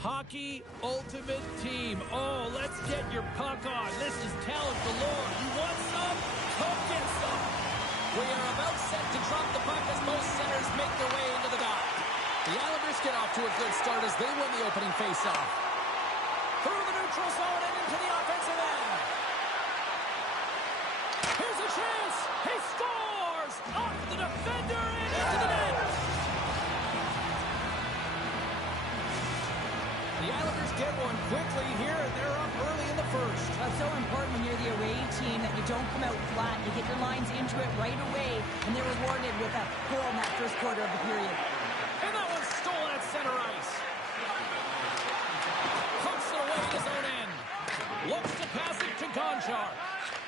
Hockey Ultimate Team. Oh, let's get your puck on. This is talent galore. You want some? Come get some. We are about set to drop the puck as most centers make their way into the dock. The Islanders get off to a good start as they win the opening faceoff. Through the neutral zone and into the offensive end. Here's a chance. He scores! Off the defender and into the net. The Islanders get one quickly here, and they're up early in the first. That's so important when you're the away team that you don't come out flat. You get your lines into it right away, and they're rewarded with a goal in that first quarter of the period. And that one stole at center ice. Pumps it away at his own end. Looks to pass it to Gonchar.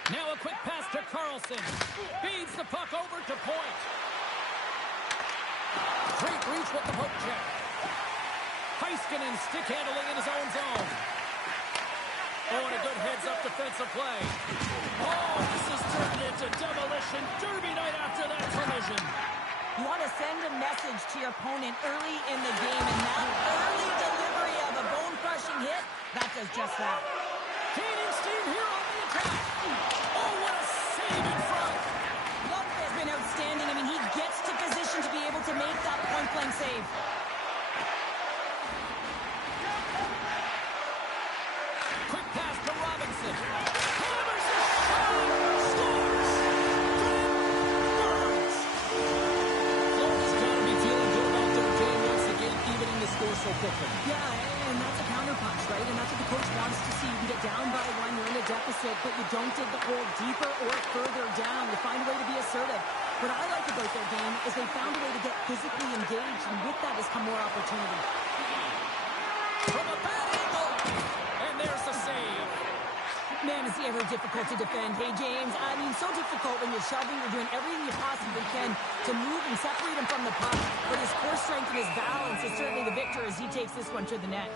Now a quick pass to Carlson. Feeds the puck over to Point. Great reach with the poke check. Heiskanen stick handling in his own zone. Oh, and a good heads-up defensive play. Oh, this is turned into demolition derby night after that collision. You want to send a message to your opponent early in the game, and that early delivery of a bone-crushing hit, that does just that. Gaining steam here on the attack. Oh, what a save in front. Lundqvist has been outstanding. I mean, he gets to position to be able to make that point-blank save. Quick pass to Robinson. Hammers a shot. Scores. Burns. Florida's got to be feeling good about their game once again, evening the score so quickly. Yeah, and that's a counterpunch, right? And that's what the coach wants to see. You can get down by one, you're in a deficit, but you don't dig the hole deeper or further down. You find a way to be assertive. What I like about their game is they found a way to get physically engaged, and with that has come more opportunity. From a bad angle. And there's the save. Man, is he ever difficult to defend. Hey, James, I mean, so difficult when you're shoving, you're doing everything you possibly can to move and separate him from the puck. But his core strength and his balance is certainly the victor as he takes this one to the net.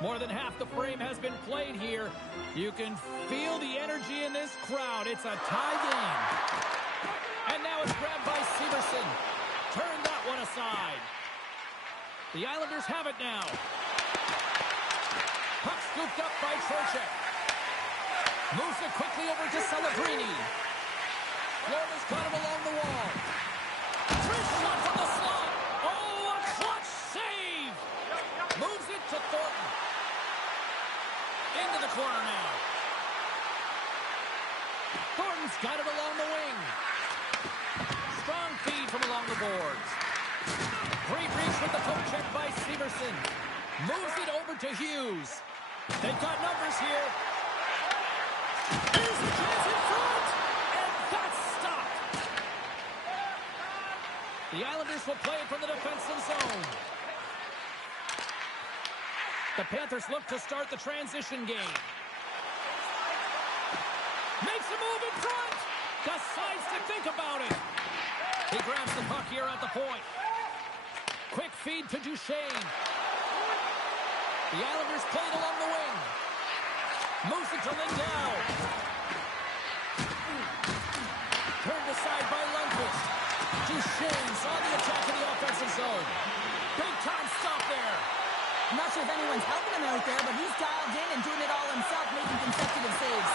More than half the frame has been played here. You can feel the energy in this crowd. It's a tie game. And now it's grabbed by Severson. Turn that one aside. The Islanders have it now. Puck scooped up by Trocheck. Moves it quickly over to Celebrini. Florida's got him along the wall. Wrist shot from the slot. Oh, a clutch save. Moves it to Thornton. Into the corner now. Thornton's got it along the wing. Strong feed from along the boards. Great reach with the poke check by Severson. Moves it over to Hughes. They've got numbers here. Here's a chance in front. And that's stopped. The Islanders will play it from the defensive zone. The Panthers look to start the transition game. Makes a move in front. Decides to think about it. He grabs the puck here at the point. Quick feed to Duchesne. The Islanders play it along the wing. Moves it to Lindell. Turned aside by Lundqvist. Duchesne's on the attack in the offensive zone. Big time stop there. I'm not sure if anyone's helping him out there, but he's dialed in and doing it all himself, making consecutive saves.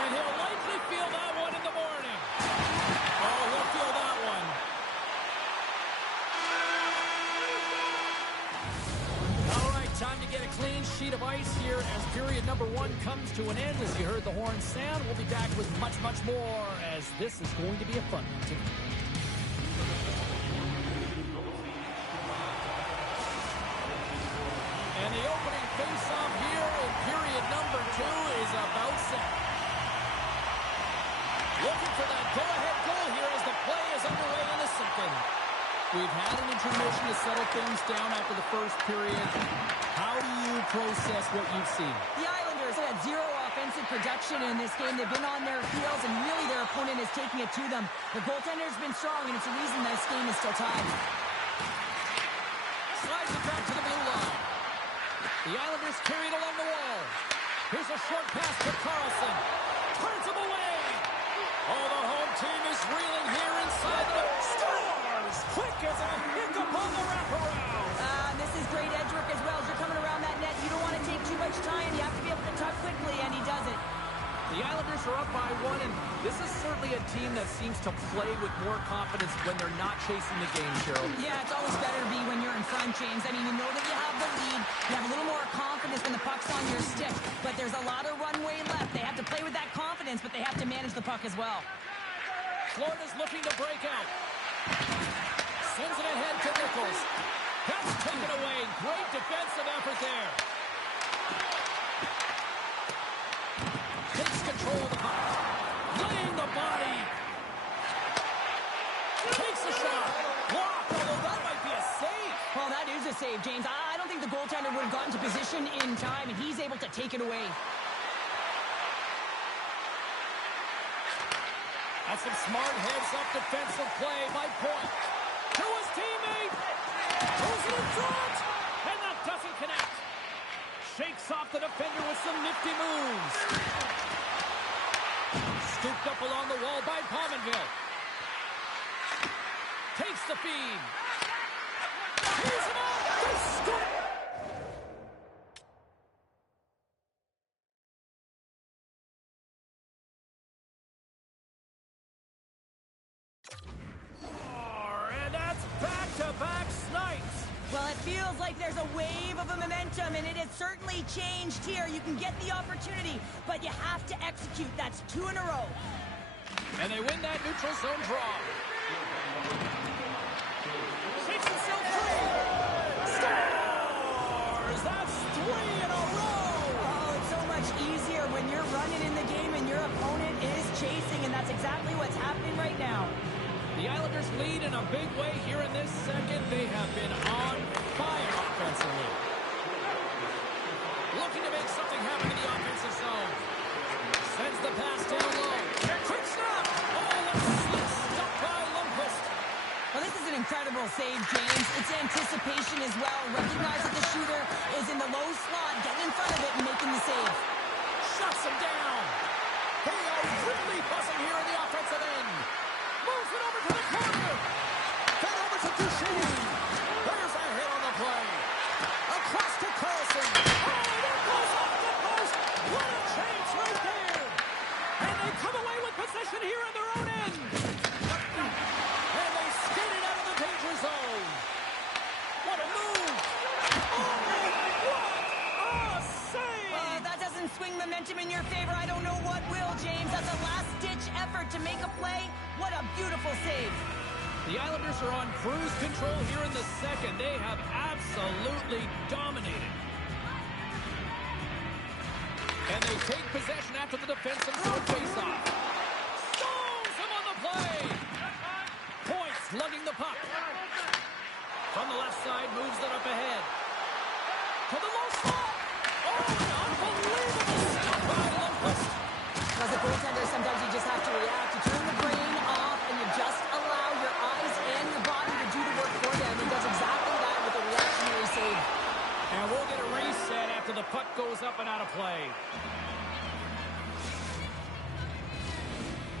And he'll likely feel that one in the morning. Oh, he'll feel that one. All right, time to get a clean sheet of ice here as period number one comes to an end. As you heard the horn sound, we'll be back with much, much more as this is going to be a fun one too. And the opening face-off here in period number two is about set. Looking for that go-ahead goal here as the play is underway in the second. We've had an intermission to settle things down after the first period. How do you process what you've seen? The Islanders had zero offensive production in this game. They've been on their heels, and really their opponent is taking it to them. The goaltender's been strong, and it's a reason this game is still tied. Slides it back to the blue line. The Islanders carry it along the wall. Here's a short pass to Carlson. Turns him away. Oh, the home team is reeling here inside the scores. Quick as Islanders are up by one, and this is certainly a team that seems to play with more confidence when they're not chasing the game, Cheryl. Yeah, it's always better to be when you're in front, James. I mean, you know that you have the lead. You have a little more confidence when the puck's on your stick, but there's a lot of runway left. They have to play with that confidence, but they have to manage the puck as well. Florida's looking to break out. Sends it ahead to Nichols. That's taken away. Great defensive effort there. Takes control of the puck. Laying the body. Takes a shot. Blocked, although that might be a save. Well, that is a save, James. I don't think the goaltender would have gotten to position in time, and he's able to take it away. That's some smart heads-up defensive play by Point. To his teammate. Throws it in front. And that doesn't connect. Shakes off the defender with some nifty moves. Scooped up along the wall by Pominville. Takes the feed. Here's him up. They score. And that's back-to-back snipes. Well, it feels like there's a wave of a momentum, and it has certainly changed here. You can get the opportunity, but you have to execute. That's 2 in a row. And they win that neutral zone draw. Shakes himself free. Scores! That's 3 in a row. Oh, it's so much easier when you're running in the game and your opponent is chasing, and that's exactly what's happening right now. The Islanders lead in a big way here in this second. They have been on fire offensively. Looking to make something happen in the offensive zone. Sends the pass down low. Quick snap! Oh, that's stopped by Lundqvist. Well, this is an incredible save, James. It's anticipation as well. Recognize that the shooter is in the low slot, getting in front of it and making the save. Shuts him down. They are really buzzing here in the offensive end. Moves it over to the corner. Fed over to Duchesne. There's a hit on the play. Across to Carlson. Oh, that goes off the post. What a chance right there. And they come away with possession here in their own end. And they skate it out of the danger zone. What a move. Oh, what a save. That doesn't swing momentum in your favor. I don't know what will, James. That's a last-ditch effort to make a play. What a beautiful save. The Islanders are on cruise control here in the second. They have absolutely dominated. And they take possession after the defensive zone faceoff. Stones him on the play. Point slugging the puck. From the left side, moves it up ahead. To the low slot. Oh, an unbelievable stop by Lundqvist. As a goaltender, sometimes you just have to react. You turn the brain off, and you just allow your eyes and your body to do the work for them. He does exactly that with a reactionary save. And we'll get a reset after the puck goes up and out of play.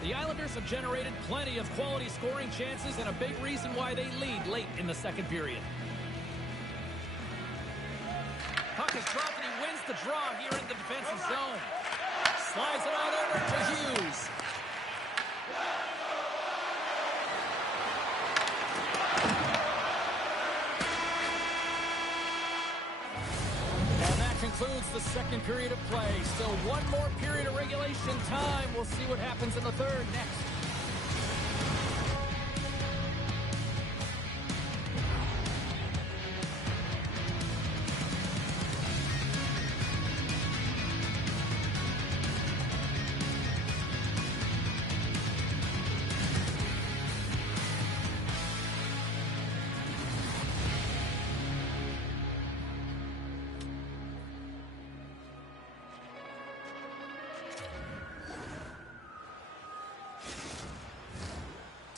The Islanders have generated plenty of quality scoring chances and a big reason why they lead late in the second period. Puck is dropped and he wins the draw here in the defensive zone. Slides it on over to Hughes. And that concludes the second period of play. Still one more period of regulation time. We'll see what happens in the third next.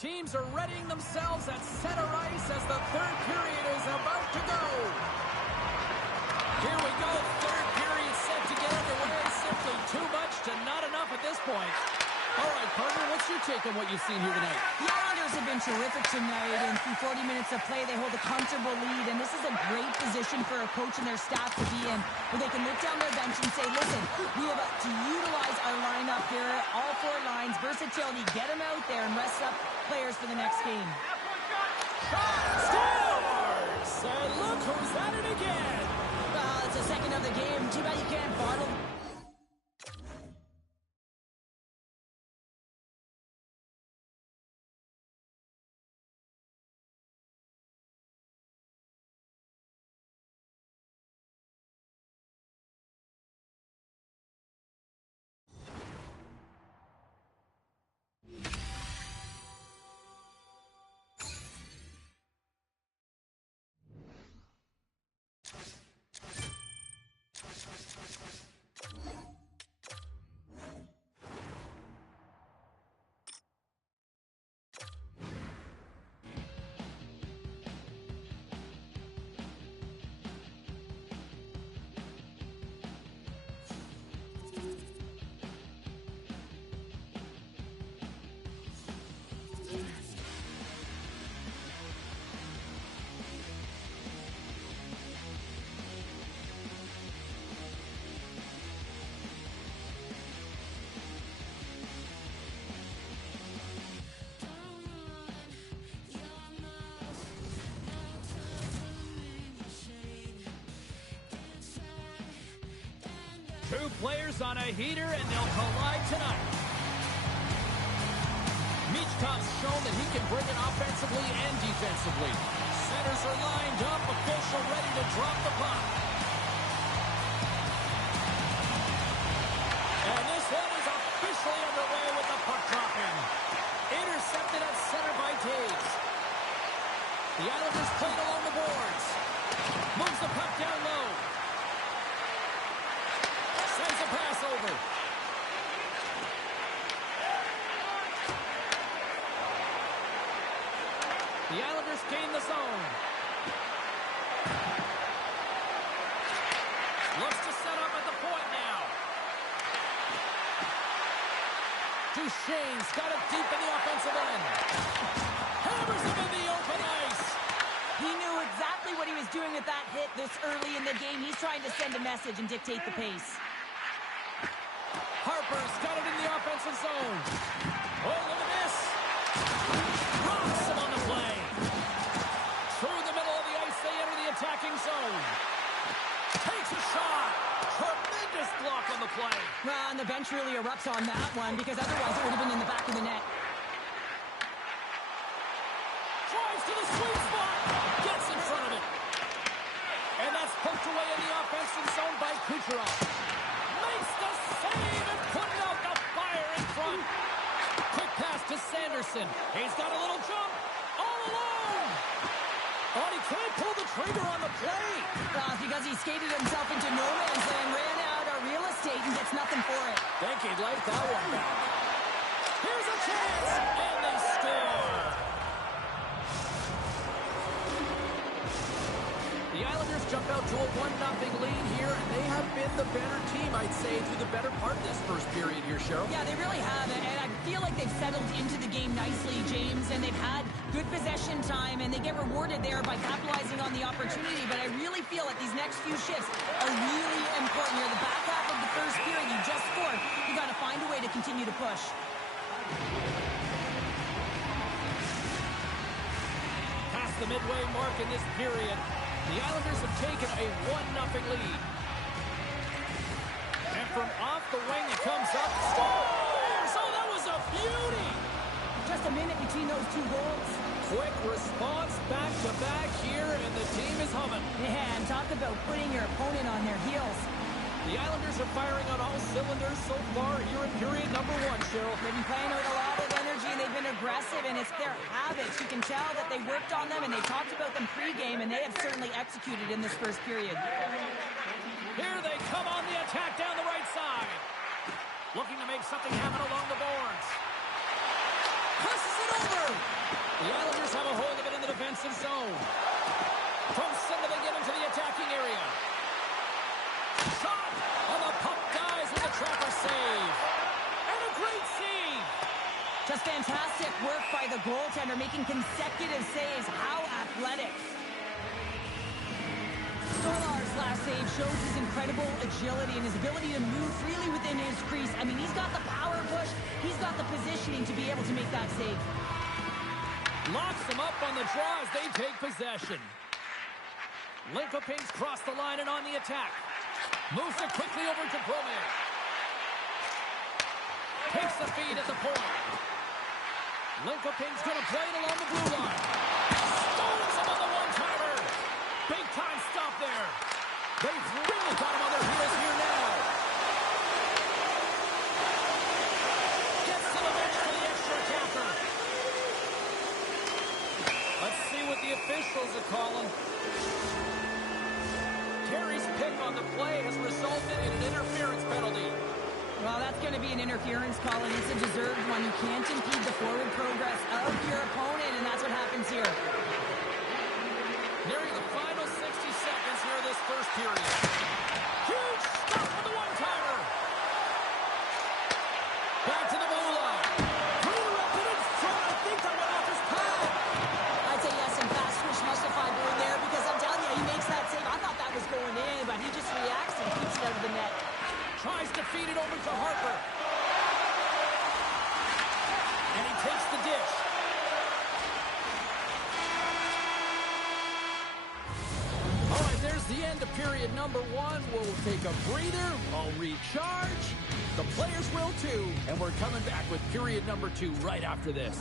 Teams are readying themselves at center ice as the third period is about to go. Here we go, third period set to get underway. Simply too much to not enough at this point. All right, partner, what's your take on what you've seen here tonight? The Islanders have been terrific tonight, and through 40 minutes of play, they hold a comfortable lead, and this is a great position for a coach and their staff to be in, where they can look down their bench and say, listen, we have to utilize our lineup here, all four lines, versatility, get them out there and rest up players for the next game. Scores! And look who's at it again! Well, it's the second of the game. Too bad you can't bottle. Two players on a heater, and they'll collide tonight. Michkov's shown that he can bring it offensively and defensively. Centers are lined up, official ready to drop the puck. And this one is officially underway with the puck dropping. Intercepted at center by Taves. The Islanders played along the boards. Moves the puck down low. Sends a pass over. The Islanders gain the zone. Looks to set up at the point now. Duchesne's got it deep in the offensive end. Hammers him in the open ice. He knew exactly what he was doing with that hit this early in the game. He's trying to send a message and dictate the pace. Harper's got it in the offensive zone. Oh, look at this. Rocks him on the play. Through the middle of the ice, they enter the attacking zone. Takes a shot. Tremendous block on the play. Well, and the bench really erupts on that one because otherwise it would have been in the back of the net. Drives to the sweet spot. Gets in front of it. And that's poked away in the offensive zone by Kucherov. Makes the save and putting out the fire in front. Quick pass to Sanderson. He's got a little jump. All alone. Oh, he can't pull the trigger on the play. Well, because he skated himself into no man's land, ran out of real estate, and gets nothing for it. Think he'd like that one back. Here's a chance. And they score. The Islanders jump out to a 1-0 lead here, and they have been the better team, I'd say, through the better part of this first period here, Cheryl. Yeah, they really have, and I feel like they've settled into the game nicely, James, and they've had good possession time, and they get rewarded there by capitalizing on the opportunity, but I really feel that these next few shifts are really important here. The back half of the first period, you just scored. You got to find a way to continue to push. Past the midway mark in this period, the Islanders have taken a 1-0 lead. And from off the wing, it comes up. Scores! Oh, that was a beauty! Just a minute between those two goals. Quick response back-to-back here, and the team is humming. Yeah, and talk about putting your opponent on their heels. The Islanders are firing on all cylinders so far here in period number 1, Cheryl. They've been playing with a lot of energy, and they've been aggressive, and it's their habits. You can tell that they worked on them, and they talked about them pregame, and they have certainly executed in this first period. Here they come on the attack down the right side. Looking to make something happen along the boards. Passes it over. The Islanders have a hold of it in the defensive zone. From center they get into the attacking area. Shot! And the puck dies with a trapper save. And a great save. Just fantastic work by the goaltender, making consecutive saves. How athletic. Stolar's last save shows his incredible agility and his ability to move freely within his crease. I mean, he's got the power push. He's got the positioning to be able to make that save. Locks them up on the draw as they take possession. Linkopings cross the line and on the attack. Moves it quickly over to Brome. Takes the feed at the point. Linkopings going to play it along the blue line. Stones him on the one-timer. Big time stop there. They've really got him on their heels here now. Gets to the bench for the extra attacker. Let's see what the officials are calling. Terry's pick on the play has resulted in an interference penalty. Well, that's going to be an interference call, and it's a deserved one. You can't impede the forward progress of your opponent, and that's what happens here. Nearing the final 60 seconds here of this first period. Huge stop for the one-timer. Back to the blue line. Redirected in front. I think that went off his pad. I'd say yes, and fast switch must have found going there, because I'm telling you, he makes that save. I thought that was going in, but he just reacts and keeps it out of the net. Tries to feed it over to Harper. And he takes the dish. All right, there's the end of period number one. We'll take a breather. I'll recharge. The players will too. And we're coming back with period number two right after this.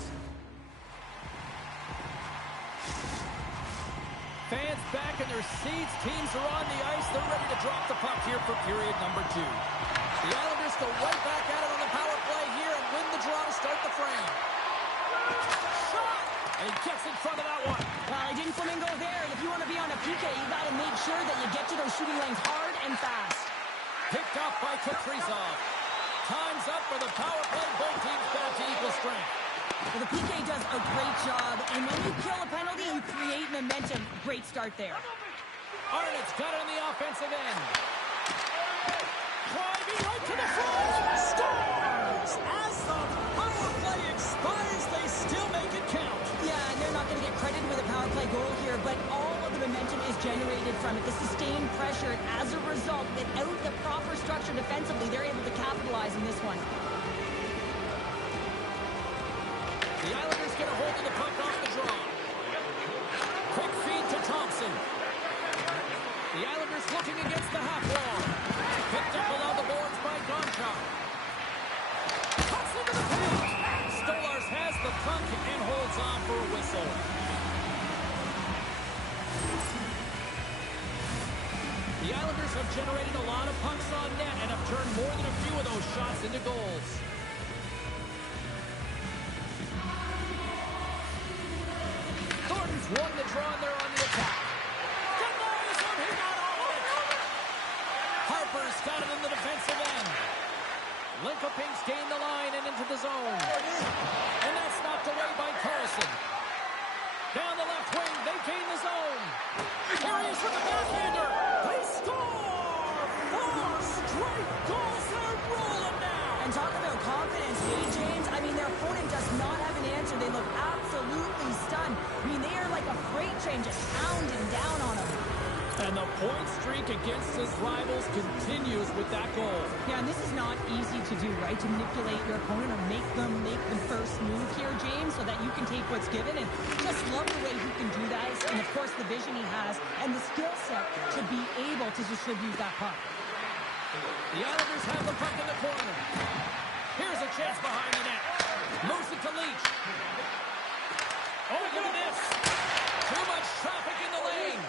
Fans back in their seats. Teams are on the ice. They're ready to drop the puck here for period number two. The Islanders go right back at it on the power play here and win the draw to start the frame. Shot! And he gets in front of that one. Well, he didn't flamingo there, and if you want to be on a PK, you got to make sure that you get to those shooting lanes hard and fast. Picked up by Kaprizov. Time's up for the power play. Both teams back to equal strength. Well, the PK does a great job, and when you kill a penalty, you create momentum. Great start there. Arnott's got it on the offensive end. Driving right to the front. Stars! As the power play expires, they still make it count. Yeah, and they're not going to get credited with a power play goal here, but all of the momentum is generated from it. The sustained pressure, and as a result, without the proper structure defensively, they're able to capitalize in this one. The Islanders get a hold of the puck off the draw. Quick feed to Thompson. The Islanders looking against the half wall. Picked up along the boards by Gonchar. Cuts into the paint. Stolarz has the puck and holds on for a whistle. The Islanders have generated a lot of pucks on net and have turned more than a few of those shots into goals. Thornton's won the draw and they're on the attack. Denies him, he got all of it. Harper's got it in the defensive end. Linkopings gain the line and into the zone. And that's knocked away by Carlson. Down the left wing, they gain the zone. Here he is with the backhander. They score! 4 straight goals. They're rolling now. And talk about confidence, hey, James. I mean, their opponent does not have an answer. They look absolutely stunned. I mean, they are like a freight train just pounding down on them. And the point streak against his rivals continues with that goal. Yeah, and this is not easy to do, right? To manipulate your opponent or make them make the first move here, James, so that you can take what's given. And just love the way he can do that. And, of course, the vision he has and the skill set to be able to distribute that puck. The Islanders have the puck in the corner. Here's a chance behind the net. Moves it to Leach. Oh, look at this. Too much traffic in the lane.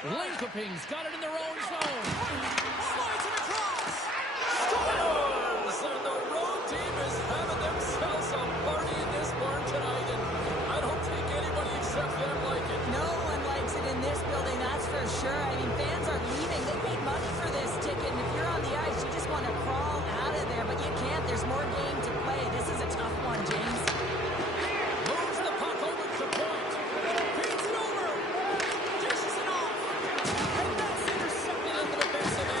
Linkopings got it in their own zone. Slides it across. Scores! And the road team is having themselves a party in this barn tonight. And I don't think anybody except them like it. No one likes it in this building, that's for sure. I mean, fans are leaving. They paid money for this ticket. And if you're on the ice, you just want to crawl out of there. But you can't. There's more game to play. This is a tough one, James. Moves the puck over to point. Feeds it over. Dishes it off. And that's intercepted in the defensive end.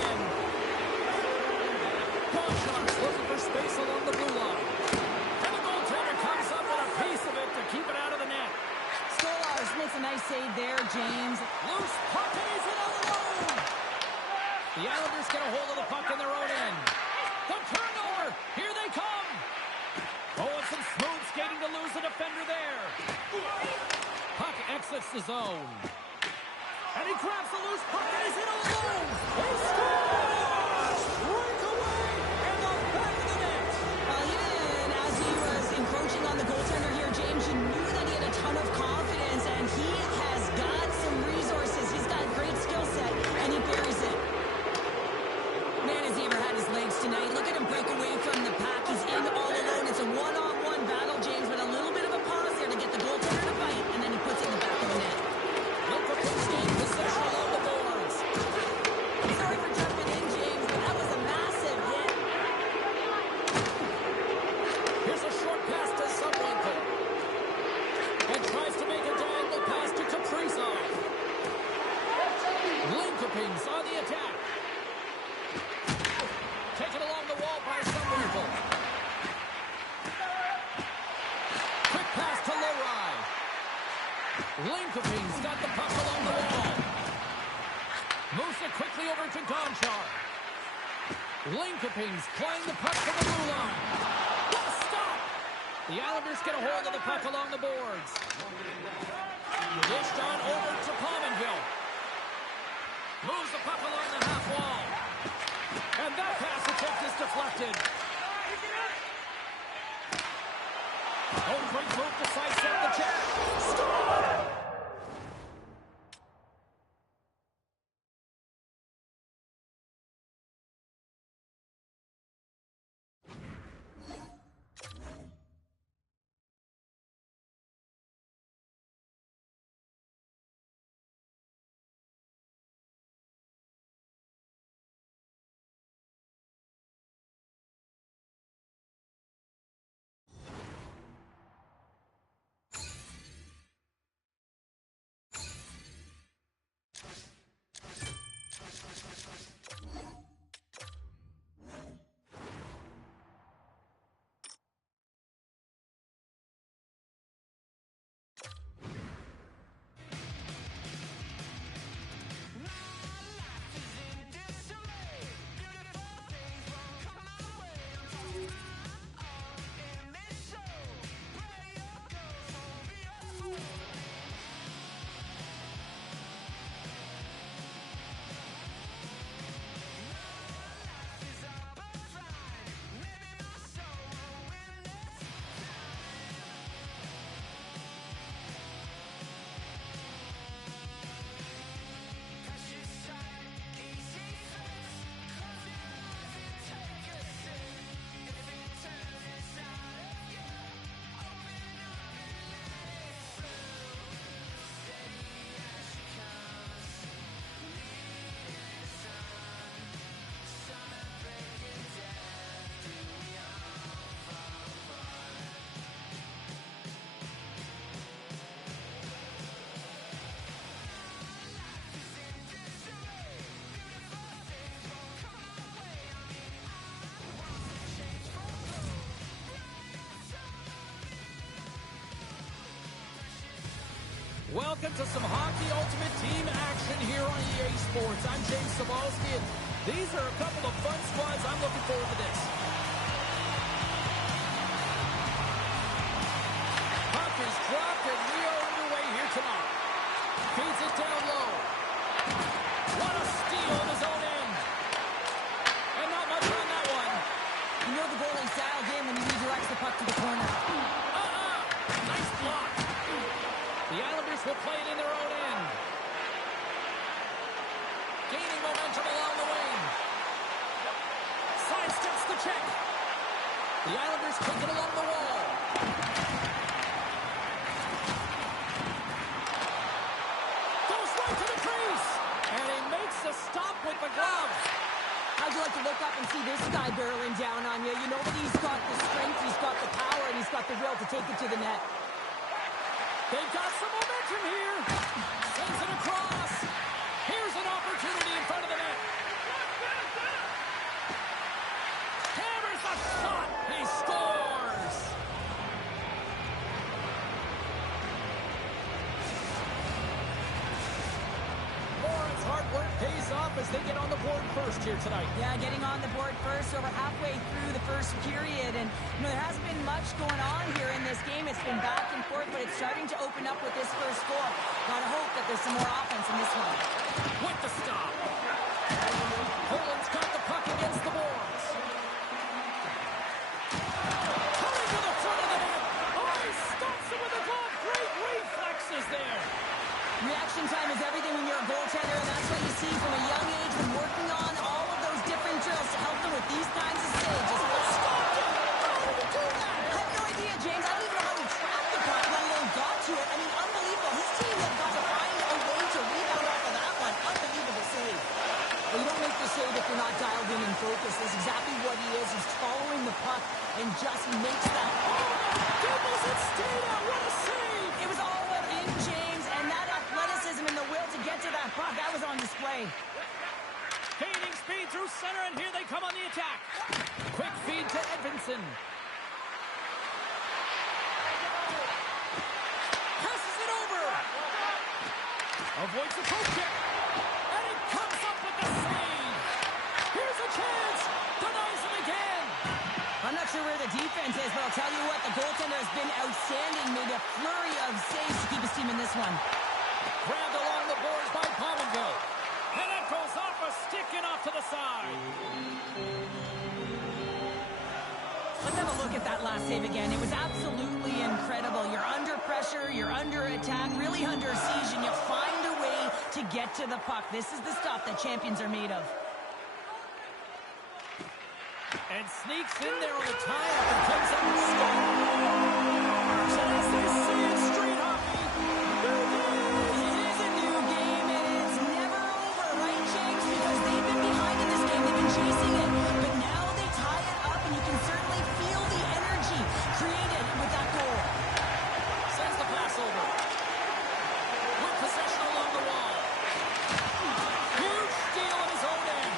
makes a nice save there, James. Loose puck, and he's in all alone. The Islanders get a hold of the puck in their own end. The turnover. Here they come. Oh, and some smooth skating to lose the defender there. Puck exits the zone. And he grabs the loose puck, and he's in all alone. He scores! Breakaway in the back of the net. Even as he was encroaching on the goaltender here, James, you knew that he had a ton of confidence, and he has got some resources. He's got a great skill set, and he buries it. Man, has he ever had his legs tonight. Look at him break away from the pack. He's in all alone. It's a one-on-one battle, James, with a little bit of a pause there to get the goaltender to bite, and then he puts it in the back of the net. Lincoln's gained possession along the boards. Sorry for jumping in, James, but that was a massive hit. Here's a short pass to Sublinko. And tries to make a diagonal pass to Kaprizov. Linkopings on the attack. Taken along the wall by Sublinko. Quick pass to Lohrei. Linkopings got the puck along the wall. Moves it quickly over to Gonchar. Linkopings playing the puck to the blue line. What a stop! The Islanders get a hold of the puck along the boards. Dished on over to Pominville. Moves the puck along the half wall. And that pass attempt is deflected. Oh, great move to sidestep the check. Score! Welcome to some Hockey Ultimate Team action here on EA Sports. I'm James Cybulski, and these are a couple of fun squads. I'm looking forward to this. Puck is dropped, and we are underway here tonight. Feeds it down low. What a steal in his own end. And not much on that one. You know the goalie style game when he redirects the puck to the corner. Nice block. The Islanders will play it in their own end. Gaining momentum along the wing. Sidesteps the check. The Islanders kick it along the wall. Goes right to the crease. And he makes the stop with the glove. How'd you like to look up and see this guy barreling down on you? You know that he's got the strength, he's got the power, and he's got the will to take it to the net. They've got some momentum here. Sends it across. Here's an opportunity in front of the net. Hammers a shot. He scores. pays off as they get on the board first here tonight. Yeah, getting on the board first over halfway through the first period. And, there hasn't been much going on here in this game. It's been back and forth, but it's starting to open up with this first goal. Gotta hope that there's some more offense in this one. With the stop. Poland's got the puck against the boards. Coming to the front of the net. Oh, he stops it with a glove. Great reflexes there. Reaction time is everything when you're a goaltender, and that's what you see from a young age when working on all of those different drills to help them with these kinds of saves. Stopped it. How did he do that? I have no idea, James. I don't even know how he tracked the puck, let alone got to it. I mean, unbelievable. His team has got to find a way to rebound off of that one. Unbelievable save. Well, you don't make the save if you're not dialed in and focused. That's exactly what he is. He's following the puck and just makes that. Oh, my goodness, it stayed out. What a save. It was all in, James, and that athleticism and the will to get to that puck, that was on display. Gaining speed through center, and here they come on the attack. Quick feed to Edvinsson. Passes it over. Avoids the poke check. And it comes up with the save. Here's a chance. Denies him again. I'm not sure where the defense is, but I'll tell you what, the goaltender has been outstanding. Made a flurry of saves to keep his team in this one. Grabbed along the boards by Pominville. And it goes off a stick and off to the side. Let's have a look at that last save again. It was absolutely incredible. You're under pressure, you're under attack, really under siege, and you find a way to get to the puck. This is the stuff that champions are made of. And sneaks in there on the tie-up and comes up with scores. And as they say in street hockey, new game. It is a new game, and it's never over, right, James? Because they've been behind in this game. They've been chasing it. But now they tie it up, and you can certainly feel the energy created with that goal. Sends the pass over. With possession along the wall. Huge steal at his own end.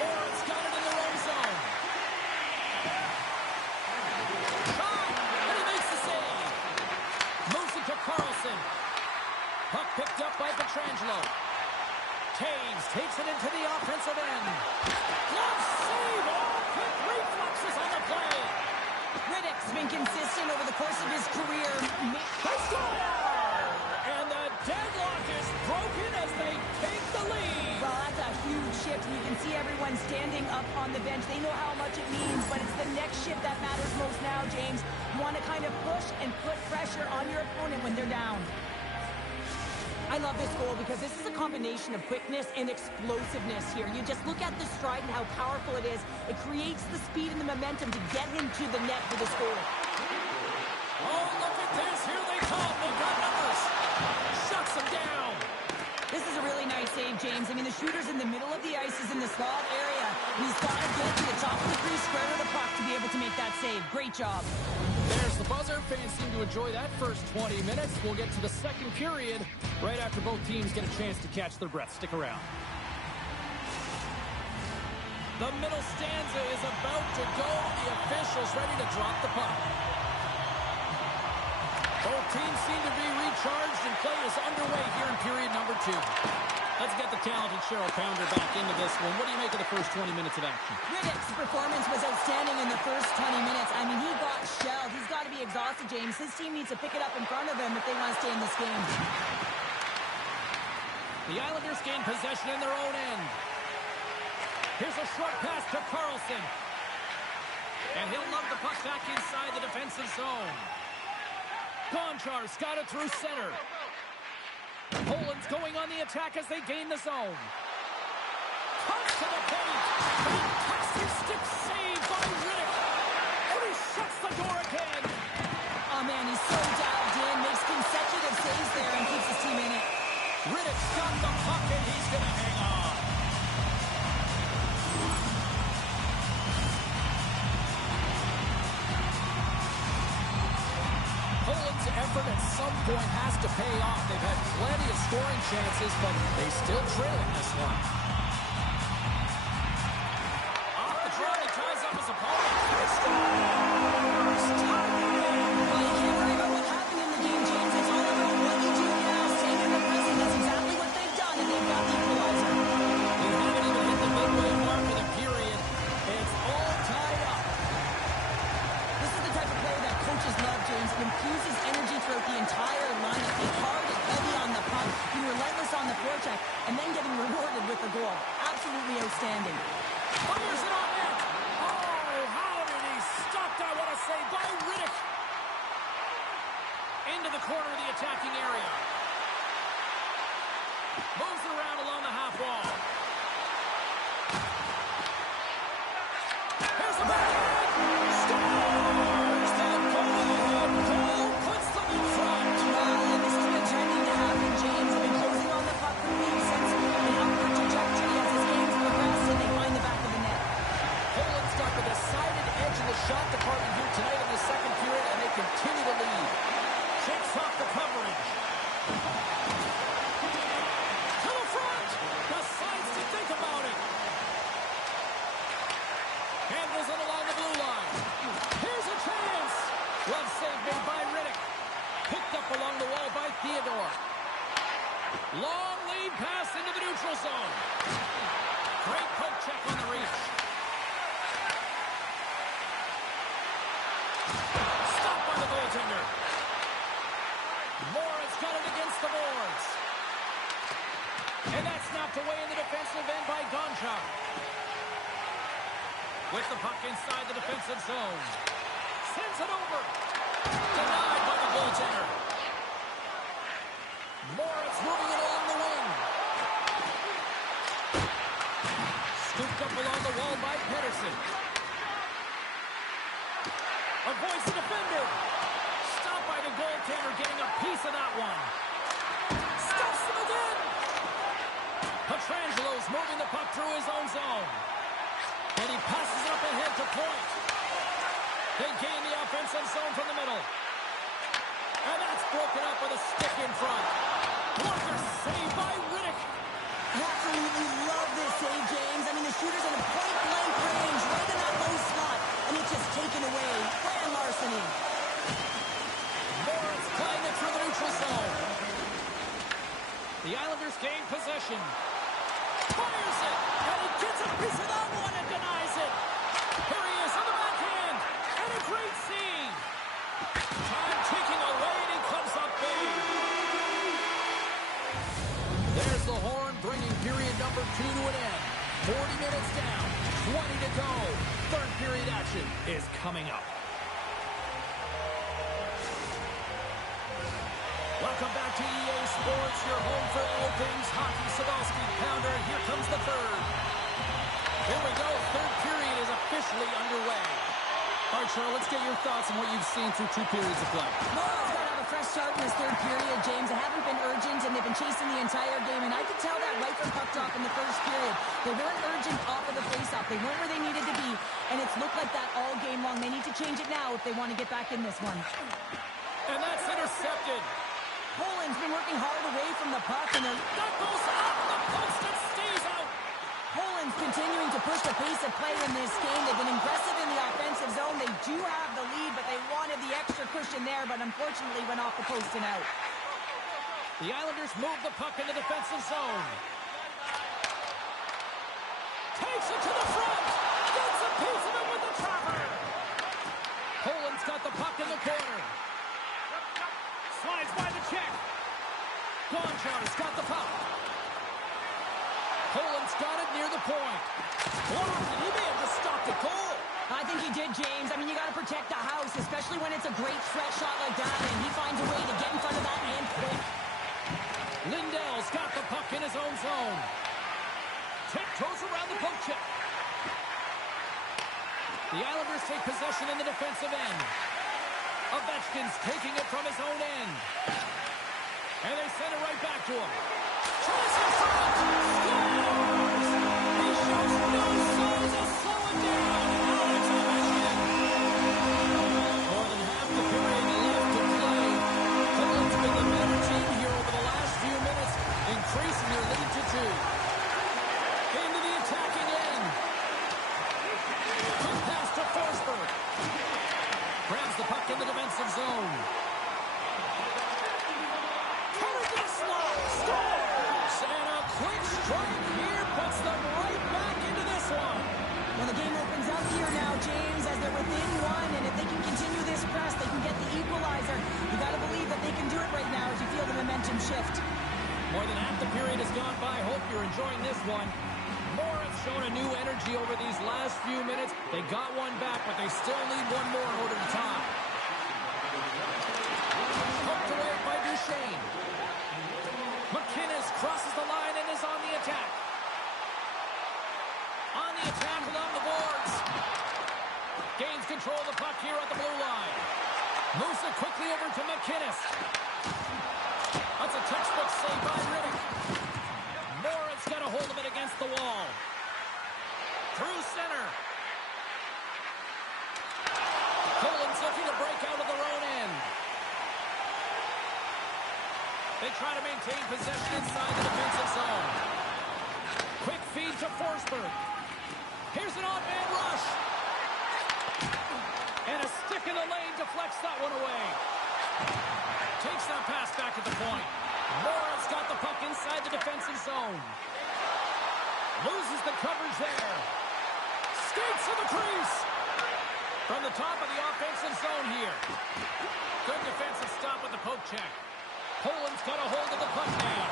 Lawrence got it in their own zone. Shot! And he makes the save. Moves it to Carlson. Puck picked up by Pietrangelo. Taves takes it into the offensive end. Glove save! Oh, quick reflexes on the play. Riddick's been consistent over the course of his career. They score! And the deadlock is broken as they take the lead. Well, that's a huge shift, and you can see everyone standing up on the bench. They know how much it means, but it's the next shift that matters most now, James. You want to kind of push and put pressure on your opponent when they're down. I love this goal because this is a combination of quickness and explosiveness here. You just look at the stride and how powerful it is. It creates the speed and the momentum to get him to the net for this goal. Oh, look at this. Here they come. They've got numbers. Shuts them down. This is a really nice save, James. I mean, the shooter's in the middle of the ice, is in the slot area. And he's got to get to the top of the crease square with the puck to be able to make that save. Great job. There's the buzzer. Fans seem to enjoy that first 20 minutes. We'll get to the second period right after both teams get a chance to catch their breath. Stick around. The middle stanza is about to go. The officials ready to drop the puck. Both teams seem to be recharged, and play is underway here in period number 2. Let's get the talented Cheryl Pounder back into this one. What do you make of the first 20 minutes of action? Riddick's performance was outstanding in the first 20 minutes. I mean, he got shelled. He's got to be exhausted, James. His team needs to pick it up in front of him if they want to stay in this game. The Islanders gain possession in their own end. Here's a short pass to Carlson. And he'll lug the puck back inside the defensive zone. Gonchar's got it through center. Poland's going on the attack as they gain the zone. Comes to the paint. Fantastic stick save by Riddick. And he shuts the door again. Oh, man, he's so dialed in, makes consecutive saves there, and keeps his team in it. Riddick's got the puck, and he's going to hang on. Poland's effort at some point has to pay off. They've had plenty of scoring chances, but they still trail in this one. Off the draw, he ties up his opponent. He scores! Tied it in. Well, you can't worry about what happened in the game, James. It's all about what you do now. Staying in the present. That's exactly what they've done, and they've got the equalizer. outstanding. Fires it on net. Oh, how did he stop that? What a save by Riddick. Into the corner of the attacking area. Moves it around along the half wall. Here's the backhand. Scores! That go-ahead goal puts them in front. Well, and this has been trending to happen, James. They've been closing on the puck for me since an upward trajectory as his games progress and they find the back of the net. Poland's got the decided edge in the shot department here tonight in the second period, and they continue to lead. Shakes off the coverage. To the front. Decides to think about it. Handles it along the blue line. Here's a chance. Glove save made by Riddick. Picked up along the wall by Theodore. Long lead pass into the neutral zone. Great poke check on the reach. Stopped by the goaltender. Moritz got it against the boards. And that's knocked away in the defensive end by Gonchar. With the puck inside the defensive zone. Sends it over. Denied by the goaltender. Moritz moving it along the wing. Scooped up along the wall by Pedersen. Avoids the defender. Stopped by the goaltender, getting a piece of that one. Stuffs him again. Petrangelo's moving the puck through his own zone. And he passes it up ahead to Point. They gain the offensive zone from the middle. And that's broken up with a stick in front. What a save by Riddick. Absolutely love this save, James. I mean, the shooter's in a point-blank range, right in that low slot, and it's just taken away. Grand larceny. Moritz playing it through the neutral zone. The Islanders gain possession. Fires it, and he gets a piece of that one and denies it. Here he is on the backhand, and a great seam. Time ticking away, and he comes up big. There's the horn, bringing period number 2 to an end. 40 minutes down, 20 to go. Third period action is coming up. Welcome back to EA Sports, your home for all things hockey. Sadowski Pounder, and here comes the third. Here we go. Third period is officially underway. All right, Cheryl, let's get your thoughts on what you've seen through 2 periods of play. Well, it's got to have a fresh start in this third period, James. They haven't been urgent, and they've been chasing the entire game, and I could tell that right from puck drop in the first period. They weren't urgent off of the faceoff. They weren't where they needed to be, and it's looked like that all game long. They need to change it now if they want to get back in this one. And that's intercepted. Poland's been working hard away from the puck, and That goes off the post and stays out. Poland's continuing to push the pace of play in this game. They've been aggressive in the offensive zone. They do have the lead, but they wanted the extra cushion there, but unfortunately went off the post and out. The Islanders move the puck in the defensive zone. Takes it to the front. Gets a piece of it with the trapper. Poland's got the puck in the corner. Slides by the check. Gonchar's got the puck. Poland's got it near the point. Blocked, and he may have just stopped a goal. I think he did, James. I mean, you got to protect the house, especially when it's a great threat shot like that, and he finds a way to get in front of that and quick. Lindell's got the puck in his own zone. Tiptoes around the poke check. The Islanders take possession in the defensive end. Ovechkin's taking it from his own end. And they send it right back to him. Tries in front. Scores! He shows no signs of slowing down. Alex Ovechkin. More than half the period left to play. Poland's been the better team here over the last few minutes, increasing their lead to 2. Into the attacking end. Quick pass to Forsberg. Grabs the puck in the defensive zone. Coming to the slot. Scores! And a quick strike here puts them right back into this one. Well, the game opens up here now, James, as they're within 1, and if they can continue this press, they can get the equalizer. You got to believe that they can do it right now as you feel the momentum shift. More than half the period has gone by. Hope you're enjoying this one. Moritz shown a new energy over these last few minutes. They got one back, but they still need one more in order to tie. Poked away by Duchesne. McInnes crosses the line and is on the attack. On the attack along the boards. Gains control of the puck here at the blue line. Moves it quickly over to McInnes. That's a textbook save by Riddick. Moritz got a hold of it against the wall. Through center. Poland's looking to break out of their own end. They try to maintain possession inside the defensive zone. Quick feed to Forsberg. Here's an odd-man rush. And a stick in the lane deflects that one away. Takes that pass back at the point. Moritz got the puck inside the defensive zone. Loses the coverage there. Skates to the crease. From the top of the offensive zone here. Good defensive stop with the poke check. Poland's got a hold of the puck now.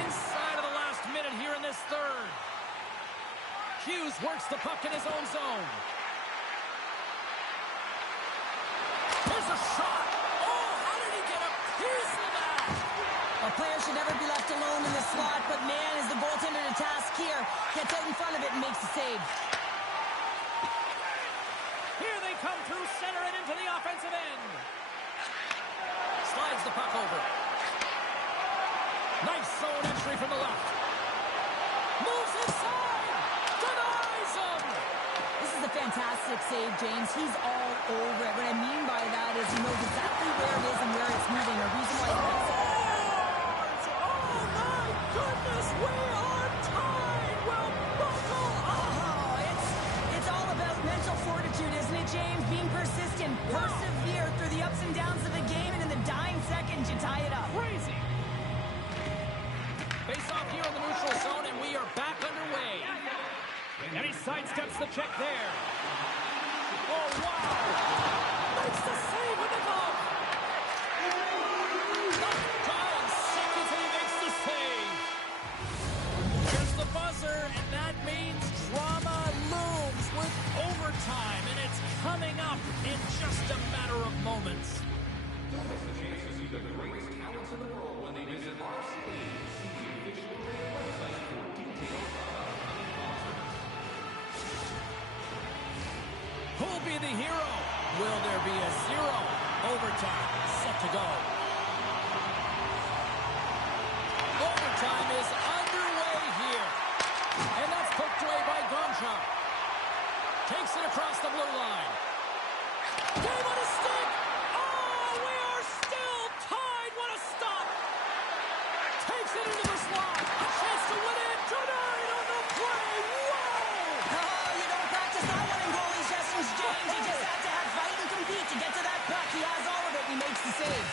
Inside of the last minute here in this third. Hughes works the puck in his own zone. Here's a shot. Oh, how did he get a piece of that? A player should never be left alone in the slot, but man, is the goaltender to task here. Gets out in front of it and makes the save. Here they come through center and into the offensive end. Slides the puck over. Nice zone entry from the left. Moves inside. Denies him. This is a fantastic save, James. He's all over it. What I mean by that is he knows exactly where it is and where it's moving. A reason why he makes it. Oh, my goodness. We are tied. Well, buckle up. Oh, it's all about mental fortitude, isn't it, James? Being persistent, persevere through the ups and downs of the game, and in the dying seconds, you tie it up. Crazy. Face off here in the neutral zone, and we are back underway. And he sidesteps the check there. Oh, wow. Makes the save with the glove. God, seconds and he makes the save. Here's the buzzer, and that means drama looms with overtime, and it's coming up in just a matter of moments. Don't miss the chance to see the greatest talents in the world when they visit our city. See the official website for details about upcoming concerts. Who'll be the hero? Will there be a zero? Overtime set to go. Overtime is underway here. And that's poked away by Gonchar. Takes it across the blue line. Game on a stick. Oh, we are still tied. What a stop. Takes it into the slot. A chance to win it. Denied on the play. Wow. Oh, you don't practice that one in goalie sessions, James. You just have to have fight and compete to get to that puck. He has all of it. He makes the save.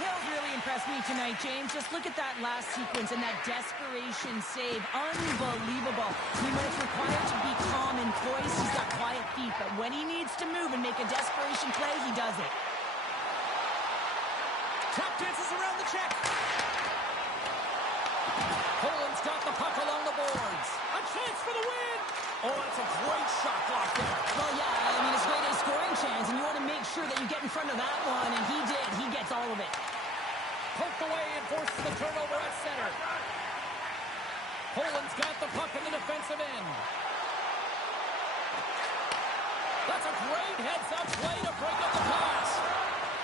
Hill's really impressed me tonight, James. Just look at that last sequence and that desperation save. Unbelievable. I mean, when it's required to be calm and poised, he's got quiet feet. But when he needs to move and make a desperation play, he does it. Tap dances around the check. Poland's got the puck along the boards. A chance for the win. Oh, that's a great shot block there. Well, yeah, I mean, it's great a scoring chance, and you want to make sure that you get in front of that one, and he did. He gets all of it. Poked away and forces the turnover at center. Poland's got the puck in the defensive end. That's a great heads-up play to break up the pass.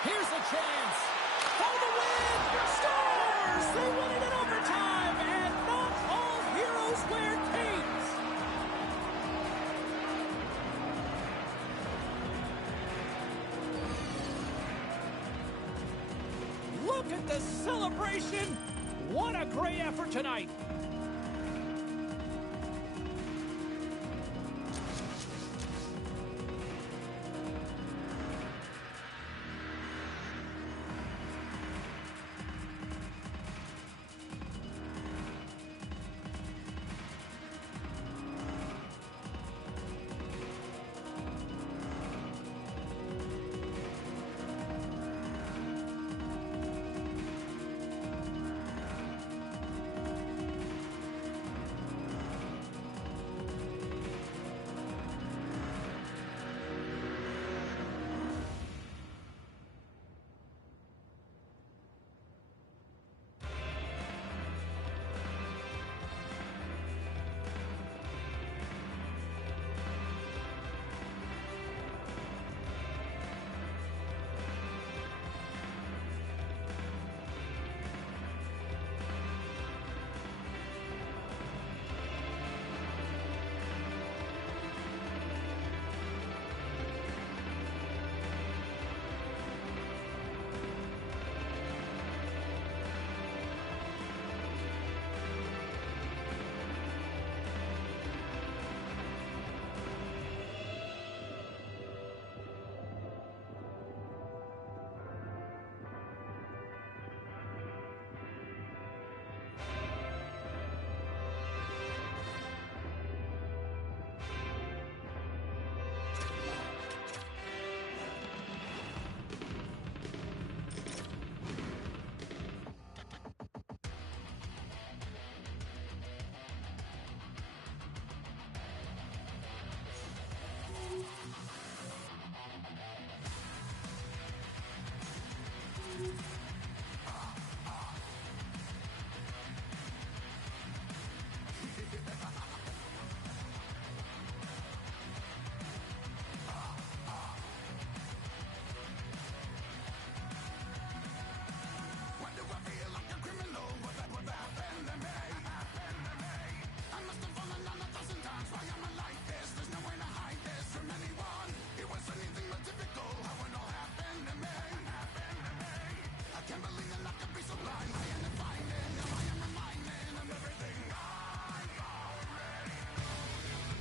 Here's a chance. For the win! Stars! They win it in overtime, and not all heroes wear capes. Look at the celebration. What a great effort tonight.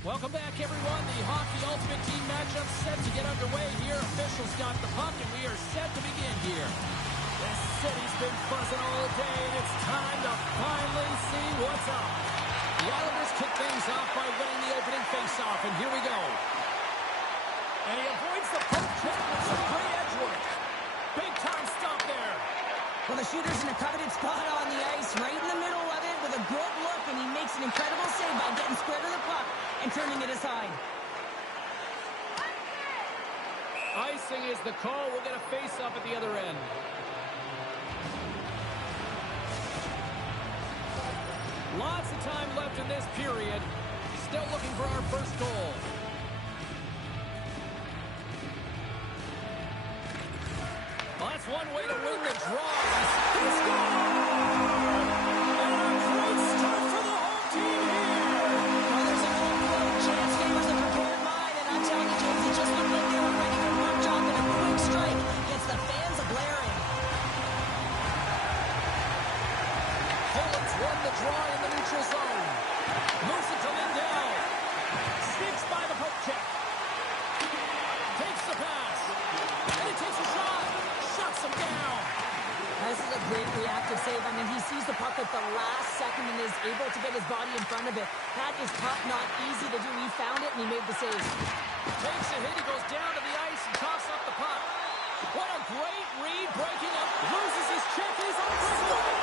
Welcome back, everyone. The Hockey Ultimate Team matchup set to get underway here. Officials got the puck, and we are set to begin here. This city's been buzzing all day, and it's time to finally see what's up. The Islanders kick things off by winning the opening faceoff, and here we go. And he avoids the poke check with some great edge work. Big-time stop there. Well, the shooter's in a coveted spot on the ice, right in the middle of it, with a good look, and he makes an incredible save by getting square to the puck and turning it aside. Icing is the call. We'll get a face-up at the other end. Lots of time left in this period. Still looking for our first goal. Well, that's one way to win the draw. He scored! And a great start for the home team here. Well, there's an overload chance favors the prepared mind, and I'm telling you, James, it just looked like they were ready to puck drop, and a quick strike gets the fans a-blaring. Poland's won the draw in the neutral zone. Moves it to Lindell. Sneaks by the poke check. Takes the pass. And he takes a shot. Shuts him down. This is a great reactive save. I mean, he sees the puck at the last second and is able to get his body in front of it. That is tough, not easy to do. He found it, and he made the save. Takes a hit. He goes down to the ice and coughs up the puck. What a great read. Breaking up. Loses his check. He's on the score.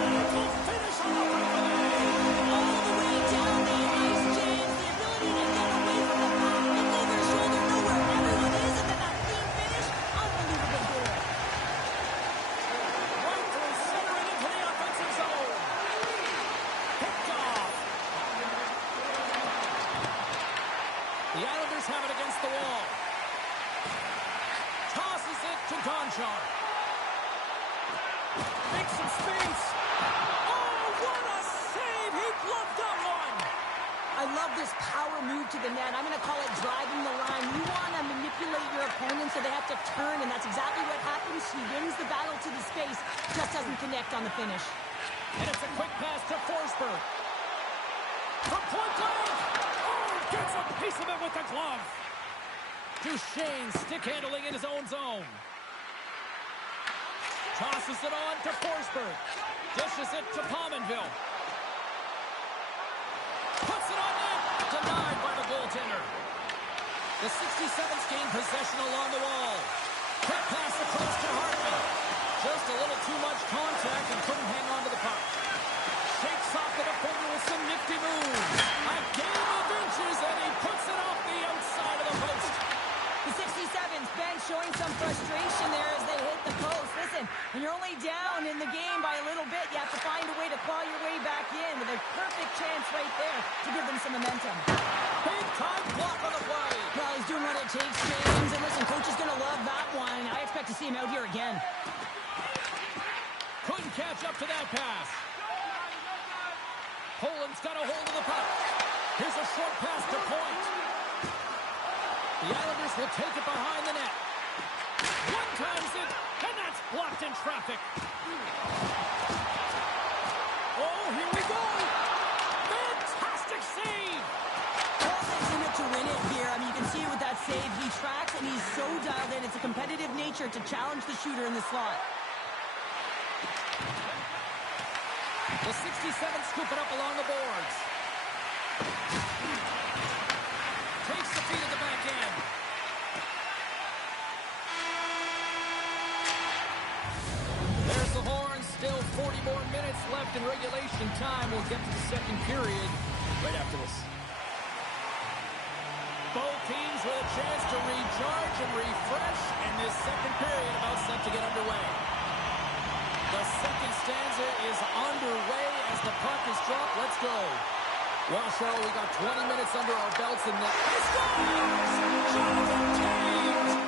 Critical finish on the breakaway. All the way down the ice, James. The ability to get away from the puck, look over his shoulder, know where everyone is, and then that clean finish. Unbelievable goal. Right through center and into the offensive zone. Picked off. The Islanders have it against the wall. Tosses it to Gonchar. Makes some space. Oh, what a save! He bluffed that one. I love this power move to the net. I'm going to call it driving the line. You want to manipulate your opponent so they have to turn, and that's exactly what happens. He wins the battle to the space, just doesn't connect on the finish. And it's a quick pass to Forsberg. From point blank. Oh, gets a piece of it with the glove. Duchesne stick handling in his own zone. Tosses it on to Forsberg. Dishes it to Pominville. Puts it on net. Denied by the goaltender. The 67th gain possession along the wall. Quick pass across to Hartman. Just a little too much contact and couldn't hang on to the puck. Shakes off the defender with some nifty moves. A game of inches, and he puts it off the outside of the post. The 67's Ben showing some frustration there as they hit the post. Listen, when you're only down in the game by a little bit, you have to find a way to claw your way back in with a perfect chance right there to give them some momentum. Big time block on the play. Well, he's doing what it takes, James. And listen, coach is going to love that one. I expect to see him out here again. Couldn't catch up to that pass. Poland's got a hold of the puck. Here's a short pass to Point. The Islanders will take it behind the net. One times it, and that's blocked in traffic. Oh, here we go. Fantastic save. Poland's in it to win it here. I mean, you can see it with that save. He tracks, and he's so dialed in. It's a competitive nature to challenge the shooter in the slot. The 67 scoop it up along the boards. Takes the feed at the back end. There's the horn. Still 40 more minutes left in regulation time. We'll get to the second period right after this. Both teams with a chance to recharge and refresh, and this second period about set to get underway. The second stanza is underway as the puck is dropped. Let's go. Well, Cheryl, we got 20 minutes under our belts in the... He scores! Jonathan Toews!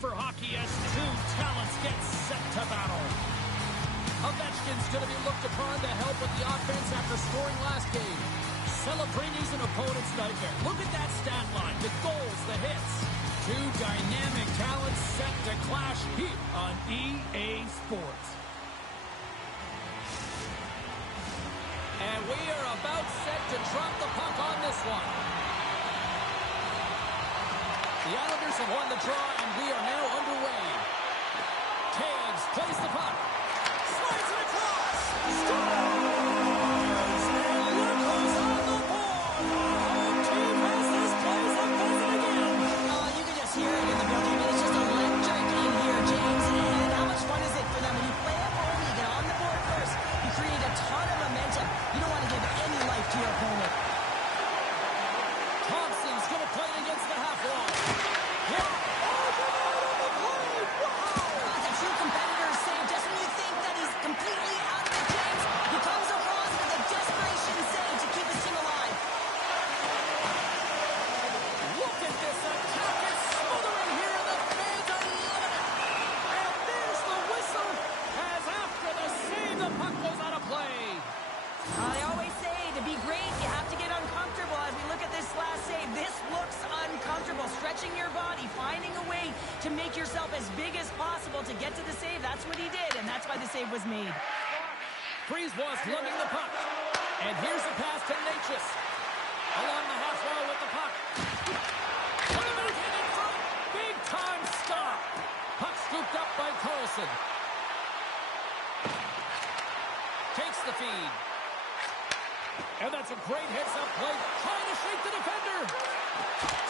for hockey as two talents get set to battle. Ovechkin's going to be looked upon to help with the offense after scoring last game. Celebrini's an opponent's nightmare. Look at that stat line. The goals, the hits. Two dynamic talents set to clash here on EA Sports. And we are about set to drop the puck on this one. The Islanders have won the draw, and we are now underway. Taves plays the puck. Slides it across. Scores! And look who's on the board. Our home team has this place a buzzing again. Oh, you can just hear it in the building. I mean, it's just electric in here, James. And how much fun is it for them? When you play at home, you get on the board first. You create a ton of momentum. You don't want to give any life to your opponent. Thompson's going to play against the half wall. Yeah. That's a true competitor's save. Just when you think that he's completely out of it, James, he comes across with a desperation save to keep his team alive. Look at this attack. It's smothering here, and the fans are loving it. And there's the whistle as after the save, the puck goes out of play. They always say to be great, you have to get uncomfortable. As we look at this last save, this looks uncomfortable. Stretching your body, finding a way to make yourself as big as possible to get to the save. That's what he did, and that's why the save was made. Brisebois lugging the puck. And here's a pass to Necas. Along the half wall with the puck. Put him in front. Big time stop. Puck scooped up by Carlson. Takes the feed. And that's a great heads-up play. Trying to shake the defender.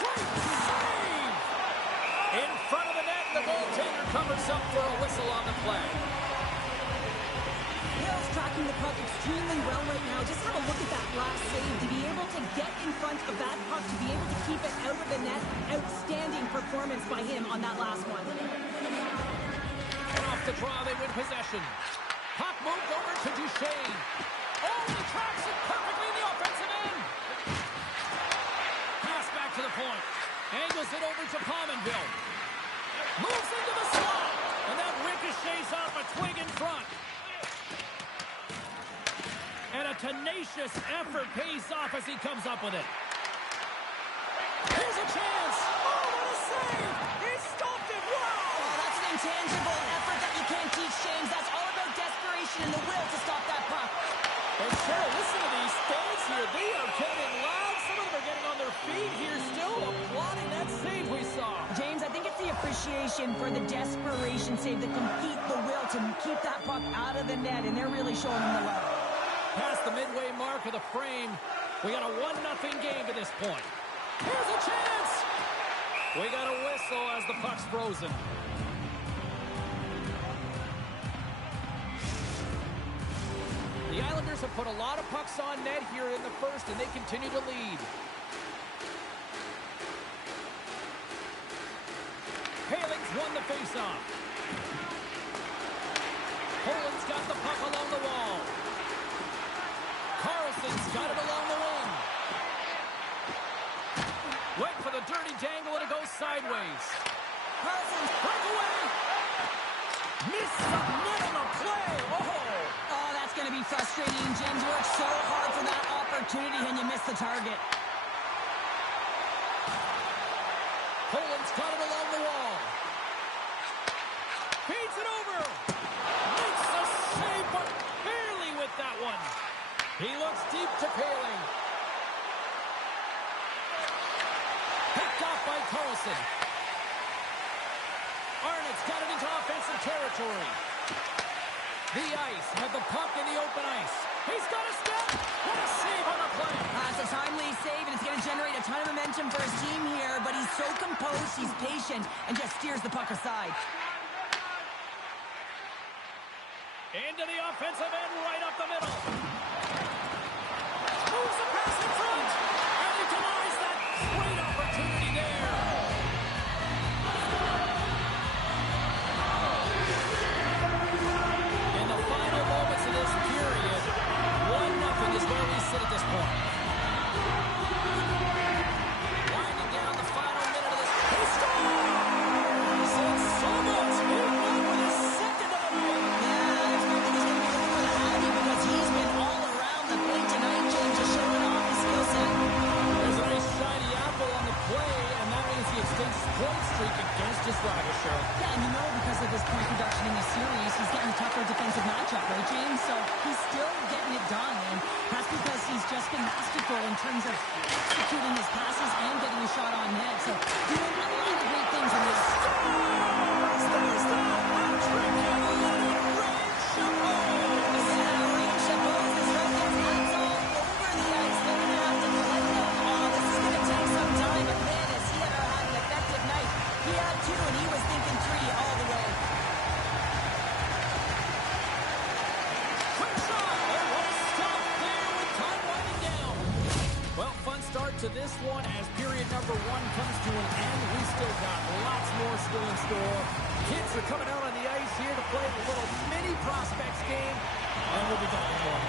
Great save! In front of the net, the goaltender covers up for a whistle on the play. Hill's tracking the puck extremely well right now. Just have a look at that last save. To be able to get in front of that puck, to be able to keep it out of the net, outstanding performance by him on that last one. And off the draw, they win possession. Puck moved over to Duchesne. Oh, he tracks it perfectly in the offensive end. Pass back to the point. Angles it over to Pominville. Moves into the slot. And that ricochets off a twig in front. And a tenacious effort pays off as he comes up with it. Here's a chance. Oh, what a save. He stopped it. Wow. Oh, that's an intangible effort that you can't teach, James. That's all about desperation and the will to stop that puck. And Cheryl, listen to these fans here. They are getting loud. Some of them are getting on their feet here still, applauding that save we saw. James, I think it's the appreciation for the desperation save, the compete, the will to keep that puck out of the net, and they're really showing him the love. Past the midway mark of the frame, we got a 1-0 game to this point. Here's a chance! We got a whistle as the puck's frozen. The Islanders have put a lot of pucks on net here in the first, and they continue to lead. Paling's won the faceoff. Poland's got the puck along the wall. Carlson's got it along the wing. Wait for the dirty dangle, and it goes sideways. Carlson's Breakaway! Missed the net on the play! Oh, that's going to be frustrating. James worked so hard for that opportunity, and you missed the target. Poland's got it along the wall. Feeds it over. Makes the save, but barely with that one. He looks deep to Paling. Picked off by Carlson. Arnott's got it into offensive territory. The Ice have the puck in the open ice. He's got a step. What a save on the play. It's a timely save, and it's going to generate a ton of momentum for his team here, but he's so composed, he's patient, and just steers the puck aside. Into the offensive end, right up the middle. Moves the pass in front. And he denies that great opportunity there. In the final moments of this period, 1-0 is where we sit at this point. Winding down the final minute of this. He scores! So it's series, he's getting a tougher defensive matchup, right, James? So he's still getting it done, and that's because he's just been masterful in terms of executing his passes and getting a shot on net. So doing a lot of great things in this. To this one as period number one comes to an end. We still got lots more still in store. Kids are coming out on the ice here to play a little mini prospects game, and we'll be back in more.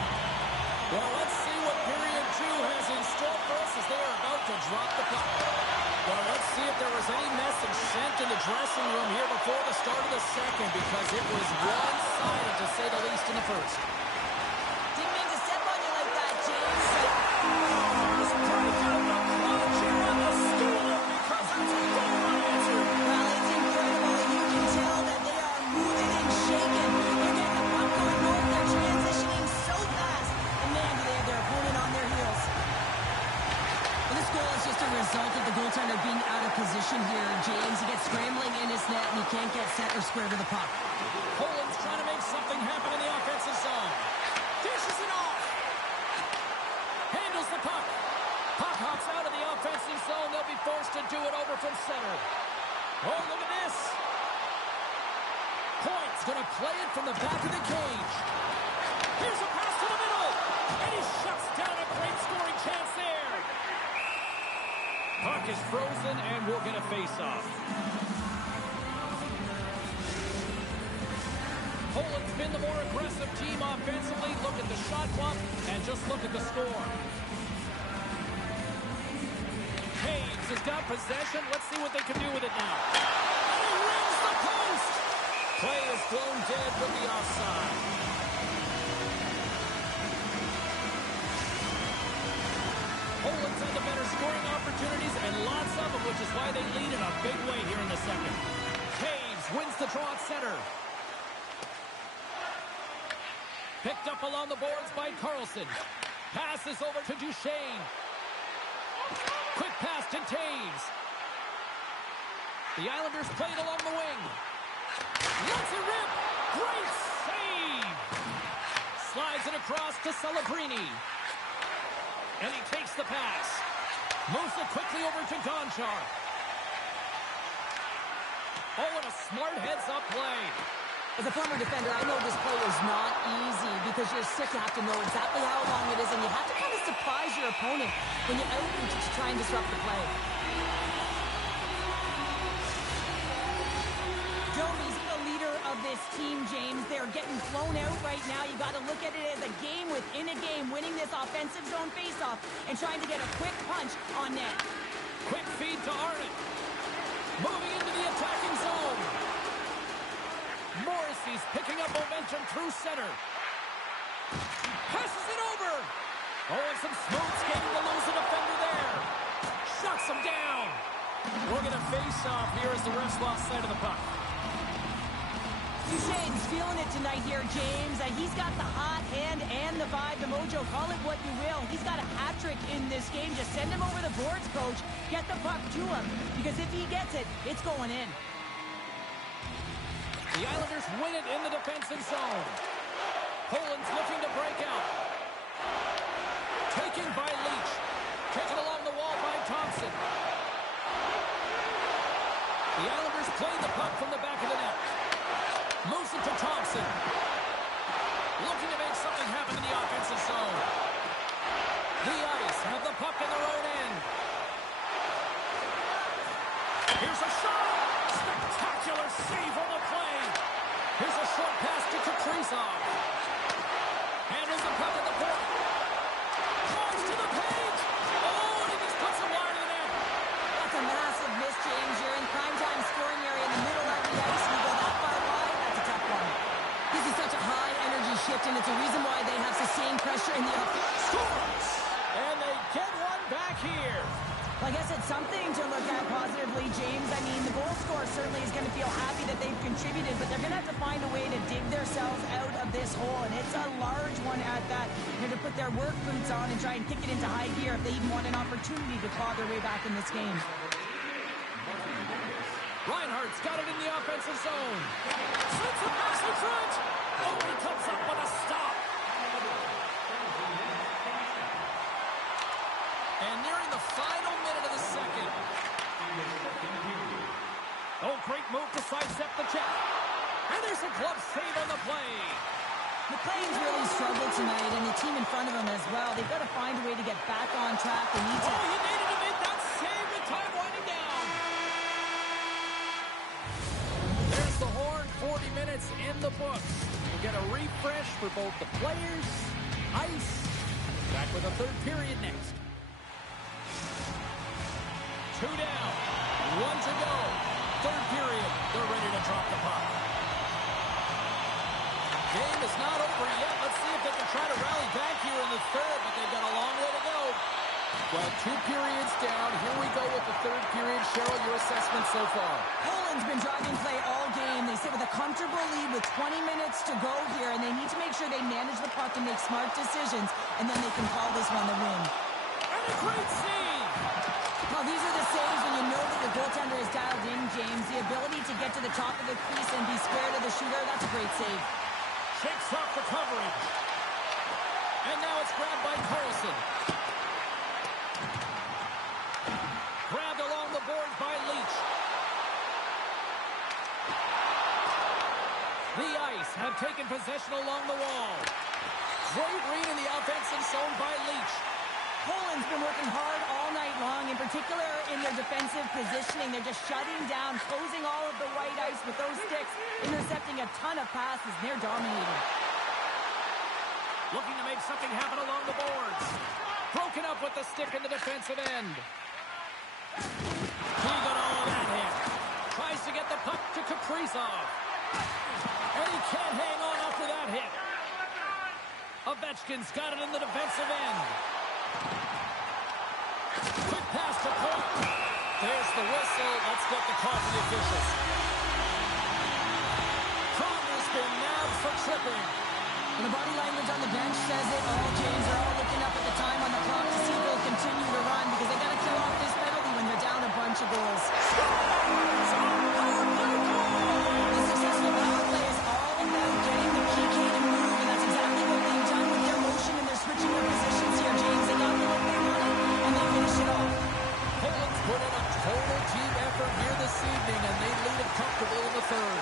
Well, let's see what period two has in store for us as they are about to drop the puck. Well, let's see if there was any message sent in the dressing room here before the start of the second, because it was one-sided to say the least in the first. Didn't mean to step on you like that, James. Result of the goaltender being out of position here, James. He gets scrambling in his net, and he can't get set or square to the puck. Poland's trying to make something happen in the offensive zone. Dishes it off. Handles the puck. Puck hops out of the offensive zone. They'll be forced to do it over from center. Oh, look at this. Point's going to play it from the back of the cage. Here's a pass to the middle. And he shuts down a great scoring chance there. Puck is frozen, and we'll get a face-off. Poland's been the more aggressive team offensively. Look at the shot clock, and just look at the score. Hayes has got possession. Let's see what they can do with it now. And he rings the post! Play is blown dead with the offside. Poland's had the better scoring opportunities, and lots of them, which is why they lead in a big way here in the second. Taves wins the draw at center. Picked up along the boards by Carlson. Passes over to Duchesne. Quick pass to Taves. The Islanders play it along the wing. Lets it rip. Great save. Slides it across to Celebrini. And he takes the pass. Moves it quickly over to Gonchar. Oh, and a smart heads-up play. As a former defender, I know this play is not easy because you're sick. You have to know exactly how long it is, and you have to kind of surprise your opponent when you're out to try and disrupt the play. Domi's the leader of this team, James. They're getting flown out right now. You got to look at it as a game within a game, winning this offensive zone faceoff and trying to get a quick punch on net. Quick feed to Arnott. Moving into the attacking zone. Morrissey's picking up momentum through center. Passes it over. Oh, and some smooth skating to lose a defender there. Shuts him down. We're going to face off here as the refs lost sight of the puck. Duchesne's feeling it tonight here, James. He's got the hot hand and the vibe, the mojo, call it what you will. He's got a hat trick in this game. Just send him over the boards, coach. Get the puck to him, because if he gets it, it's going in. The Islanders win it in the defensive zone. Poland's looking to break out. Taken by Leach. Taken along the wall by Thompson. The Islanders play the puck from the back of the net. Moves it to Thompson. Looking to make something happen in the offensive zone. The Ice have the puck in their own end. Here's a shot. Spectacular save on the play. Here's a short pass to Kaprizov. Handles the puck at the point. Drives to the page. Oh, and he just puts it wide in the net. That's a massive miss, James. You're in primetime scoring area in the middle of the ice. You go that far wide, that's a tough one. This is such a high-energy shift, and it's a reason why they have sustained pressure in the offense. Scores! And they get one back here. I guess it's something to look at positively, James. I mean, the goal scorer certainly is going to feel happy that they've contributed, but they're going to have to find a way to themselves out of this hole, and it's a large one at that. They're to put their work boots on and try and kick it into high gear if they even want an opportunity to claw their way back in this game. Reinhardt's got it in the offensive zone. Sends the pass in front. Oh, he comes up with a stop. And nearing the final minute of the second. Oh, great move to sidestep the check. And there's a glove save on the play. McLean's really struggled tonight, and the team in front of him as well. They've got to find a way to get back on track. They need to... Oh, he needed to make that save with time winding down. There's the horn. 40 minutes in the books. We'll get a refresh for both the players, ice. Back with a third period next. 2 down, 1 to go. Third period, they're ready to drop the puck. Game is not over yet. Let's see if they can try to rally back here in the third, but they've got a long way to go. Well, 2 periods down. Here we go with the third period. Cheryl, your assessment so far? Poland's been driving play all game. They sit with a comfortable lead with 20 minutes to go here, and they need to make sure they manage the puck and make smart decisions, and then they can call this one the win. And a great save! Well, these are the saves when you know that your goaltender is dialed in, James. The ability to get to the top of the crease and be square to the shooter, that's a great save. Shakes off the coverage. And now it's grabbed by Carlson. Grabbed along the boards by Leach. The Ice have taken possession along the wall. Great read in the offensive zone by Leach. Poland's been working hard all night long, in particular in their defensive positioning. They're just shutting down, closing all of the white ice with those sticks, intercepting a ton of passes, and they're dominating. Looking to make something happen along the boards. Broken up with the stick in the defensive end. He got all of that hit. Tries to get the puck to Kaprizov. And he can't hang on after that hit. Ovechkin's got it in the defensive end. Quick pass to Point. There's the whistle. Let's get the call from the officials. Pronger's been nabbed for tripping. And the body language on the bench says it all, James. They're all looking up at the time on the clock to see if they'll continue to run because they got to kill off this penalty when they're down a bunch of goals. The successful power play is all about getting the PK to move, and that's exactly what they've done with their motion, and they're switching their positions here, James. They got the look they wanted, and they finish it off. Poland's put in a total team effort here this evening, and they lead it comfortably in the third.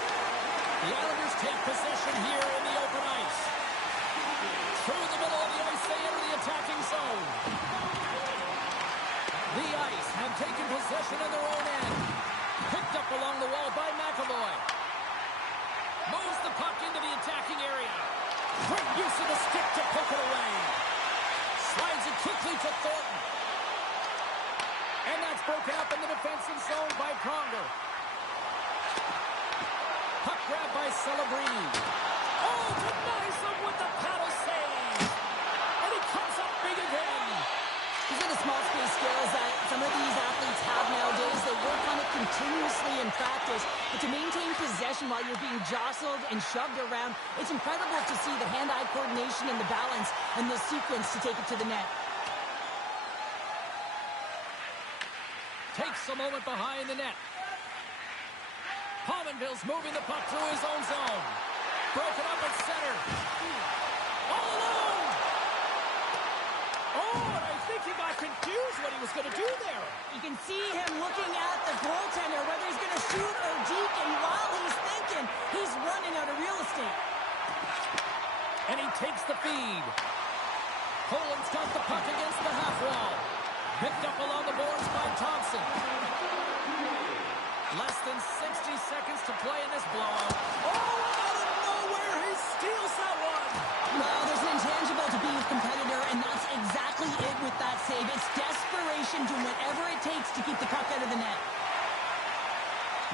The Islanders take possession here in the open ice. Through the middle of the ice, they enter the attacking zone. The Ice have taken possession in their own end. Picked up along the wall by McAvoy. Moves the puck into the attacking area. Great use of the stick to poke it away. Slides it quickly to Thornton. And that's broken up in the defensive zone by Pronger. Puck grab by Celebrini. Oh, denies him with the paddle save. And he comes up big again. These are the small space skills that some of these athletes have nowadays. They work on it continuously in practice. But to maintain possession while you're being jostled and shoved around, it's incredible to see the hand-eye coordination and the balance and the sequence to take it to the net. Takes a moment behind the net. Pominville's moving the puck through his own zone. Broken up at center. All alone! Oh, and I think he got confused what he was going to do there. You can see him looking at the goaltender, whether he's going to shoot or deke, and while he's thinking, he's running out of real estate. And he takes the feed. Poland's got the puck against the half wall. Picked up along the boards by Thompson. Less than 60 seconds to play in this blowout. Oh, out of nowhere, he steals that one. Well, there's an intangible to being a competitor, and that's exactly it with that save. It's desperation, doing whatever it takes to keep the puck out of the net.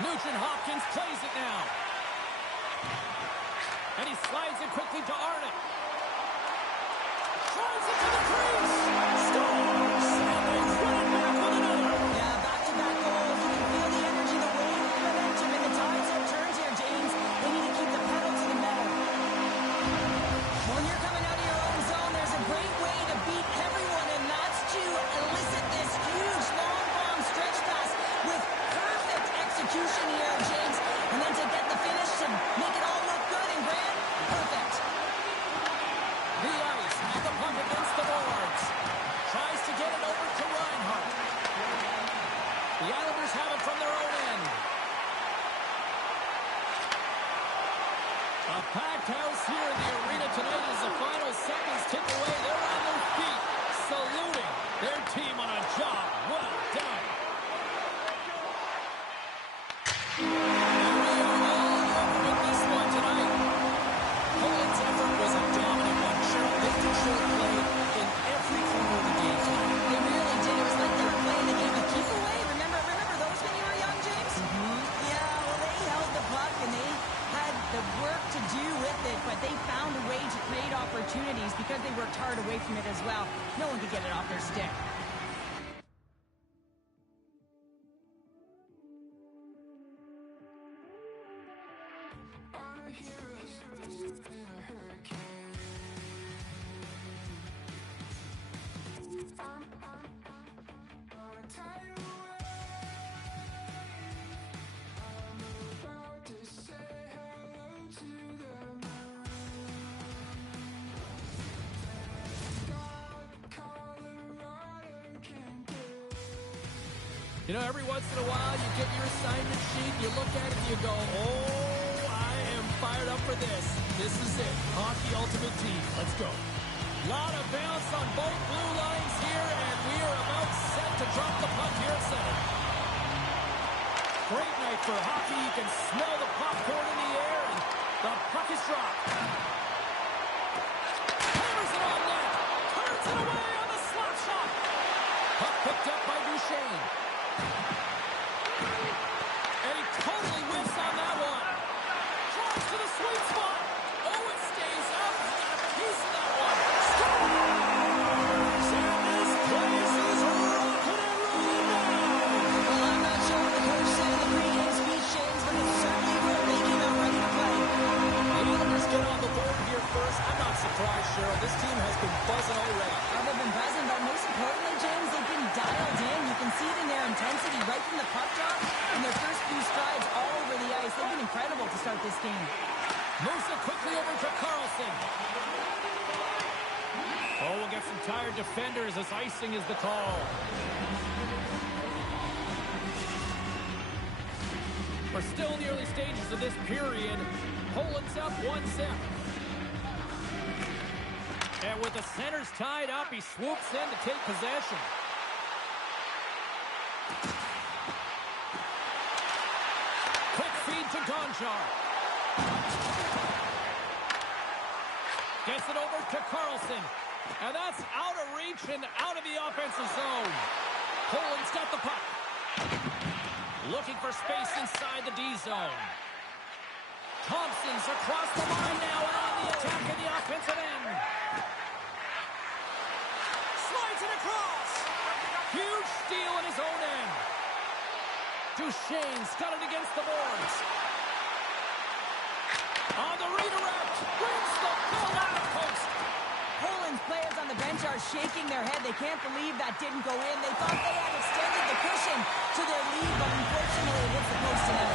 Nugent-Hopkins plays it now. And he slides it quickly to Arnott. Drives it to the crease. Scores! And they run it back with another. Yeah, back-to-back goals. You can feel the energy, the wave, the momentum, and the tides have turned here, James. They need to keep the pedal to the metal. A packed house here in the arena tonight as the final seconds tick away. They're on their feet, saluting their team on a job well done. And we are all over with this one tonight. Poland's effort was a dominant one. Cheryl, they controlled play in every corner of the game tonight. They really did. It was like they were playing the game of keep away. Remember those when you were young, James? Yeah, well, they held the puck and they had the work to do with it, but they found a way to create opportunities because they worked hard away from it as well. No one could get it off their stick. You know, every once in a while, you get your assignment sheet, you look at it, and you go, oh, I am fired up for this. This is it. Hockey Ultimate Team. Let's go. Lot of bounce on both blue lines here, and we are about set to drop the puck here at center. Great night for hockey. You can smell the popcorn in the air, and the puck is dropped. Hammers it on net. Turns it away on the slap shot. Puck picked up by Duchesne. And he totally whiffs on that one. Drives to the sweet spot. Oh, it stays up. He got a piece of that one. Scores! And this place is rocking and rolling now. Well, I'm not sure what the coach said in the pregame speech, James, but it's certainly where they came out ready to play. The Islanders get on the board here first. I'm not surprised, Cheryl. This team has been buzzing already. They've been buzzing, but most importantly, James, they've been dialed in. You can see it in their intensity right from the puck drop and their first few strides all over the ice. They've been incredible to start this game. Moves it quickly over to Carlson. Oh, we'll get some tired defenders as icing is the call. We're still in the early stages of this period. Poland's up 1-0. And with the centers tied up, he swoops in to take possession. Quick feed to Gonchar. Gets it over to Carlson. And that's out of reach and out of the offensive zone. Poland's got the puck. Looking for space inside the D zone. Thompson's across the line now on the attack in the offensive end. Slides it across. Huge steal in his own end. Duchesne's got it against the boards. On the redirect. Brings the pull out of post. Poland's players on the bench are shaking their head. They can't believe that didn't go in. They thought they had extended the cushion to their lead, but unfortunately it hits the post net.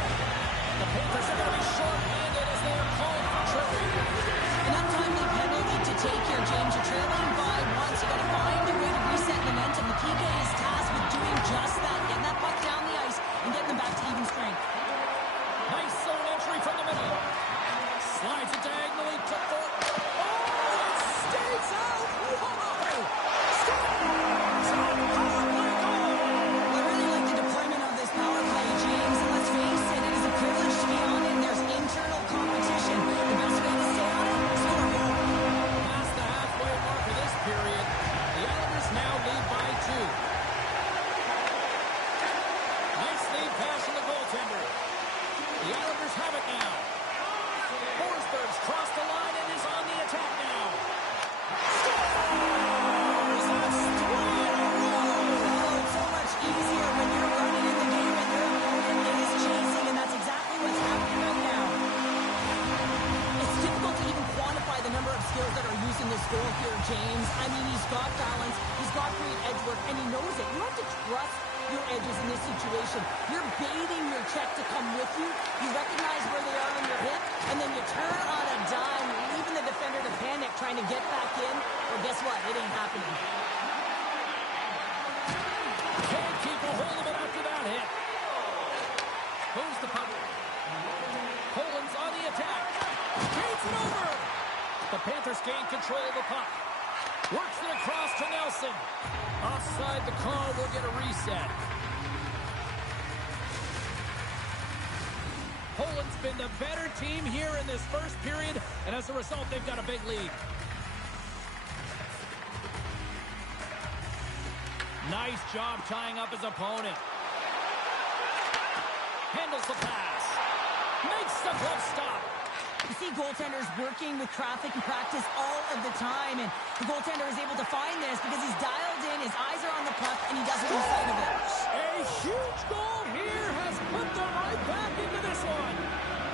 The Panthers are going to be short-handed as they are called for trailing. An untimely penalty to take here, James. You're trailing by once. You got to find a way to reset momentum. The PK is tasked with doing just that. Getting that puck down the ice and getting them back to even strength. Nice zone entry from the middle. Slides it diagonally to Thornton. Oh, it stays out. Whoa! Scores! Power play goal! I really like the deployment of this power play, James. And let's face it, it is a privilege to be on it. And there's internal competition. The best way to stay on it is score a goal. Past the halfway mark of this period, the Islanders now lead by 2. Nice lead pass from the goaltender. The Islanders have it now. Forsberg's crossed the line and is on the attack now. Scores! That's 3 in a row! Oh, it's so much easier when you're running in the game and your opponent is chasing, and that's exactly what's happening right now. It's difficult to even quantify the number of skills that are used in this goal here, James. I mean, he's got balance, he's got great edge work, and he knows it. You have to trust your edges in this situation. You're baiting your check to come with you. You recognize where they are on your hip, and then you turn on a dime, leaving the defender to panic, trying to get back in. Well, guess what? It ain't happening. Can't keep a hold of it after that hit. Moves the puck. Poland's on the attack. The Panthers gain control of the puck. Works it across to Nelson. Offside the call. We'll get a reset. Poland's been the better team here in this first period, and as a result, they've got a big lead. Nice job tying up his opponent. Handles the pass. Makes the glove stop. You see goaltenders working with traffic and practice all of the time, and the goaltender is able to find this because he's dialed in, his eyes are on the puck, and he doesn't lose sight of it. A huge goal here has put them right back into this one.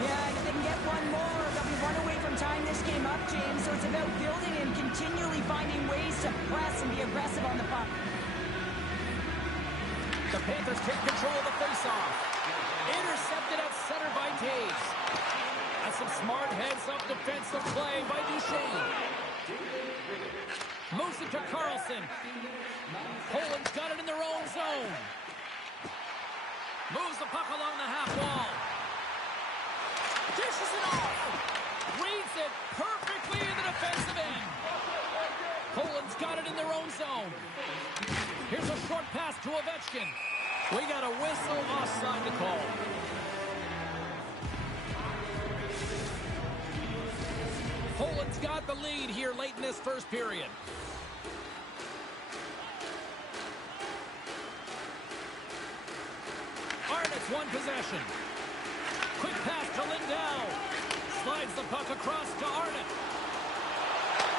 Yeah, and if they can get one more, they'll be one away from tying this game up, James. So it's about building and continually finding ways to press and be aggressive on the puck. The Panthers take control of the faceoff. Intercepted at center by Taves. That's some smart heads-up defensive play by Duchesne. Moves it to Carlson. Poland's got it in their own zone. Moves the puck along the half wall. Dishes it off. Reads it perfectly in the defensive end. Poland's got it in their own zone. Here's a short pass to Ovechkin. We got a whistle offside to call. Poland's got the lead here late in this first period. Arnott's one possession. Quick pass to Lindell. Slides the puck across to Arnott.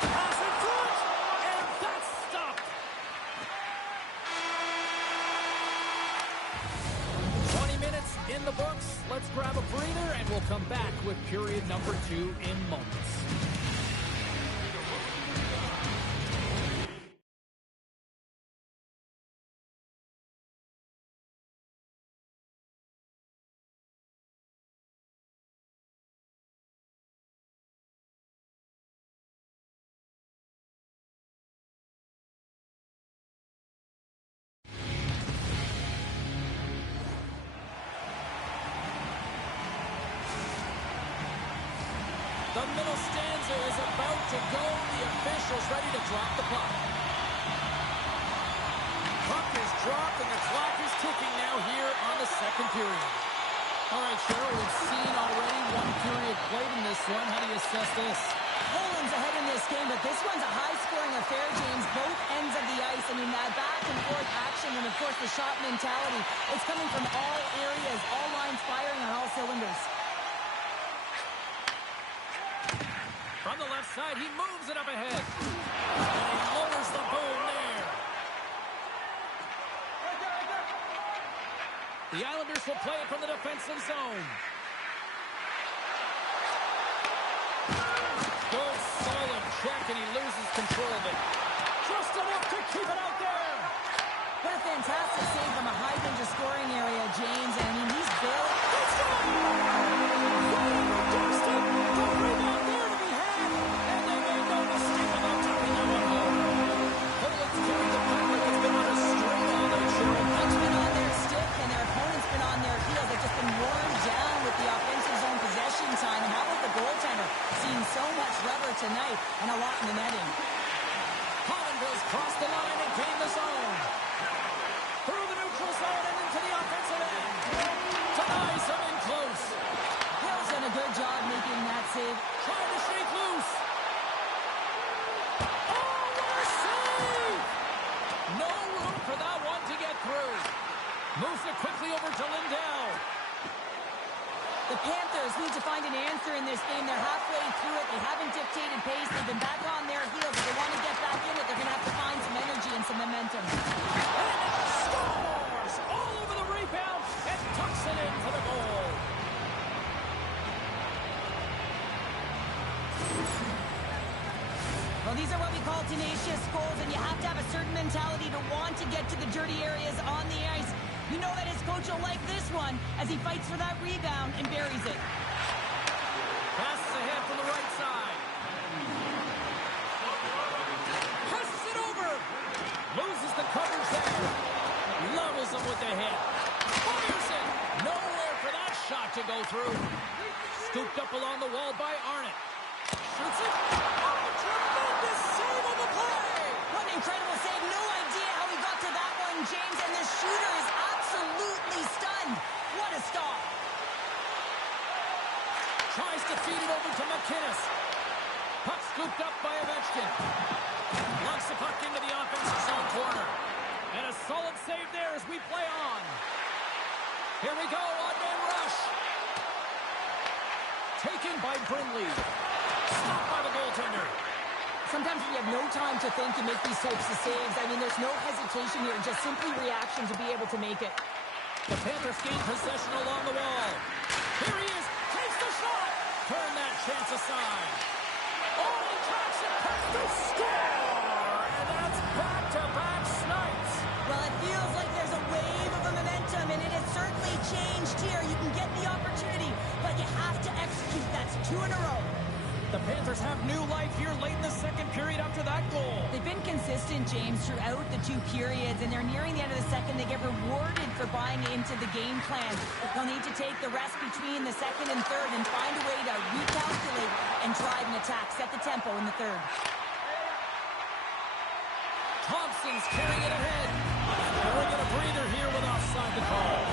Pass in front, and that's stopped. 20 minutes in the books. Let's grab a breather, and we'll come back with period number 2 in moments. The middle stanza is about to go. The officials ready to drop the puck. Puck is dropped and the clock is ticking now here on the second period. All right, Cheryl, we've seen already one period played in this one. How do you assess this? Poland's ahead in this game, but this one's a high-scoring affair, James. Both ends of the ice. I mean, that back-and-forth action and, of course, the shot mentality. It's coming from all areas, all lines firing on all cylinders. From the left side, he moves it up ahead. And he lowers the boom there. The Islanders will play it from the defensive zone. Good, solid check, and he loses control of it. Just enough to keep it out there. What a fantastic save from a high-danger scoring area, James. I mean, he's built. Let's go! Right on the doorstep. The rebound there to be had. And they made no mistake about taking that one home. Poland's carried the puck like it's been on a string all night, Cheryl. It's been on their stick, and their opponent's been on their heels. They've just been worn down with the offensive zone possession time. And how about the goaltender? Seeing so much rubber tonight and a lot in the netting. Poland goes across the line and gain the zone. Through the neutral zone and into the offensive end. Denies him in close. Hill's done a good job making that save. Trying to shake loose. Oh, what a save! No room for that one to get through. Moves it quickly over to Lindell. The Panthers need to find an answer in this game. They're halfway through it. They haven't dictated pace. They've been back on their heels. If they want to get back in it, they're going to have to find some energy and some momentum. And it scores! All over the rebound and tucks it in for the goal. Well, these are what we call tenacious goals, and you have to have a certain mentality to want to get to the dirty areas on the ice. You know that his coach will like this one as he fights for that rebound and buries it. Passes ahead from the right side. Presses it over. Loses the coverage there. Levels him with the head. Fires it. Nowhere for that shot to go through. Scooped up along the wall by Arnott. Shoots it. Feed it over to McInnes. Puck scooped up by Ovechkin. Lunks the puck into the offensive zone corner. And a solid save there as we play on. Here we go, odd-man rush. Taken by Brindley. Stopped by the goaltender. Sometimes when you have no time to think, you make these types of saves. I mean, there's no hesitation here, just simply reaction to be able to make it. The Panthers gain possession along the wall. Here he is, takes the shot. Turn that chance aside. Oh, he tracks it, puts the score! And that's back-to-back snipes. Well, it feels like there's a wave of momentum, and it has certainly changed here. You can get the opportunity, but you have to execute. That's 2 in a row. The Panthers have new life here late in the second period after that goal. They've been consistent, James, throughout the 2 periods, and they're nearing the end of the second. They get rewarded for buying into the game plan. They'll need to take the rest between the second and third and find a way to recalculate and drive an attack, set the tempo in the third. Thompson's carrying it ahead. And we'll get a breather here with offside the call.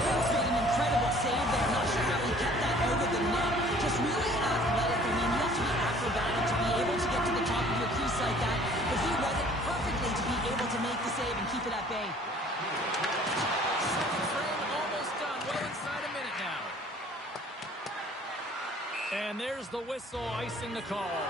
Hill's made an incredible save there. Not sure how he kept that out of the net. Just really athletic. I mean, you have to be acrobatic to be able to get to the top of your crease like that. But he read it perfectly to be able to make the save and keep it at bay. Second frame almost done. Well inside a minute now. And there's the whistle icing the call.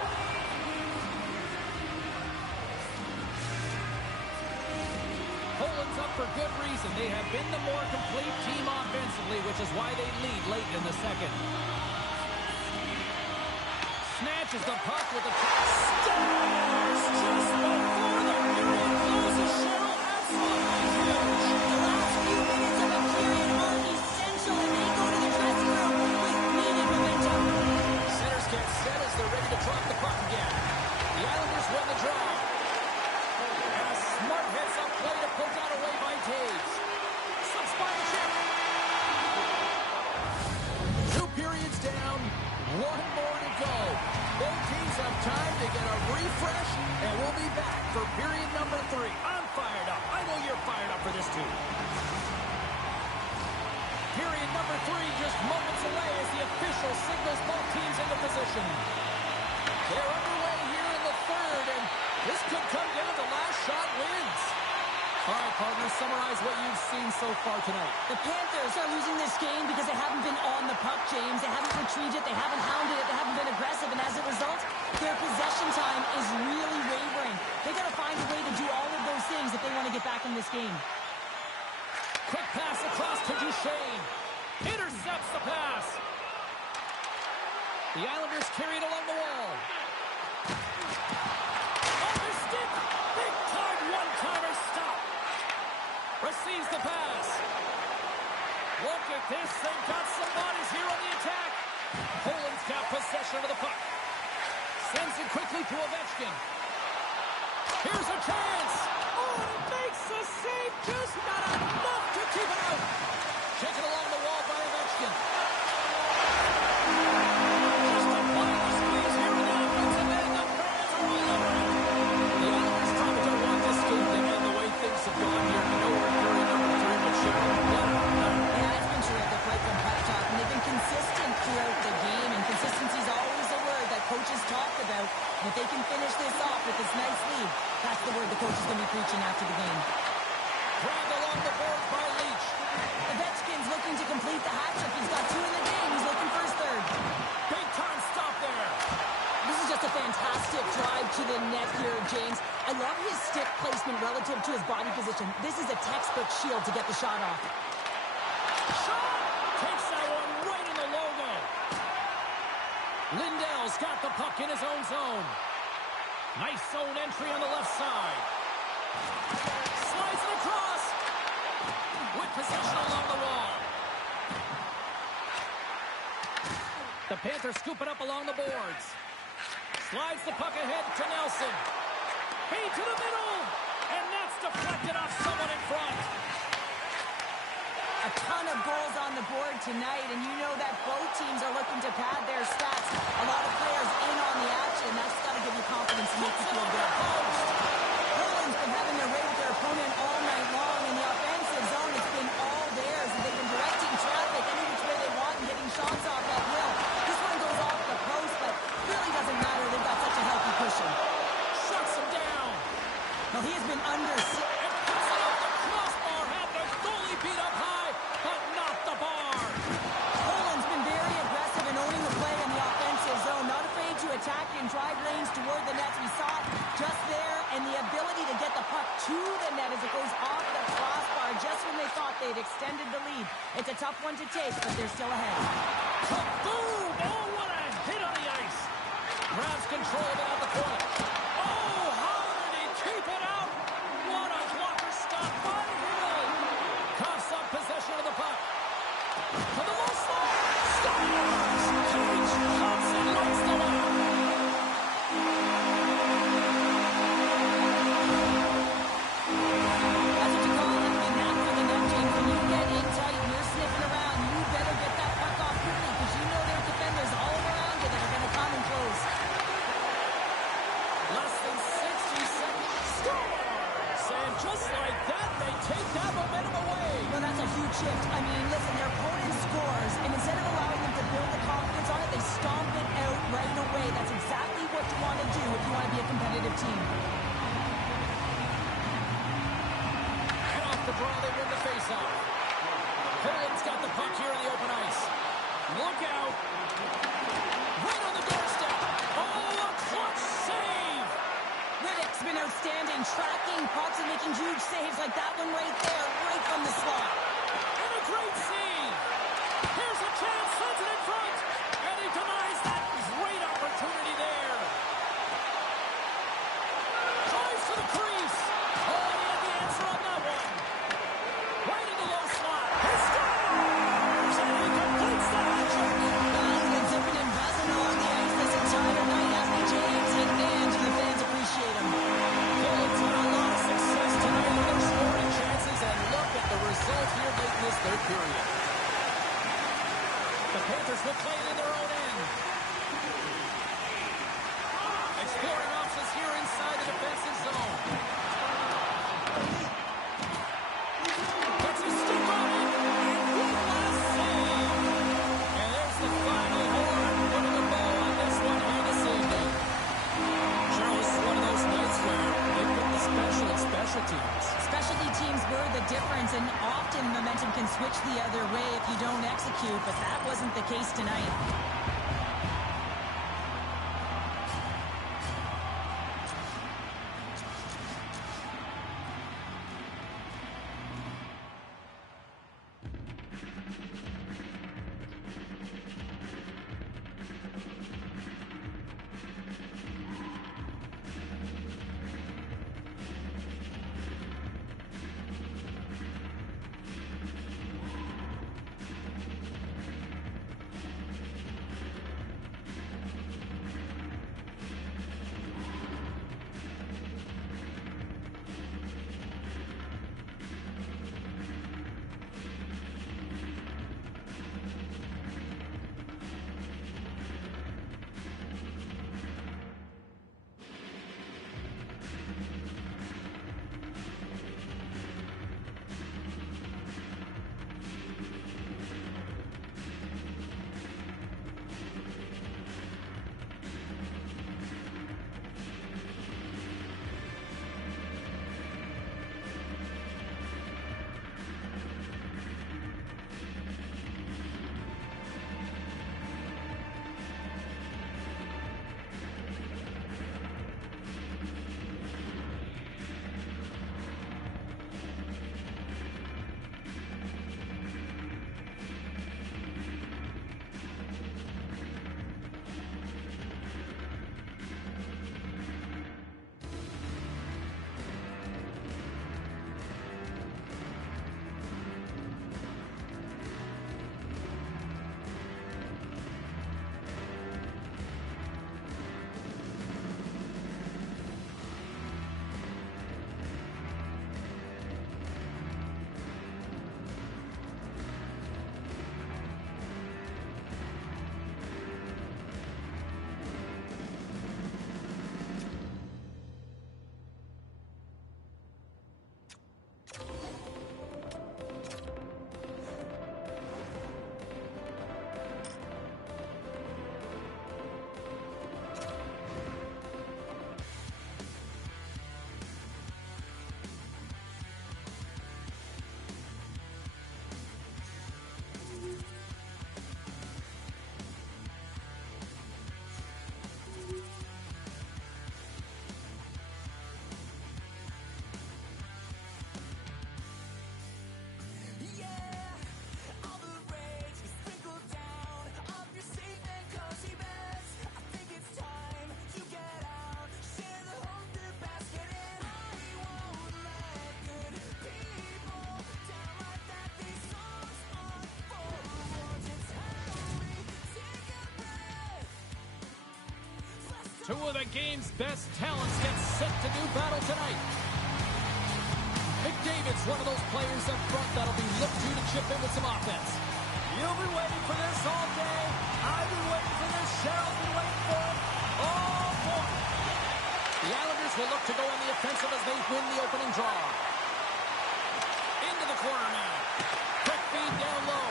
Poland's up for good reason. They have been the more complete team offensively, which is why they lead late in the second. Snatches the puck with a stars just before the period closes. Cheryl, absolutely huge. The last few minutes of a period are essential, and they go to the dressing room with needed momentum. Centers get set as they're ready to drop the puck again. The Islanders win the draw. And a smart heads-up play to poke out away by Taves. Some spine check. 2 periods down, 1 more to go. Both teams have time to get a refresh, and we'll be back for period number 3. I'm fired up. I know you're fired up for this too. Period number 3 just moments away as the official signals both teams into position. They're underway here in the third, and this could come down to last shot wins. All right, partners, summarize what you've seen so far tonight. The Panthers are losing this game because they haven't been on the puck, James. They haven't retreated, they haven't hounded it, they haven't been aggressive, and as a result, their possession time is really wavering. They got to find a way to do all of those things if they want to get back in this game. Quick pass across to Duchesne. Intercepts the pass. The Islanders carry it along the wall. On the stick. Big time one-timer stop. Receives the pass. Look at this. They've got some bodies here on the attack. Poland's got possession of the puck. Sends it quickly to Ovechkin. Here's a chance. Oh, he makes the save. Just not enough to keep it out. Taken along the wall by Ovechkin. Just applying the squeeze here in the offensive end. The fans are all over it. The Islanders probably don't want this game to end the way things have gone here. You know we're in period number 3, but Cheryl, Yeah, it's been terrific right from puck top, and they've been consistent throughout the game, and consistency is always a word that coaches talk about. And if they can finish this off with this nice lead, that's the word the coach is going to be preaching after the game. dragged along the boards by Leach. Ovechkin's looking to complete the hat trick. He's got 2 in the game. He's looking for his third. Big time stop there. This is just a fantastic drive to the net here, James. I love his stick placement relative to his body position. This is a textbook shield to get the shot off. Shot! Takes that one right in the logo. Lindell's got the puck in his own zone. Nice zone entry on the left side. Slides it across. With possession along the wall. The Panthers scoop it up along the boards. Slides the puck ahead to Nelson. Feed to the middle. And that's deflected off someone in front. A ton of goals on the board tonight, and you know that both teams are looking to pad their stats. A lot of players in on the action. That's got to give you confidence and make you feel good. Poland's been having their way with their opponent all night long. In the offensive zone, it's been all theirs. And they've been directing traffic any which way they want and getting shots off that extended the lead. It's a tough one to take, but they're still ahead. Kaboom! Oh, what a hit on the ice. Grabs control of it on the corner. Oh, how did he keep it out? What a blocker stop by Hill. Coughs up possession of the puck. To the low slot. Scores! Cage comes and lights the line. That's what you call it. The knack for the net, James. When you get in tight and you're sniffing around, you better get that puck off quickly because you know there's defenders all around you that are going to come and close. Less than 60 seconds. Scores! And just like that, they take that momentum away. Well, that's a huge shift. I mean, listen, their opponent scores, and instead of allowing them to build the confidence on it, they stomp it out right away. That's exactly what you want to do if you want to be a competitive team. And off the draw, they win the faceoff. Poland's got the puck here in the open ice. Look out. Right on the doorstep. Oh, a clutch save. Riddick's been outstanding, tracking pucks and making huge saves like that one right there, right from the slot. And a great save. Here's a chance, sends it in front. And he denies that great opportunity there. Drives to the crease. Oh, he had the answer on that one. Right in the low slot. He scores! And he completes the hat-trick. Well, he's been zipping and buzzing along the ice this entire night, hasn't he, James? And man, do the fans appreciate him. Poland's had a lot of success tonight with their scoring chances, and look at the result here late in this third period. The Panthers will play it in their own end. Exploring options here inside the defensive zone. Gets his stick on it, and one last save. And there's the final horn, putting a bow on this one here this evening. Charles, this is one of those nights where they put the special in special teams. Specialty teams were the difference, and often momentum can switch the other way if you don't execute, but that wasn't the case tonight. Two of the game's best talents get set to do battle tonight. McDavid's one of those players up front that'll be looked to chip in with some offense. You've been waiting for this all day. I've been waiting for this. Cheryl's been waiting for it. Oh, boy. The Islanders will look to go on the offensive as they win the opening draw. Into the corner now. Quick feed down low.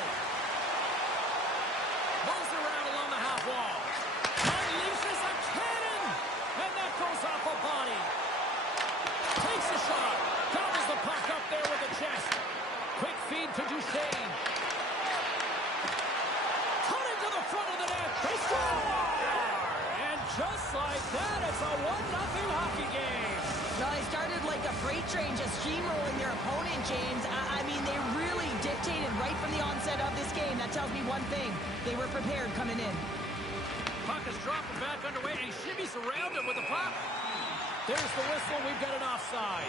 Moves around along the half wall. Unleashes a cannon. And that goes off a body. Takes a shot. Counters the puck up there with the chest. Quick feed to Duchesne. Cutting to the front of the net. They score! And just like that, it's a 1-0 hockey game. No, they started like a freight train just steamrolling their opponent, James. I mean, they really dictated right from the onset of this game. That tells me one thing. They were prepared coming in. Puck is dropping back underway, and he shimmies around it with the puck. There's the whistle. We've got an offside.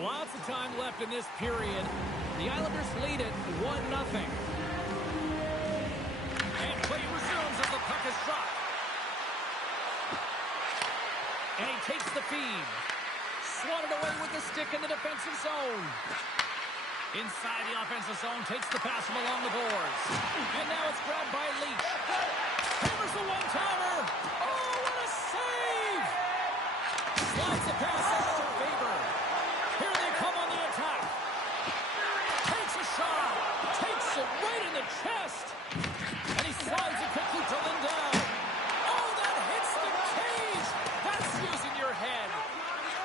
Lots of time left in this period. The Islanders lead it 1-0. And play resumes as the puck is dropped. And he takes the feed. Swatted away with the stick in the defensive zone. Inside the offensive zone, takes the pass from along the boards. And now it's grabbed by Leach. Hammers the one-timer. Oh, what a save! Slides the pass out to Faber. Here they come on the attack. Takes a shot. Takes it right in the chest. And he slides it quickly to Lindell. Oh, that hits the cage. That's using your head.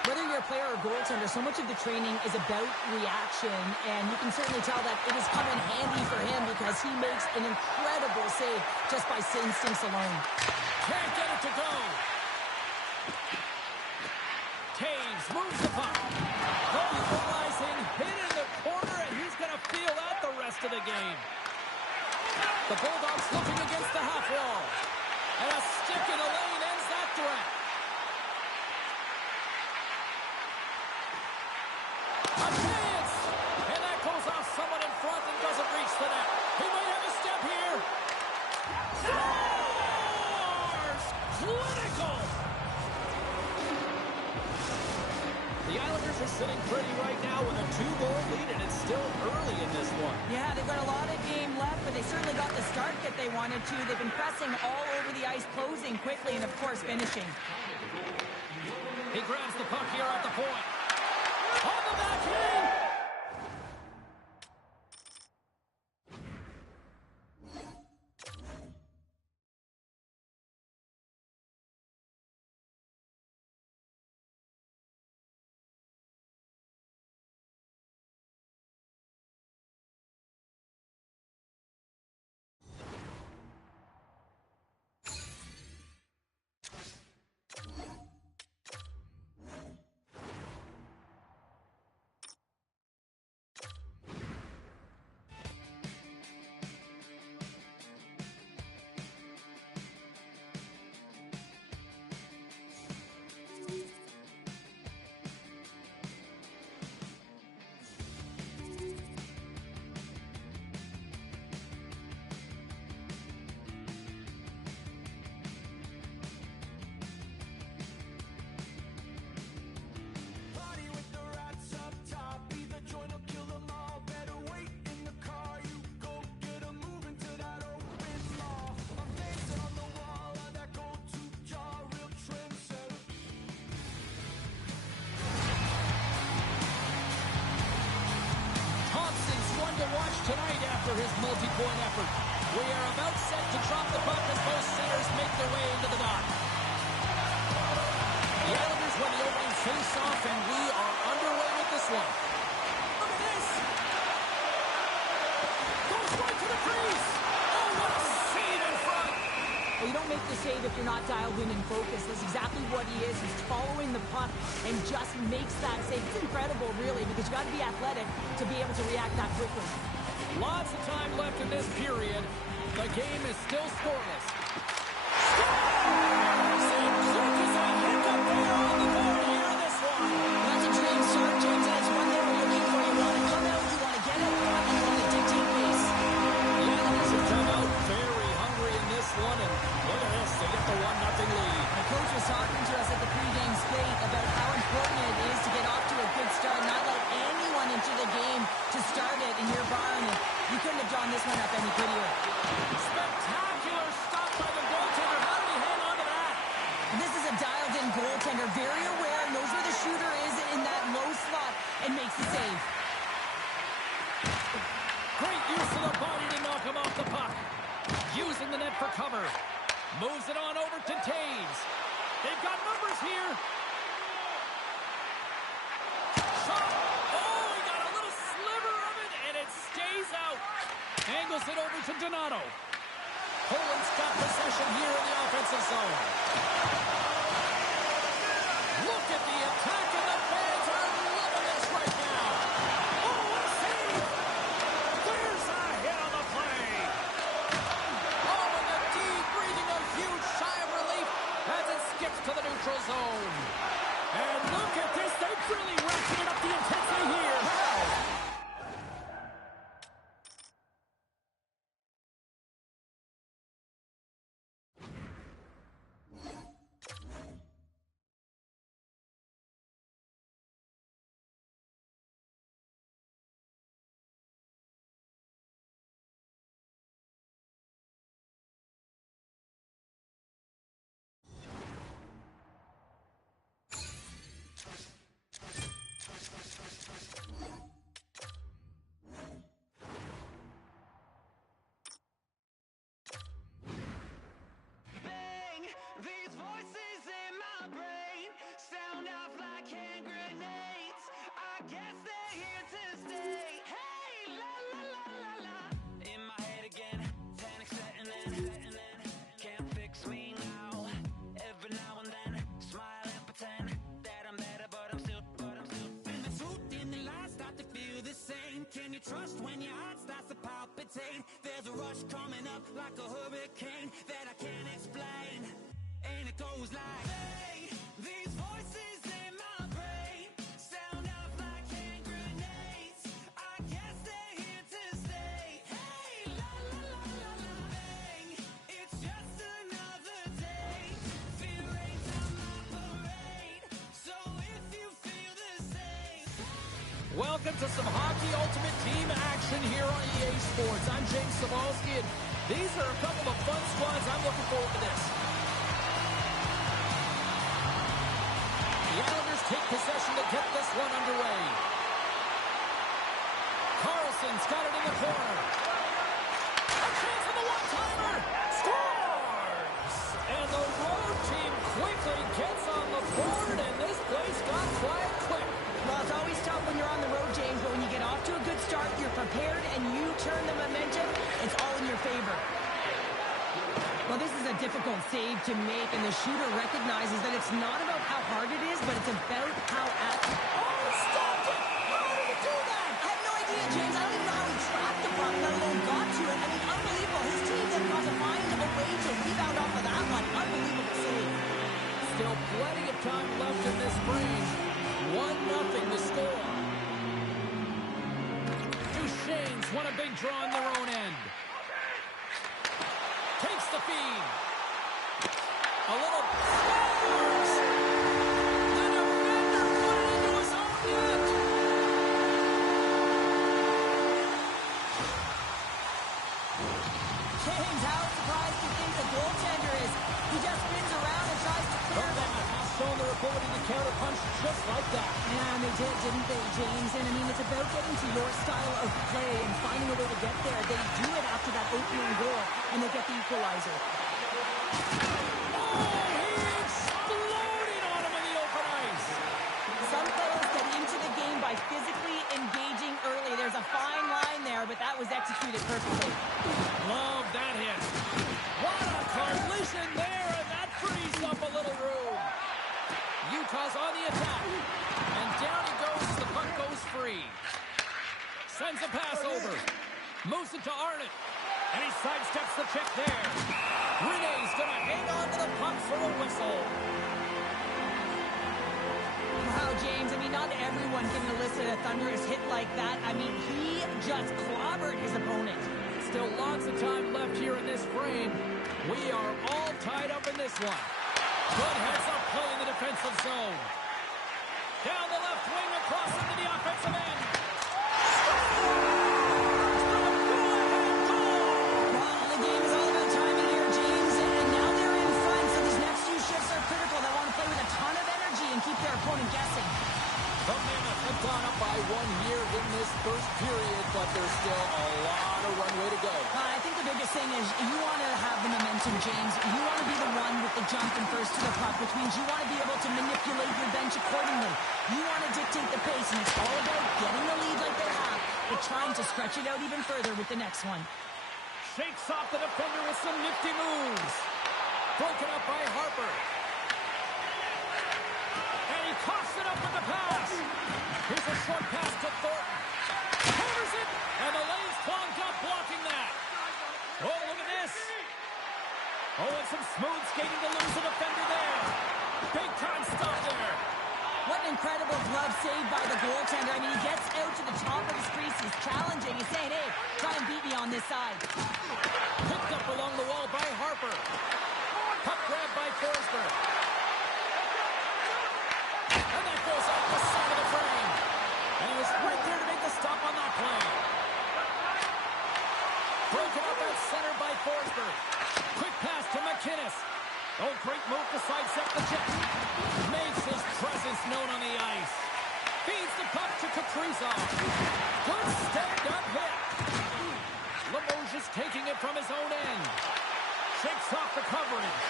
Whether you're a player or goaltender, so much of the training is about reaction, and you can certainly tell that it has come in handy for him because he makes an incredible save just by instincts alone. Can't get it to go. Taves moves the puck. Rising, hit in the corner, and he's going to feel that the rest of the game. The Bulldogs looking against the half wall. And a stick in the lane ends that threat. A chance! And that goes off someone in front and doesn't reach the net. He might have a step here. Scores! Clinical! The Islanders are sitting pretty right now with a 2-goal lead, and it's still early in this one. Yeah, they've got a lot of game left, but they certainly got the start that they wanted to. They've been pressing all over the ice, closing quickly, and of course finishing. He grabs the puck here at the point. On the backhand! Tonight after his multi-point effort. We are about set to drop the puck as both centers make their way into the dock. The Islanders win the opening face-off, and we are underway with this one. Look at this! Goes right to the crease! Oh, what a save in front! Well, you don't make the save if you're not dialed in and focused. That's exactly what he is. He's following the puck and just makes that save. It's incredible, really, because you got to be athletic to be able to react that quickly. Lots of time left in this period. The game is still scoreless. That's a dream start, James. That's one thing we're looking for. You want to come out, you want to get it, and you want to dictate pace. The Islanders have come out very hungry for cover. Moves it on over to Taves. They've got numbers here. Shot. Oh, he got a little sliver of it, and it stays out. Angles it over to Donato. Poland's got possession here in the offensive zone. Look at the attack, and the fans are loving this right now. Oh, what a save! There's a hit on the play. Oh, and the D breathing a huge sigh of relief as it skips to the neutral zone. And look at this. They've really ratcheted up the intensity here. These voices in my brain sound off like hand grenades. I guess they're here to stay. Hey, la la la la la. In my head again, panic setting in. Can't fix me now. Every now and then, smile and pretend that I'm better, but I'm still. And the truth in the lies start to feel the same. Can you trust when your heart starts to palpitate? There's a rush coming up like a hurricane that I can't explain. And it goes like, hey, these voices in my brain sound off like hand grenades. I guess they're here to stay. Hey, la la la la la. Bang, it's just another day. Fear ain't on my parade. So if you feel the same. Welcome to some Hockey Ultimate Team action here on EA Sports. I'm James Cybulski, and these are a couple of fun squads. I'm looking forward to this. The Islanders take possession to get this one underway. Carlson's got it in the corner. A chance for the one-timer. Scores! And the road team quickly gets on the board, and this place got quiet quick. Well, it's always tough when you're on the road, James, but when you get off to a good start, you're prepared, and you turn the momentum, it's all in your favor. Well, this is a difficult save to make, and the shooter recognizes that it's not about how hard it is, but it's about how accurate. Oh, he stopped it! How did he do that? I have no idea, James. I don't even know how he trapped the puck, let alone got to it. I mean, unbelievable. His team then got to find a way to rebound off of that one. Unbelievable save. Still plenty of time left in this frame. 1-0 to score. Duchesne's won a big draw on their own end. Takes the feed. A little scores. The defender put it into his own net. James, how surprised do you think the goaltender is? He just spins around and tries to clear But them. that has shown their ability to counterpunch just like that. Yeah, and they did, didn't they, James? And I mean, it's about getting to your style of play and finding a way to get there. They do it after that opening goal, and they get the equalizer. Oh, he exploded on him in the open ice. Some players get into the game by physically engaging early. There's a fine line there, but that was executed perfectly. Love that hit. What a collision there, and that frees up a little room. Utah's on the attack. And down he goes as the puck goes free. Sends a pass over. Moves it to Arnott. And he sidesteps the check there. Rene's going to hang on to the puck for a whistle. Wow, James, I mean, not everyone can elicit a thunderous hit like that. I mean, he just clobbered his opponent. Still lots of time left here in this frame. We are all tied up in this one. Good heads-up play in the defensive zone. Down the left wing, across into the offensive end. Well, the game is all about timing here, James, and now they're in front, so these next few shifts are critical. They want to play with a ton of energy and keep their opponent guessing. The Mammoth have gone up by 1 here in this first period, but there's still a lot of runway to go. I think the biggest biggest thing is you want to have the momentum, James. You want to be the one with the jump and first to the puck, which means you want to be able to manipulate your bench accordingly. You want to dictate the pace, and it's all about getting the lead like they have, but trying to stretch it out even further with the next one. Shakes off the defender with some nifty moves. Broken up by Harper. And he coughs it up with the pass. Here's a short pass to Thornton. Covers it, and the lane's clogged up blocking that. Oh, look at this. Oh, and some smooth skating to lose a defender there. Big time stop there. What an incredible glove save by the goaltender. I mean, he gets out to the top of his crease. He's challenging. He's saying, hey, try and beat me on this side. Picked up along the wall by Harper. Puck grab by Forsberg. And that goes off the side of the frame. And he was right there to make the stop on that play. Broken up at center by Forsberg. Quick pass to McInnes. Oh, great move to sidestep the check. Makes his presence known on the ice. Feeds the puck to Kaprizov. Good stand-up hit. Limoges is taking it from his own end. Shakes off the coverage.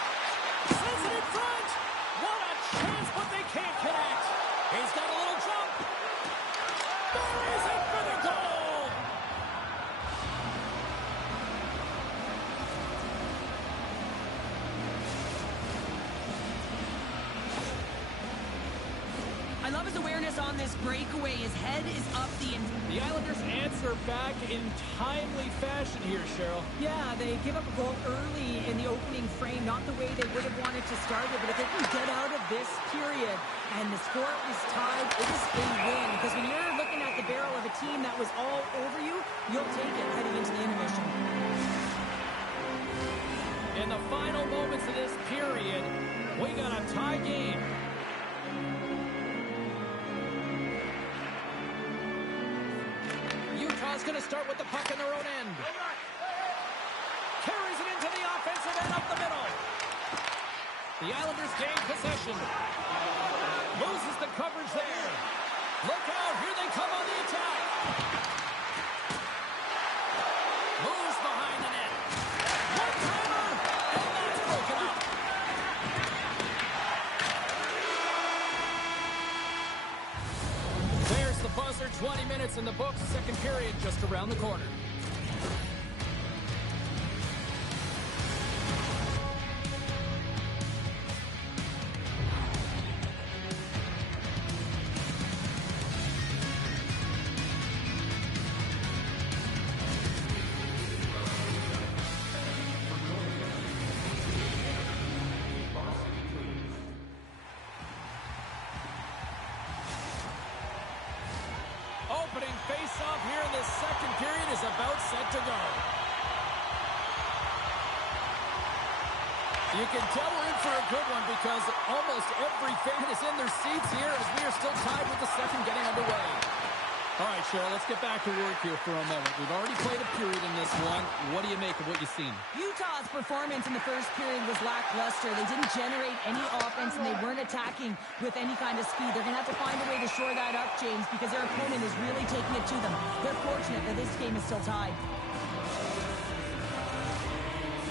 Sends it in front. What a chance, but they can't connect. He's got a little jump. Buries it for the goal. I love his awareness on this breakaway. His head is up The Islanders answer back in timely fashion here, Cheryl. Yeah, they give up a goal early in the opening frame, not the way they would have wanted to start it, but if they can get out of this period and the score is tied, it is a win. Because when you're looking at the barrel of a team that was all over you, you'll take it heading into the intermission. In the final moments of this period, we got a tie game. Utah's going to start with the puck in their own end. Carries it into the offensive end up the middle. The Islanders gain possession. Loses the coverage there. Look out, here they come on the attack. Moves behind the net. One-timer, and that's broken up. There's the buzzer, 20 minutes in the books, second period just around the corner. Opening face-off here in the second period is about set to go. You can tell we're in for a good one because almost every fan is in their seats here as we are still tied with the second getting underway. All right, Cheryl, let's get back to work here for a moment. We've already played a period in this one. What do you make of what you've seen? Utah's performance in the first period was lackluster. They didn't generate any offense, and they weren't attacking with any kind of speed. They're going to have to find a way to shore that up, James, because their opponent is really taking it to them. They're fortunate that this game is still tied.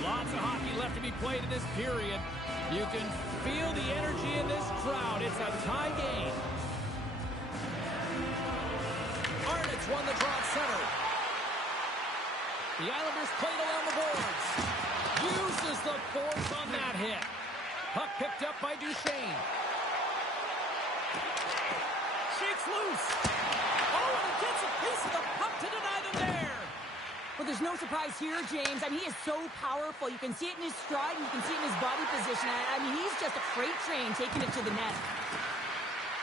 Lots of hockey left to be played in this period. You can feel the energy in this crowd. It's a tie game. Arnott's won the draw at center. The Islanders played along the boards. Uses the force on that hit. Puck picked up by Duchesne. Shakes loose. Oh, and he gets a piece of the puck to deny them there. Well, there's no surprise here, James. I mean, he is so powerful. You can see it in his stride, and you can see it in his body position. I mean, he's just a freight train taking it to the net.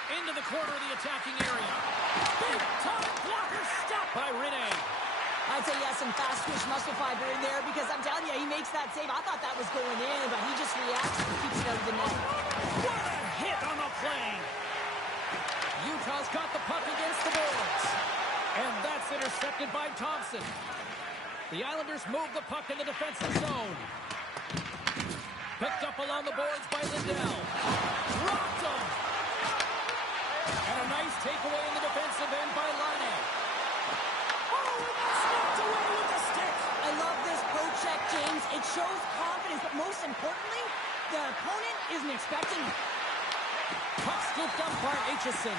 Into the corner of the attacking area. Big time blocker stop by Rene. I'd say he has some fast-twitch muscle fiber in there because I'm telling you, he makes that save. I thought that was going in, but he just reacts and keeps it out of the net. What a hit on the play. Utah's got the puck against the boards. And that's intercepted by Thompson. The Islanders move the puck in the defensive zone. Picked up along the boards by Lindell. Dropped him. And a nice takeaway in the defensive end by Laine. Oh, and that's knocked away with the stick. I love this poke check It shows confidence, but most importantly, the opponent isn't expecting it. Puck scooped up by Aitchison.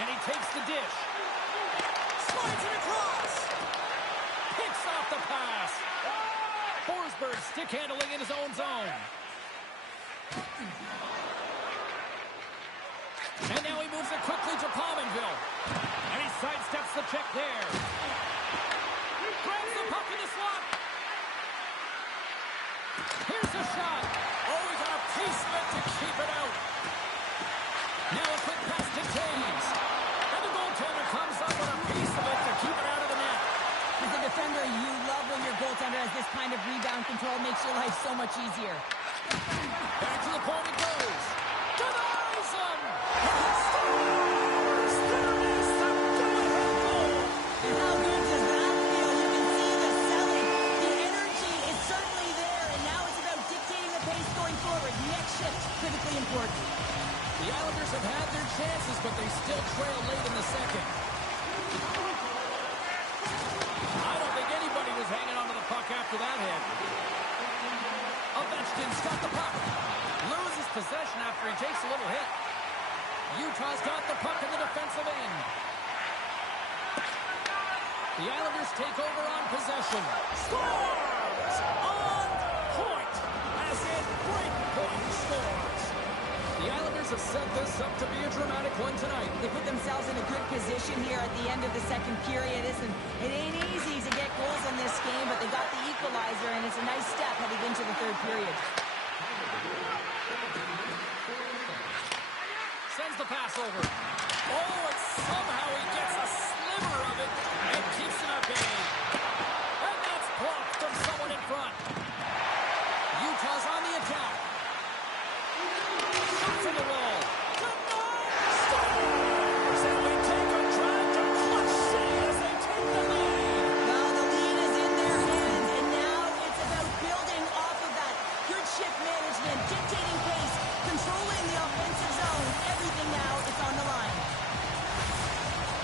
And he takes the dish. Slides it across. Picks off the pass. Forsberg stick handling in his own zone. And now he moves it quickly to Pominville. And he sidesteps the check there. Grabs the puck in the slot. Here's a shot. Oh, he got a piece of it to keep it out. Now a quick pass to Taves. And the goaltender comes up with a piece of it to keep it out of the net. As a defender, you love when your goaltender has this kind of rebound control. Makes your life so much easier. Back to the point it goes. Denies him. And how good does that feel? You can see the selling. The energy is certainly there, and now it's about dictating the pace going forward. Next shift, critically important. The Islanders have had their chances, but they still trail late in the second. I don't think anybody was hanging onto the puck after that hit. Ovechkin's got the puck. Loses possession after he takes a little hit. Utah's got the puck in the defensive end. The Islanders take over on possession. Scores! On point! As in break-point scores. The Islanders have set this up to be a dramatic one tonight. They put themselves in a good position here at the end of the second period. Listen, it ain't easy to get goals in this game, but they got the equalizer, and it's a nice step heading into the third period. Sends the pass over. Oh, and somehow he gets a sliver of it and keeps it at bay. And that's blocked from someone in front. Utah's on the attack. Shots in the roll. Scores! And they take a drive to clutch city as they take the lead. Well, the lead is in their hands, and now it's about building off of that. Good shift management, dictating pace, controlling the offensive zone. Everything now is on the line.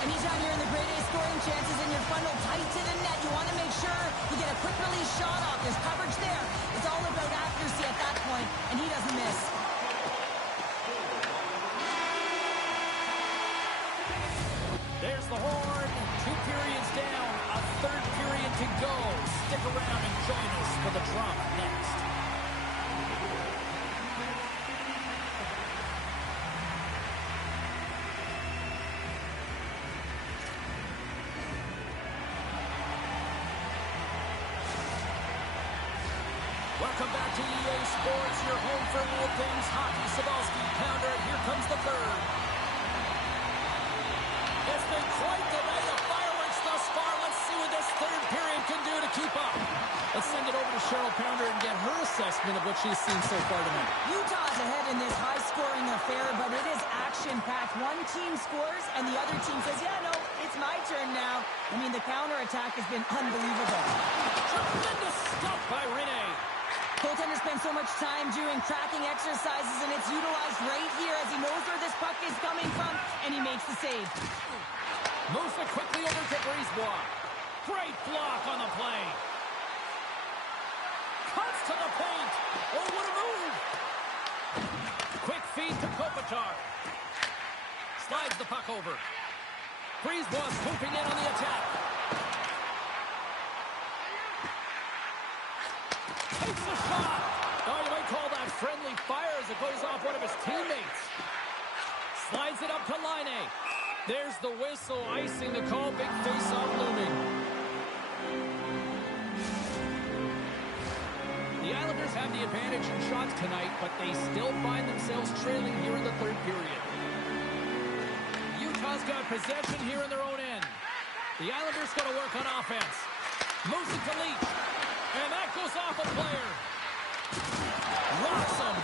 Anytime you're in the grade A scoring chances and you're funneled tight to the net, you want to make sure you get a quick release shot off. There's coverage there. It's all about accuracy at that point, and he doesn't miss. There's the horn. 2 periods down. A third period to go. Stick around and join us for the drama next. Welcome back to EA Sports, your home for all things hockey. Sabalski, Pounder, and here comes the third. It's been quite the night of fireworks thus far. Let's see what this third period can do to keep up. Let's send it over to Cheryl Pounder and get her assessment of what she's seen so far tonight. Utah's ahead in this high-scoring affair, but it is action-packed. One team scores, and the other team says, yeah, no, it's my turn now. I mean, the counterattack has been unbelievable. Tremendous stuff by Rene. Goaltender spends so much time doing tracking exercises, and it's utilized right here as he knows where this puck is coming from, and he makes the save. Moves it quickly over to Brisebois. Great block on the play. Cuts to the paint. Oh, what a move. Quick feed to Kopitar. Slides the puck over. Brisebois swooping in on the attack. Takes a shot. Oh, you might call that friendly fire as it goes off one of his teammates. Slides it up to Laine. There's the whistle, icing the call. Big face-off looming. The Islanders have the advantage in shots tonight, but they still find themselves trailing here in the third period. Utah's got possession here in their own end. The Islanders got to work on offense. Moves it to Leach. And that goes off a player. Rocks him.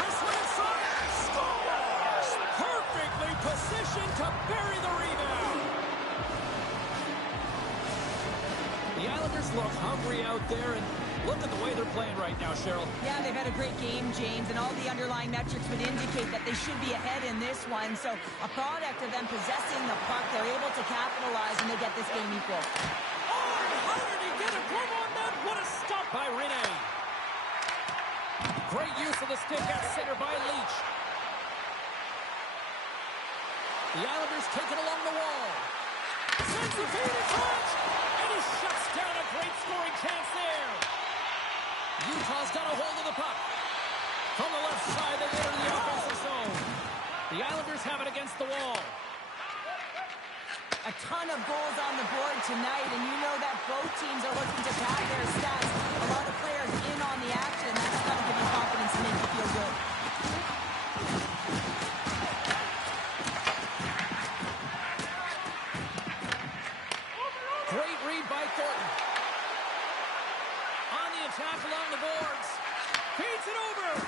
Wrestling inside. Scores! Perfectly positioned to bury the rebound. The Islanders look hungry out there, and look at the way they're playing right now, Cheryl. Yeah, they've had a great game, James, and all the underlying metrics would indicate that they should be ahead in this one. So a product of them possessing the puck, they're able to capitalize, and they get this game equal. Oh, how did he get a glove on that? What a stick at center by Leach. The Islanders take it along the wall. Sends the feed in front, and he shuts down a great scoring chance there. Utah's got a hold of the puck. From the left side, they enter the offensive zone. The Islanders have it against the wall. A ton of goals on the board tonight, and you know that both teams are looking to pad their stats. A lot of players in on the action. That's got to give you confidence and make you feel good. Great read by Thornton. On the attack along the boards. Feeds it over.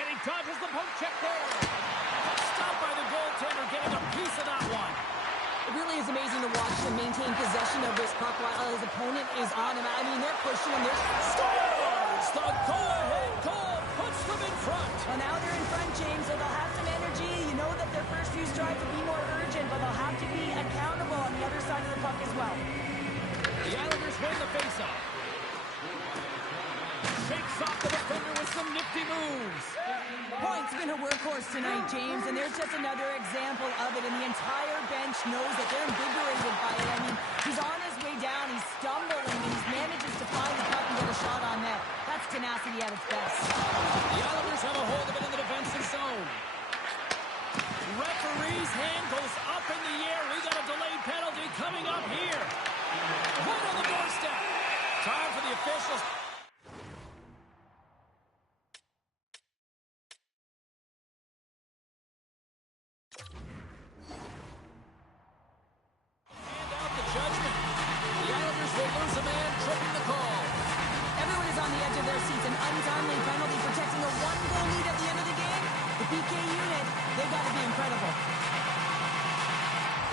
And he dodges the poke check there. Stopped by the goaltender, getting a piece of that one. It really is amazing to watch him maintain possession of this puck while his opponent is on him. I mean, they're pushing him. Scores! The go-ahead goal puts them in front. Well, now they're in front, James, so they'll have some energy. You know that their first few strides will be more urgent, but they'll have to be accountable on the other side of the puck as well. The Islanders win the faceoff. Shakes off the defender with some nifty moves. Point's been a workhorse tonight, James, and there's just another example of it, and the entire bench knows that they're invigorated by it. I mean, he's on his way down, he's stumbling, and he manages to find the puck and get a shot on net. That's tenacity at its best. The Islanders have a hold of it in the defensive zone. Referee's hand goes up in the air. We got a delayed penalty coming up here. Right on the doorstep. Time for the officials. Hand out the judgment. The Islanders will lose a man, tripping the call. Everyone is on the edge of their seats. An untimely penalty protecting a one-goal lead at the end of the game. The PK unit, they've got to be incredible.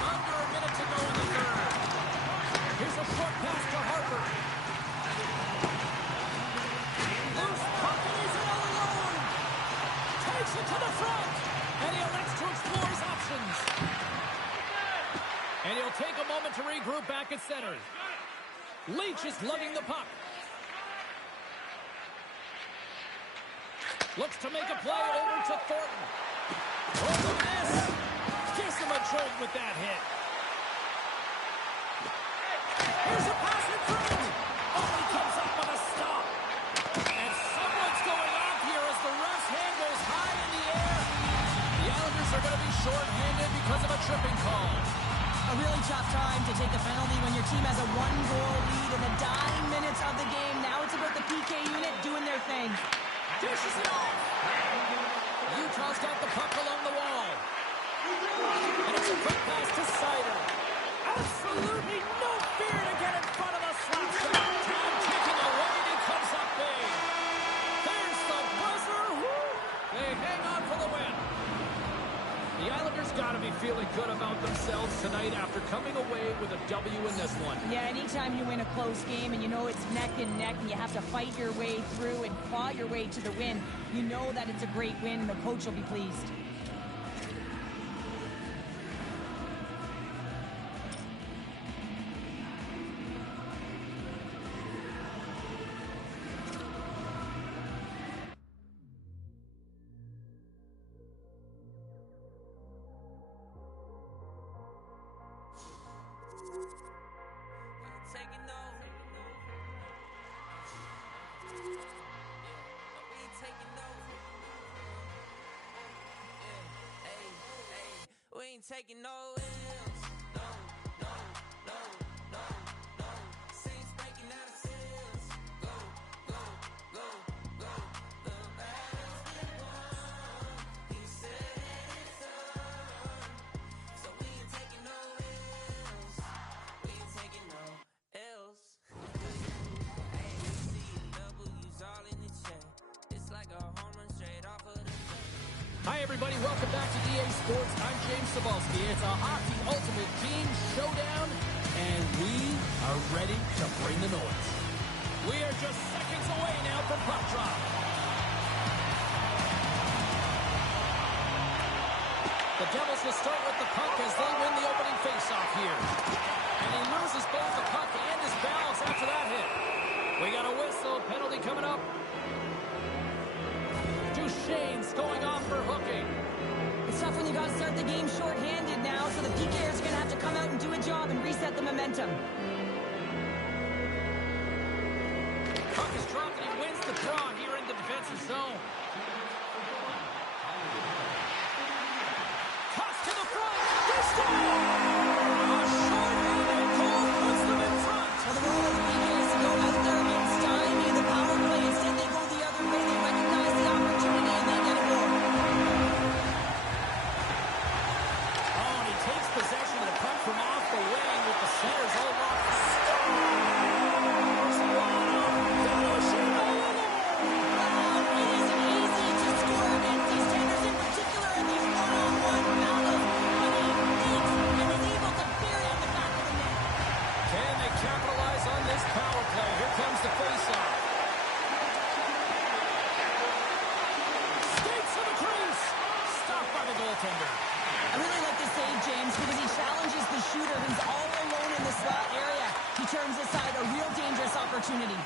Under a minute to go in the third. Here's a short pass to Harper. Loose puck, and he's in all alone. Takes it to the front. And he elects to explore his options. And he'll take a moment to regroup back at center. Leach is lugging the puck. Looks to make a play over to Thornton. Oh, look at this. Gives him a jolt with that hit. Here's a pass in front. Oh, he comes up with a stop. And someone's going off here as the ref's hand goes high in the air. The Islanders are going to be short-handed because of a tripping call. A really tough time to take a penalty when your team has a one-goal lead in the dying minutes of the game. Now it's about the PK unit doing their thing. Dishes it off. Utah's got the puck along the wall. And it's a quick pass to Sider. Absolutely no fear to get in front of the slap shot. Time ticking away, and he comes up big. There's the buzzer. Woo! They hang on for the win. The Islanders got to be feeling good about themselves tonight after coming away with a W in this one. Yeah, anytime you win a close game and you know it's neck and neck and you have to fight your way through and claw your way to the win, you know that it's a great win and the coach will be pleased. Taking no L's, no, no, no, no, no. Saints breaking out of seals. Go, go, go, go. The battle's been won. He said it's done. So we ain't taking no L's. We ain't taking no L's. ACW's all in the chat. It's like a home run straight off of the. Hi, everybody. Welcome back to EA Sports. I'm James Cebulski. It's a Hockey Ultimate Team Showdown, and we are ready to bring the noise. We are just seconds away now from puck drop. The Devils will start with the puck as they win the opening faceoff here. And he loses both the puck and his balance after that hit. We got a whistle. Penalty coming up. Duchesne's going off for hooking. It's tough when you got to start the game short-handed now, so the PKers are going to have to come out and do a job and reset the momentum. Puck is dropped and he wins the draw here in the defensive zone. Toss to the front. They score! A short-handed goal puts them in front. Well, the role of the PKers to go out there and stymie the power play. Instead, they go the other way. They recognize the opportunity and they get a goal. Oh, and he takes possession of the puck from off the wing with the centers all locked. Capitalize on this power play. Here comes the face-off. Skates to the crease. Stopped by the goaltender. I really like this save, James, because he challenges the shooter who's all alone in the slot area. He turns aside a real dangerous opportunity.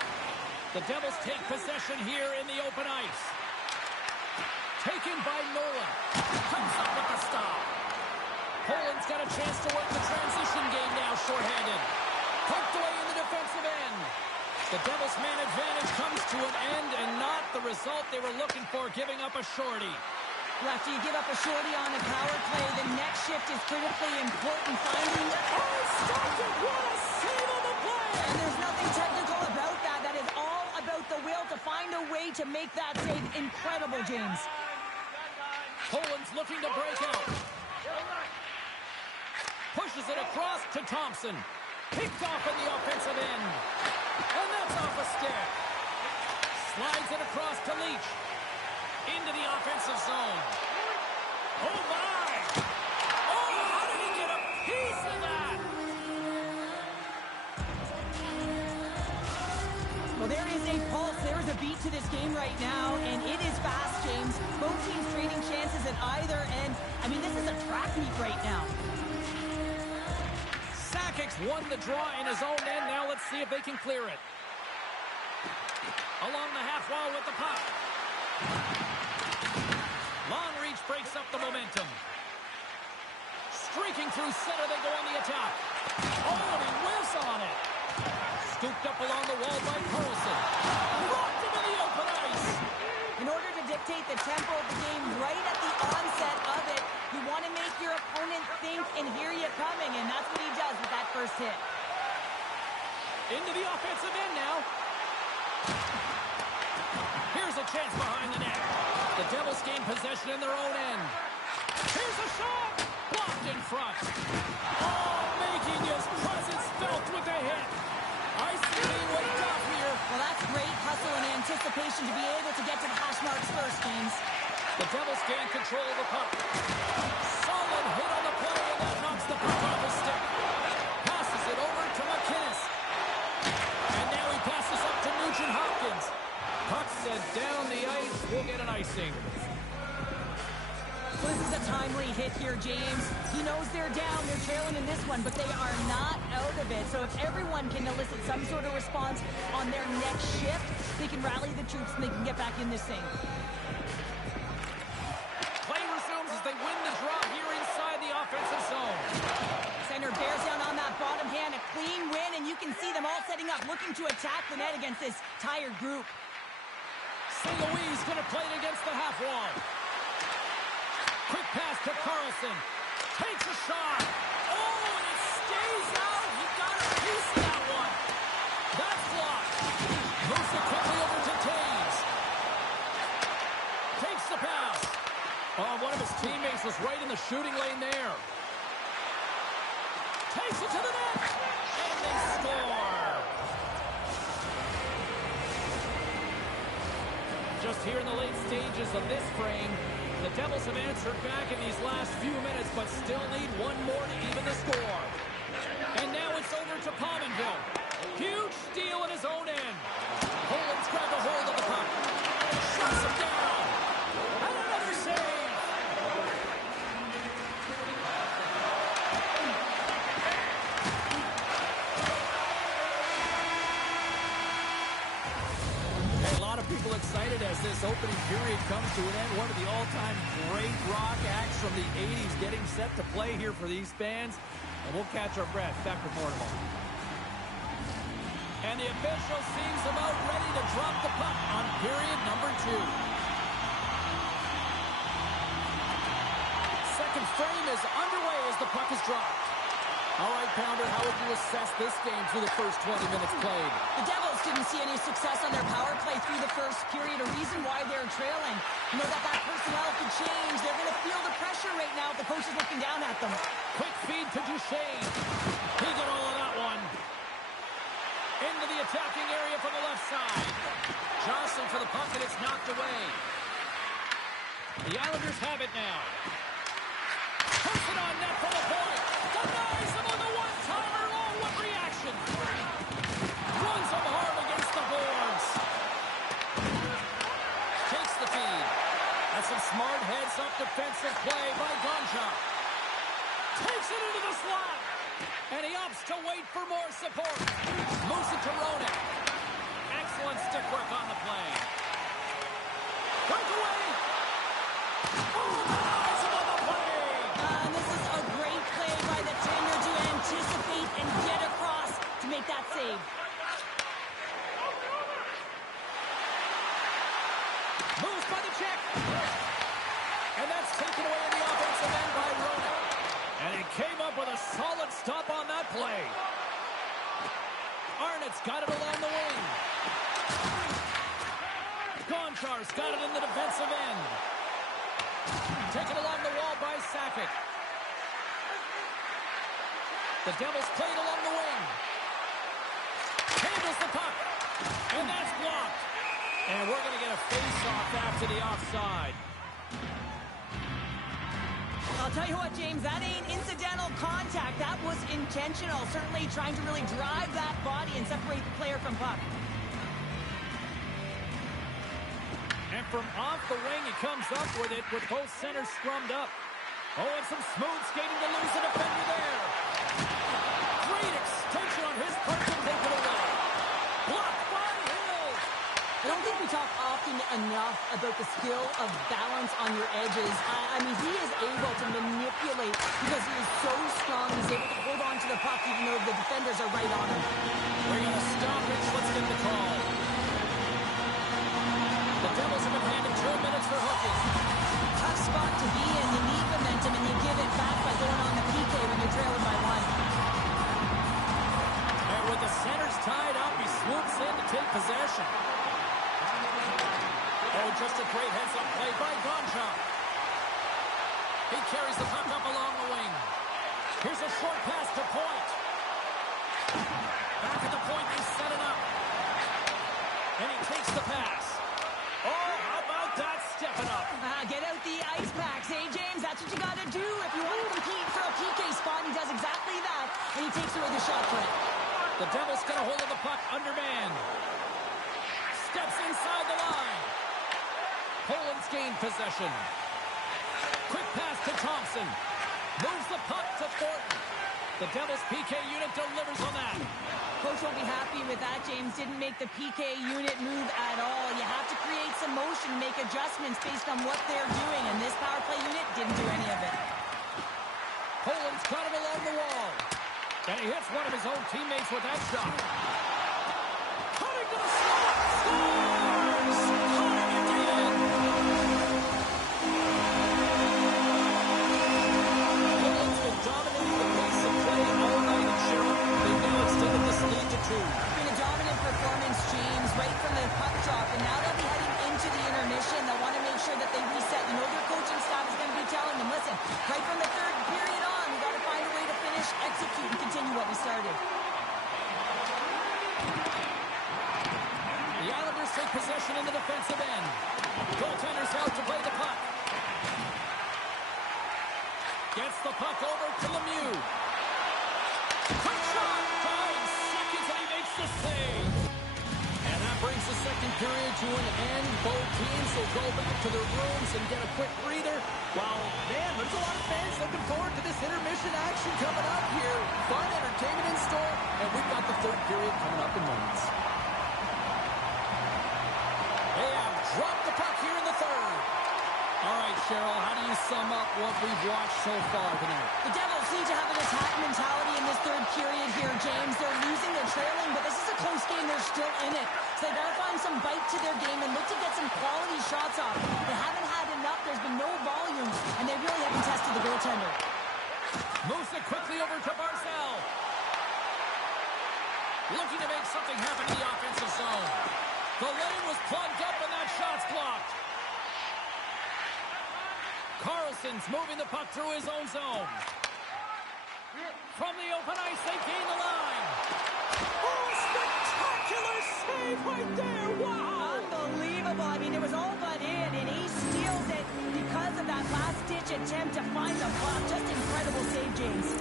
The Devils take possession here in the open ice. Taken by Nolan. Comes up with the stop. Poland's got a chance to work the transition game now, shorthanded. Poked away in the defensive end. The Devils' man advantage comes to an end and not the result they were looking for, giving up a shorty. After you give up a shorty on a power play, the next shift is critically important. Finding the... Oh, stopped it! What a save on the play! And there's nothing technical about that. That is all about the will to find a way to make that save incredible, James. Poland's looking to break out. Pushes it across to Thompson. Picked off in the offensive end. And that's off a stick. Slides it across to Leach. Into the offensive zone. Oh, my! Oh, how did he get a piece of that? Well, there is a pulse. There is a beat to this game right now, and it is fast, James. Both teams trading chances at either end. I mean, this is a track meet right now. Sakic's won the draw in his own end. Now let's see if they can clear it. Along the half wall with the puck. Long reach breaks up the momentum. Streaking through center, they go on the attack. Oh, and he whiffs on it. Scooped up along the wall by Carlson. Rocked into the open ice. In order to dictate the tempo of the game right at the onset of it, you want to make your opponent think and hear you coming, and that's what he does with that first hit. Into the offensive end now. Here's a chance behind the net. The Devils gain possession in their own end. Here's a shot! Blocked in front. Oh, making his presence felt with the hit. Ice skating went off here. Well, that's great hustle and anticipation to be able to get to the hash marks first, James. The Devils gain control of the puck. Solid hit on the play, and that knocks the puck off his stick. Passes it over to McInnes. And now he passes up to Nugent Hopkins. Puck set down the ice. We'll get an icing. Well, this is a timely hit here, James. He knows they're down. They're trailing in this one, but they are not out of it. So if everyone can elicit some sort of response on their next shift, they can rally the troops and they can get back in this thing. Play resumes as they win the draw here inside the offensive zone. Center bears down on that bottom hand, a clean win, and you can see them all setting up, looking to attack the net against this tired group. St. Louis going to play it against the half wall. Quick pass to Carlson. Takes a shot. Oh, and it stays out. He got a piece of that one. That's blocked. Moves it quickly over to Taves. Takes the pass. Oh, one of his teammates was right in the shooting lane there. Takes it to the net. And they score. Just here in the late stages of this frame, the Devils have answered back in these last few minutes, but still need one more to even the score. And now it's over to Pominville. Huge steal in his own end. Poland's grabbed a hold of the puck. Shuts him down. And another save. Hey, a lot of people people excited as this opening period comes to an end. One of the all-time great rock acts from the 80s getting set to play here for these fans. And we'll catch our breath. Back with more tomorrow. And the official seems about ready to drop the puck on period number 2. Second frame is underway as the puck is dropped. All right, Pounder, how would you assess this game through the first 20 minutes played? The Devils didn't see any success on their power play through the first period, a reason why they're trailing. You know that personnel could change. They're going to feel the pressure right now if the coach is looking down at them. Quick feed to Duchesne. He got all of that one. Into the attacking area from the left side. Jostling for the puck, and it's knocked away. The Islanders have it now. Puts it on net from the point. Denies him on the one-timer. Oh, what reaction. Runs him hard against the boards. Takes the feed. That's some smart heads-up defensive play by Gonchar. Takes it into the slot. And he opts to wait for more support. Moves it to Roenick. Excellent stick work on the play. Breakaway. Oh, denies him on the play. And this is a great play by the tender to anticipate and get across to make that save. Moves by the check. And that's taken away in the offensive end by Roenick. And he came up with a solid stop on that play. Arnott's got it along the wing. Gonchar's got it in the defensive end. Taken along the wall by Sakic. The Devils played along the wing. Handles the puck. And that's blocked. And we're going to get a face-off after the offside. I'll tell you what, James, that ain't incidental contact. That was intentional. Certainly trying to really drive that body and separate the player from puck. And from off the wing, he comes up with it with both centers scrummed up. Oh, and some smooth skating to lose a defender there. Great extension on his part to take it away. Blocked by Hill. I don't think we talk often enough about the skill of balance on your edges. I mean, he is able to manipulate because he is so strong. He's able to hold on to the puck even though the defenders are right on him. We're going to stop it. Let's get the call. The Devils have been handed 2 minutes for hooking. Tough spot to be in. You need momentum and you give it back by going on the PK when you're trailing by 1. And with the centers tied up, he swoops in to take possession. Oh, just a great heads-up play by Gonchar. He carries the puck up along the wing. Here's a short pass to Point. Back at the point, they set it up. And he takes the pass. Oh, how about that stepping up? Get out the ice packs. Hey, James, that's what you got to do if you want to compete for a PK spot. He does exactly that, and he takes away the shot for it. The Devils get a hold of the puck undermanned. Steps inside the line. Poland's gained possession. Quick pass to Thompson. Moves the puck to Thornton. The Devils PK unit delivers on that. Coach won't be happy with that, James. Didn't make the PK unit move at all. You have to create some motion, make adjustments based on what they're doing, and this power play unit didn't do any of it. Poland's got it along the wall. And he hits one of his own teammates with that shot. Cutting to the slot. Scores! Connor McDavid! Poland's been dominating the pace of play all night in Sherrill. They've now extended this lead to 2. It's been a dominant performance, James, right from the puck drop, and now they'll be heading into the intermission. They'll want to make sure that they reset. You know their coaching staff is going to be telling them, listen, right from the third period on, we got to find a way to finish, execute, and continue what we started. The Islanders take possession in the defensive end. Goaltender's out to play the puck. Gets the puck over to Lemieux. Quick shot! 5 seconds and he makes the save. And that brings the second period to an end. Both teams will go back to their rooms and get a quick breather. Well, man, there's a lot of fans looking forward to this intermission action coming up here. Fun entertainment in store, and we've got the third period coming up in moments. Hey, Cheryl, how do you sum up what we've watched so far tonight? The Devils need to have an attack mentality in this third period here, James. They're losing, they're trailing, but this is a close game. They're still in it. So they got to find some bite to their game and look to get some quality shots off. They haven't had enough. There's been no volume, and they really haven't tested the goaltender. Moves it quickly over to Barzal. Looking to make something happen in the offensive zone. The lane was plugged up and that shot's blocked. Carlson's moving the puck through his own zone. From the open ice, they gain the line. Oh, spectacular save right there. Wow. Unbelievable. I mean, it was all but in, and he steals it because of that last-ditch attempt to find the puck. Just incredible save, James.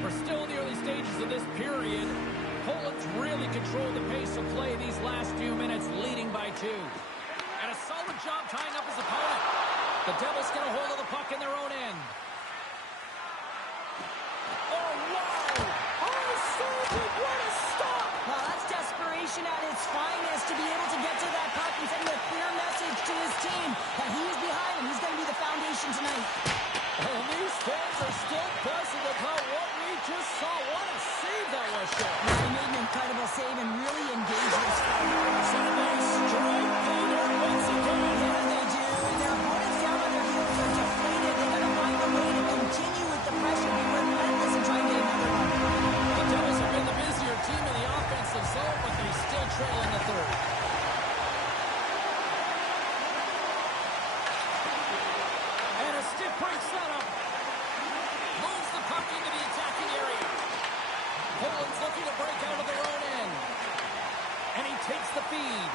We're still in the early stages of this period. Poland's really controlled the pace of play these last few minutes, leading by 2. And a solid job tying up his opponent. The Devils get a hold of the puck in their own end. Oh, wow! Oh, save it! What a stop! Well, that's desperation at its finest to be able to get to that puck and send a clear message to his team that he is behind him. He's going to be the foundation tonight. And these fans are still buzzing about what we just saw. What a save that was, Shaq. He made an incredible save and really engaged his fight. So they strike Peter once again. Yeah, they do. And their opponents down on their heels are deflated. They got to find a way to continue with the pressure, be relentless and try and get another one. The Devils have been the busier team in the offensive zone, but they still trail in the third. And a stiff break setup. Moves the puck into the attacking area. Poland's looking to break out of their own end. And he takes the feed.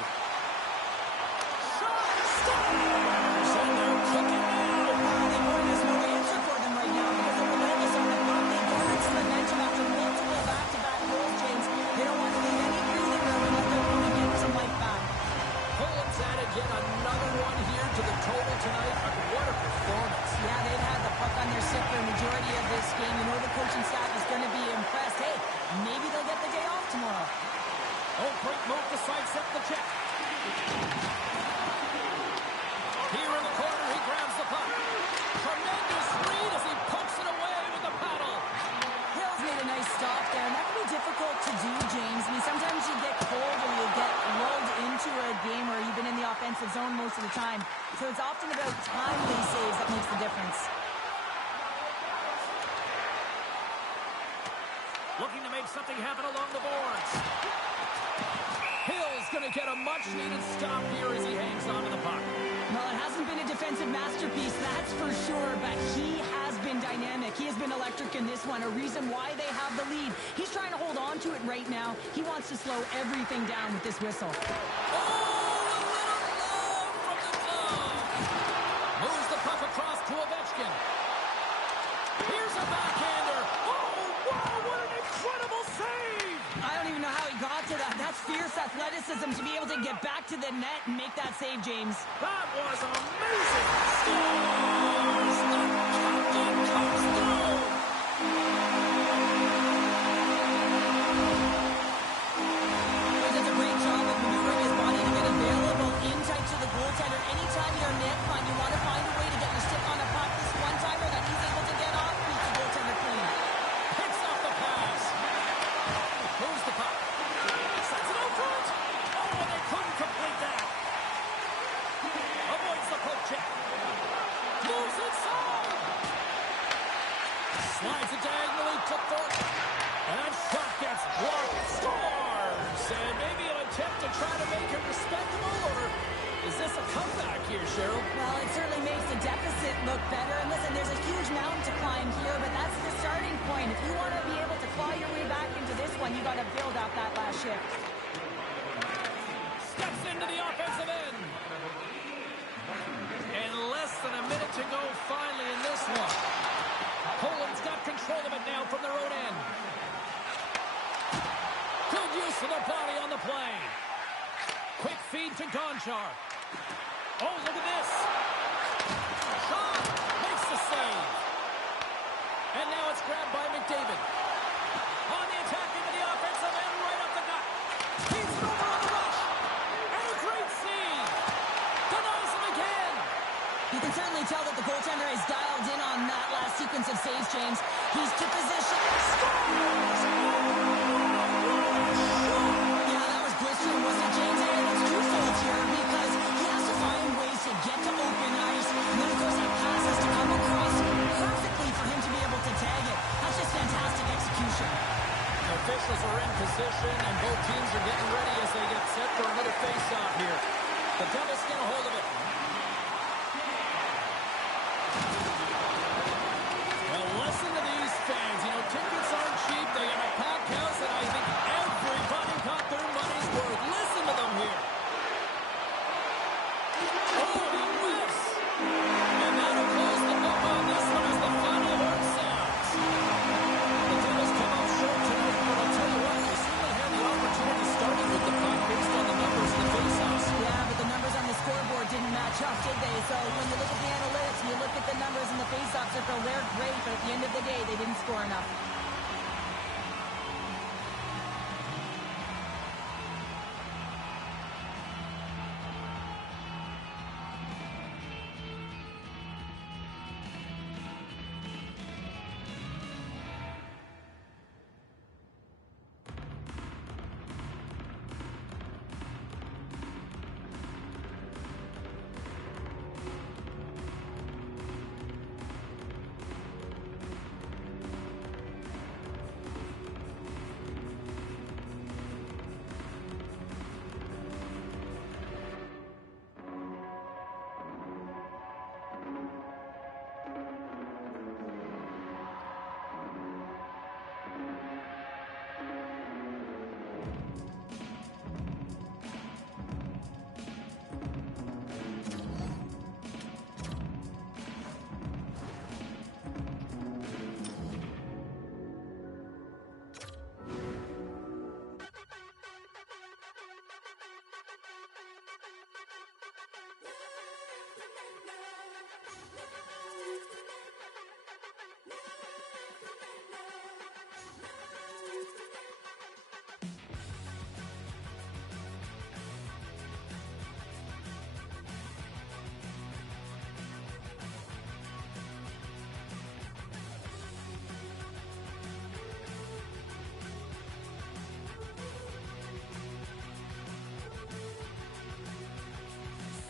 Shot! Stop! So they're cooking now. There's no answer for them right now because they're relentless on the puck. They garnered some momentum after multiple back-to-back goals, James. They don't want to leave any breathing room and let their opponent get some life back. Poland's added yet another one here to the total tonight. What a performance. Yeah, they've had the puck on their stick for a majority of this game. You know the coaching staff is going to be impressed. Hey, maybe they'll get the day off tomorrow. Oh, great move to sidestep the check. Here in the corner, he grabs the puck. Tremendous read as he pokes it away with the paddle. Hill's made a nice stop there, and that can be difficult to do, James. I mean, sometimes you get cold or you get lulled into a game where you've been in the offensive zone most of the time. So it's often about timely saves that makes the difference. Looking to make something happen along the boards. Hill's going to get a much-needed stop here as he hangs onto the puck. Well, it hasn't been a defensive masterpiece, that's for sure, but he has been dynamic. He has been electric in this one, a reason why they have the lead. He's trying to hold on to it right now. He wants to slow everything down with this whistle. Oh, a little love from the glove. Moves the puck across to Ovechkin. Here's a backhander. Oh, wow, what an incredible save. I don't even know how he got to that. That's fierce athleticism to be able to get back to the net and make that save, James. That was amazing. Stars, the captain comes through. He does a great job of maneuvering his body to get available in tight to the goaltender. Anytime you're net front, you want to find a way to get your stick on the puck. This one-timer that he's able to get off beats the goaltender clean. Picks up the pass. Moves the puck. Sends it out front. Oh, and they couldn't complete that. Avoids the poke check. Moves inside. Slides it diagonally to Thornton. And that shot gets blocked. Scores! And maybe an attempt to try to make it respectable, or is this a comeback here, Cheryl? Well, it certainly makes the deficit look better. And listen, there's a huge mountain to climb here, but that's the starting point. If you want to be able to claw your way back into this one, you got to build out that last shift. Steps into the offensive end. And less than a minute to go finally in this one. Poland's got control of it now from their own end. Good use of the body on the play. Quick feed to Gonchar. Oh, look at this. Shaw makes the save. And now it's grabbed by McDavid. On the attack into the offensive end, right up the gut. Feeds it over on the rush. And a great save. Denies him again. You can certainly tell that the goaltender is dialed in on that last sequence of saves, James. He's to position. Yeah, that was blistering, wasn't it, James? And it's twofold here because he has to find ways to get to open ice. And then, of course, that pass has to come across perfectly for him to be able to tag it. That's just fantastic execution. Officials are in position, and both teams are getting ready as they get set for another face-off here. The Devils get a hold of it. Well, listen to these fans. You know, tickets aren't cheap. They got a packed house, and I think everybody got their money's worth. Listen to them here. Oh, he whiffs. And that'll close the book on this one as the final word sounds. The Devils come out short tonight, but I'll tell you what, they certainly had the opportunity starting with the puck based on the numbers in the faceoffs. Yeah, but the numbers on the scoreboard didn't match up, did they? So when you look at the analytics and you look at the numbers in the faceoff circle, they're great, but at the end of the day, they didn't score enough.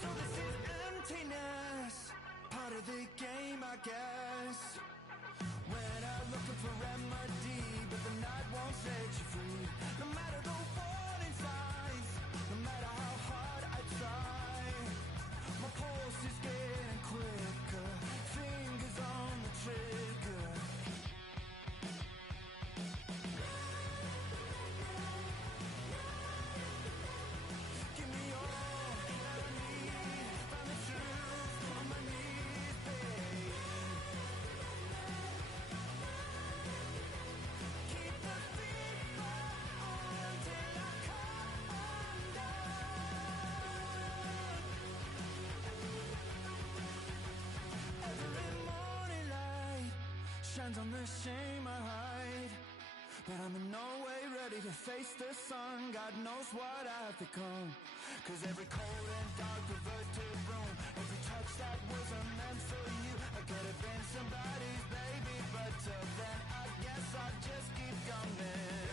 So this is emptiness, part of the game, I guess. When I'm looking for remedy, but the night won't set you free. No matter the warning signs, no matter how hard I try, my pulse is getting quicker, fingers on the trigger. Give me all that I need, find the truth on my knees, babe. Keep the fever on till I come undone. Every morning light shines on the shame I hide, but I'm in no way ready to face the sun. God knows what I've become. 'Cause every cold and dark perverted room, every touch that wasn't meant for you, I could have been somebody's baby, but till then I guess I'll just keep coming.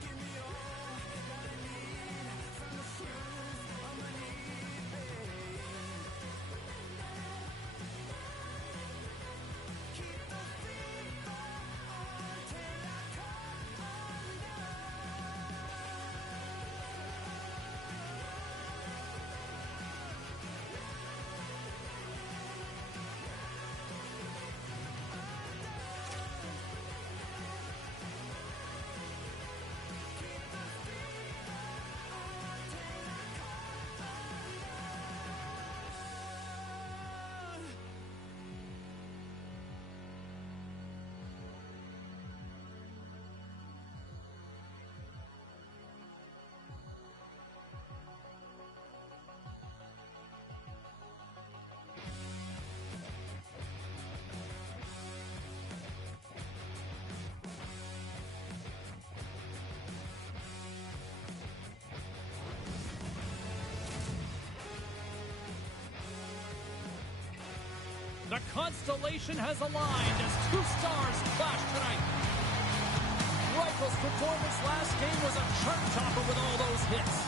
Give me all that I need, from the truth on my knees, babe. Keep the fever on till I come undone. The constellation has aligned as two stars clash tonight. Reichel's performance last game was a chart topper with all those hits.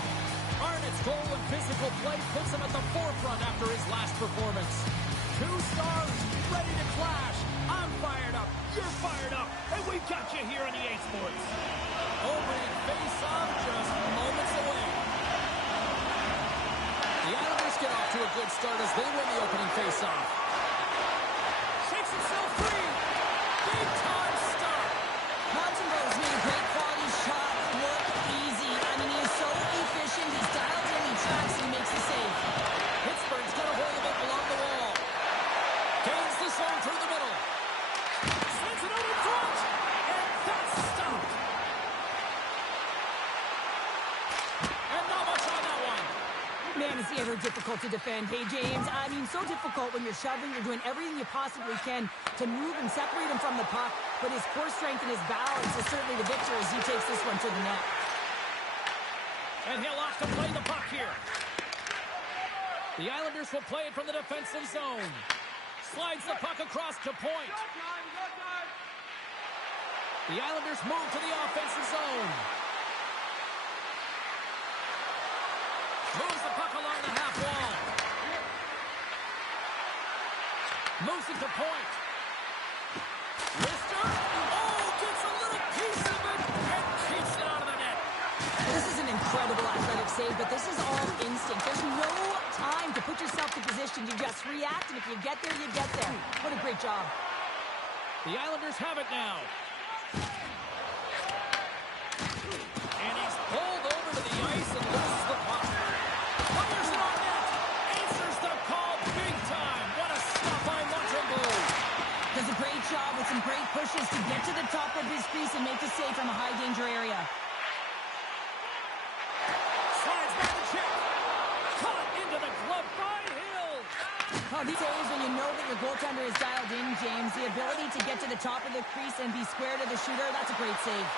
Arnott's goal and physical play puts him at the forefront after his last performance. Two stars ready to clash. I'm fired up, you're fired up, and we've got you here on EA Sports. Opening face-off just moments away. The Islanders get off to a good start as they win the opening face-off. Shakes himself free. Big time start. Montembeau's made a great quality shot look easy. I mean, he is so efficient. He's dialed in, he tracks, and he makes the save. Pittsburgh's got a hold of it along the wall. Gains the zone through the middle. Sends it out in front. And that's stopped. And not much on that one. Man, is he ever difficult to defend. Hey, James, I mean, so difficult when you're shoving. You're doing everything you possibly can to move and separate him from the puck. But his core strength and his balance is certainly the victor as he takes this one to the net. And he'll have to play the puck here. The Islanders will play it from the defensive zone. Slides the puck across to point. The Islanders move to the offensive zone. Moves the puck along the half wall. Moves it to point. Lister. Oh, gets a little piece of it and keeps it out of the net. This is an incredible athletic save, but this is all instinct. There's no time to put yourself in position. You just react, and if you get there, you get there. What a great job. The Islanders have it now. And he's pulled over to the ice and loses the puck. Fires it on net. Answers the call big time. What a stop by Montembeau. Does a great job with some great pushes to get to the top of his crease and make the save from a high-danger area. Slides by the check. Caught into the glove by Hill. Oh, these saves when you know that your goaltender is dialed in, James. The ability to get to the top of the crease and be square to the shooter, that's a great save.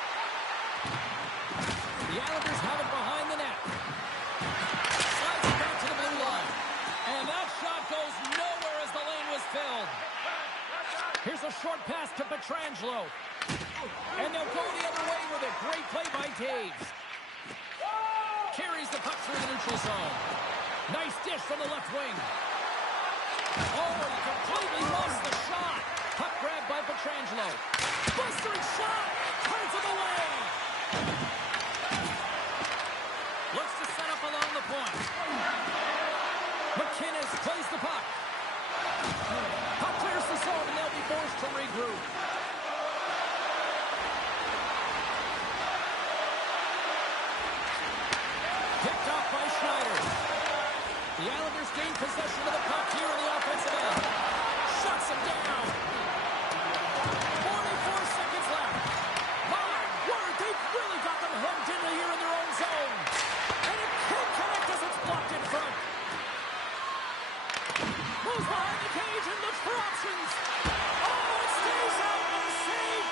The Islanders have it behind the net. Slides it back to the blue line. And that shot goes nowhere as the lane was filled. Here's a short pass to Pietrangelo. And they'll go the other way with it. Great play by Taves. Carries the puck through the neutral zone. Nice dish from the left wing. Oh, he completely lost the shot. Puck grabbed by Pietrangelo. Bustering shot. Turns him away. Looks to set up along the point. McInnes plays the puck. Puck clears the zone and they'll be forced to regroup. Picked off by Schneider. The Islanders gain possession of the puck here in the offensive end. Shuts him down. 44 seconds left. My word, they've really got them hemmed in here in their own zone. And it can't connect as it's blocked in front. Moves behind the cage and looks for options. Oh, it stays out and safe.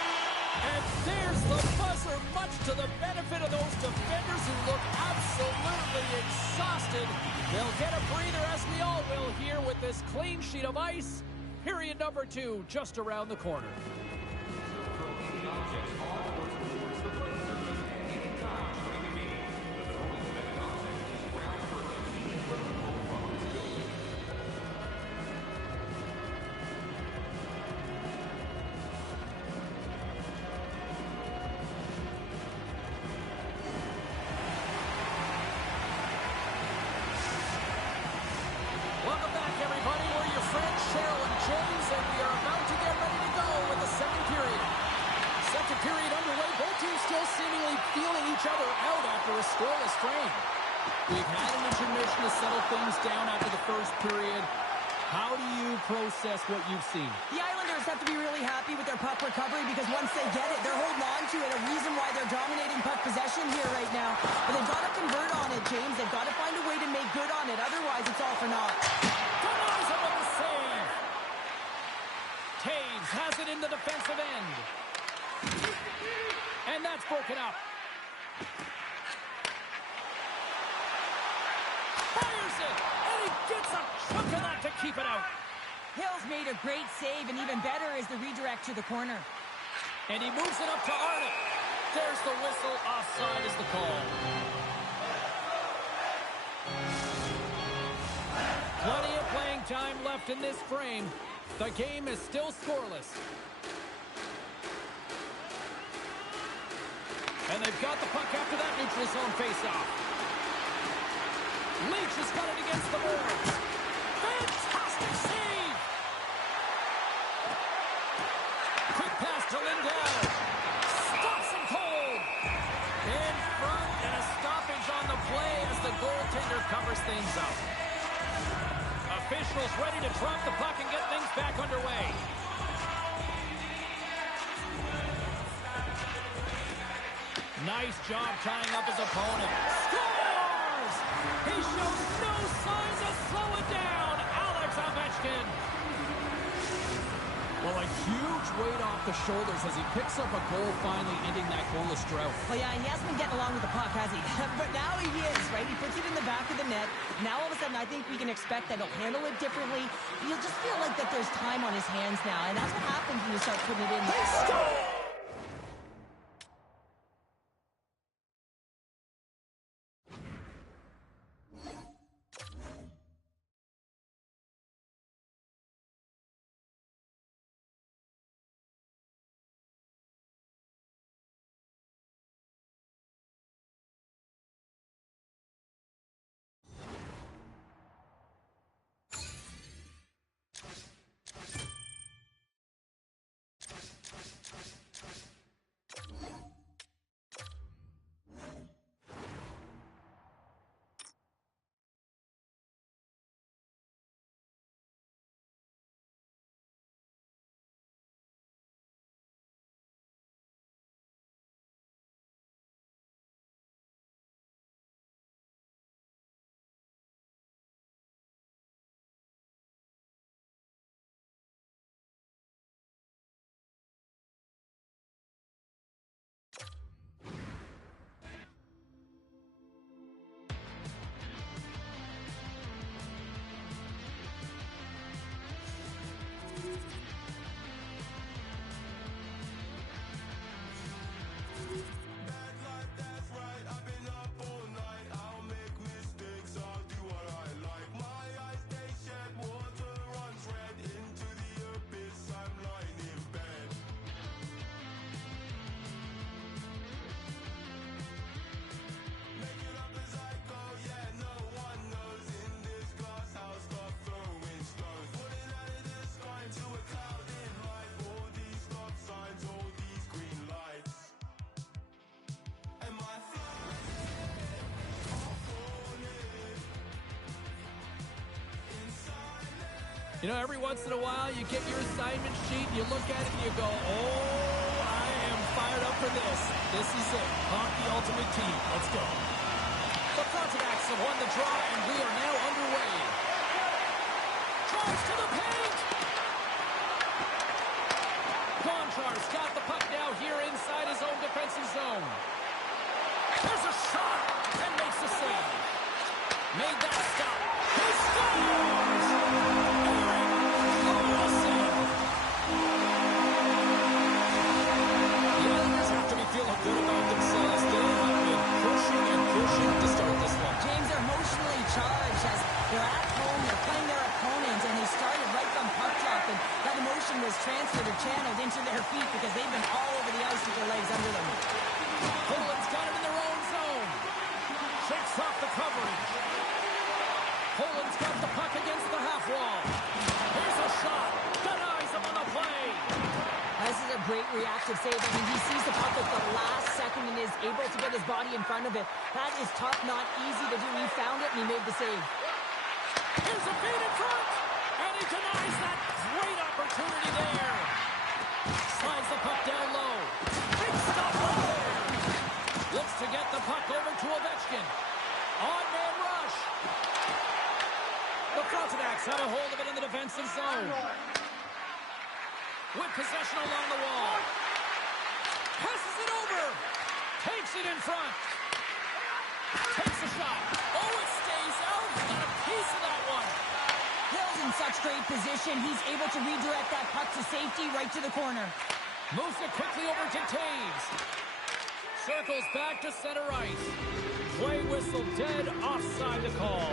And there's the buzzer, much to the benefit of those defenders who look absolutely exhausted. They'll get a breather, as we all will here, with this clean sheet of ice. Period number 2 just around the corner. Welcome back, everybody. We're your friends, Cheryl and James, and we are about to get ready to go with the second period. Second period underway. Both teams still seemingly feeling each other out after a scoreless frame. We've had an intermission to settle things down after the first period. How do you process what you've seen? The Islanders have to be really happy with their puck recovery because once they get it, they're holding on to it. A reason why they're dominating puck possession here right now. But they've got to convert on it, James. They've got to find a way to make good on it. Otherwise, it's all for naught. Denies him with the save. Taves has it in the defensive end. And that's broken up. Fires it, and he gets a chunk of that to keep it out. Hill's made a great save, and even better is the redirect to the corner. And he moves it up to Arnott. There's the whistle. Offside is the call. Plenty of playing time left in this frame. The game is still scoreless. And they've got the puck after that neutral zone faceoff. Leach has got it against the boards. Fantastic save! Quick pass to Lindell. Stops him cold. In front, and a stoppage on the play as the goaltender covers things up. Officials ready to drop the puck and get things back underway. Nice job tying up his opponent. Scores! He shows no signs of slowing down. Alex Ovechkin. Well, a huge weight off the shoulders as he picks up a goal, finally ending that goalless drought. Well, yeah, and he hasn't been getting along with the puck, has he? But now he is, right? He puts it in the back of the net. Now, all of a sudden, I think we can expect that he'll handle it differently. You'll just feel like that there's time on his hands now, and that's what happens when you start putting it in. They score! You know, every once in a while, you get your assignment sheet, you look at it, and you go, oh, I am fired up for this. This is it. Hockey Ultimate Team. Let's go. The Frontenacs have won the draw, and we are now underway. Drives to the paint. Gonchar's got the puck now here inside his own defensive zone. There's a shot, and makes the save. Made that stop. He scores! Feeling good about themselves. They have been pushing and pushing to start this one. James, are emotionally charged as they're at home, they're playing their opponent, and they started right from puck drop, and that emotion was transferred or channeled into their feet because they've been all over the ice with their legs under them. Poland's got it in their own zone. Shakes off the coverage. Poland's got the puck against the half wall. Here's a shot. Denies him on the play. This is a great reactive save. I mean, he sees the puck at the last second and is able to get his body in front of it. That is tough, not easy to do. He found it, and he made the save. Here's a feed in front, and he denies that great opportunity there. Slides the puck down low. Big stop right there. Looks to get the puck over to Ovechkin. On-man rush. The Frontenacs have a hold of it in the defensive zone. With possession along the wall. Passes it over. Takes it in front. Takes a shot. Oh, it stays out. Got a piece of that one. Hill's in such great position. He's able to redirect that puck to safety right to the corner. Moves it quickly over to Taves. Circles back to center ice. Play whistle dead, offside the call.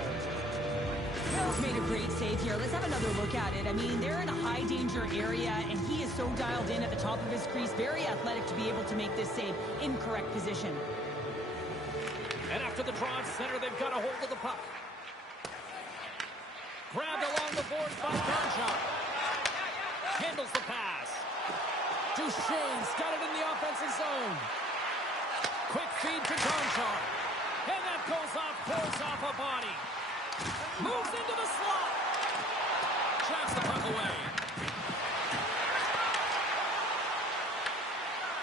Hill's made a great save here. Let's have another look at it. I mean, they're in a high-danger area, and he is so dialed in at the top of his crease. Very athletic to be able to make this save in correct position. And after the draw at center, they've got a hold of the puck. Grabbed along the boards by Gonchar. Handles the pass. Duchesne's got it in the offensive zone. Quick feed to Gonchar. And that goes off, pulls off a body. Moves into the slot. Jacks the puck away.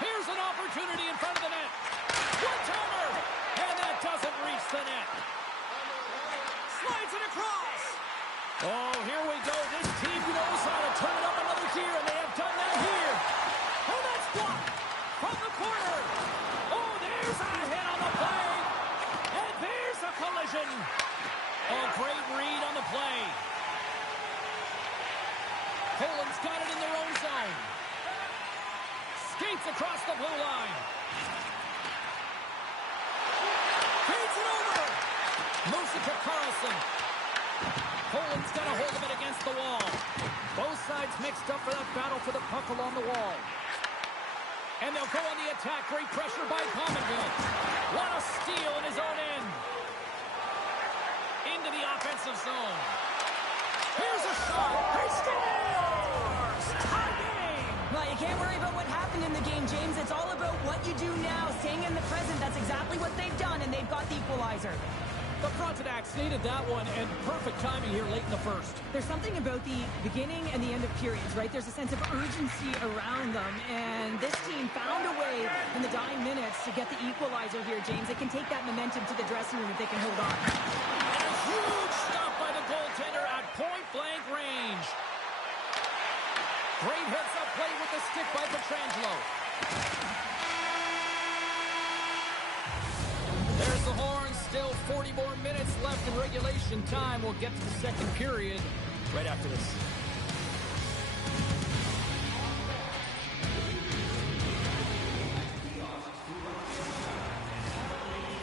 Here's an opportunity in front of the net. One-timer. And that doesn't reach the net. Slides it across. Oh, here we go. This team knows how to turn it up another gear, and they have done that here. Oh, that's blocked from the corner. Oh, there's a hit on the play. And there's a collision. Oh, great read on the play. Poland's got it in their own zone. Skates across the blue line. Feeds it over. Moves it to Carlson. Poland's got a hold of it against the wall. Both sides mixed up for that battle for the puck along the wall. And they'll go on the attack. Great pressure by Pominville. What a steal in his own end. Into the offensive zone. Here's a shot. He scores! Tie game! Well, you can't worry about what happened in the game, James. It's all about what you do now, staying in the present. That's exactly what they've done, and they've got the equalizer. The Frontenacs needed that one, and perfect timing here late in the first. There's something about the beginning and the end of periods, right? There's a sense of urgency around them, and this team found a way in the dying minutes to get the equalizer here, James. They can take that momentum to the dressing room if they can hold on. And a huge stop by the goaltender at point-blank range. Great heads-up play with the stick by Pietrangelo. There's the horn. Still 40 more minutes left in regulation time. We'll get to the second period right after this.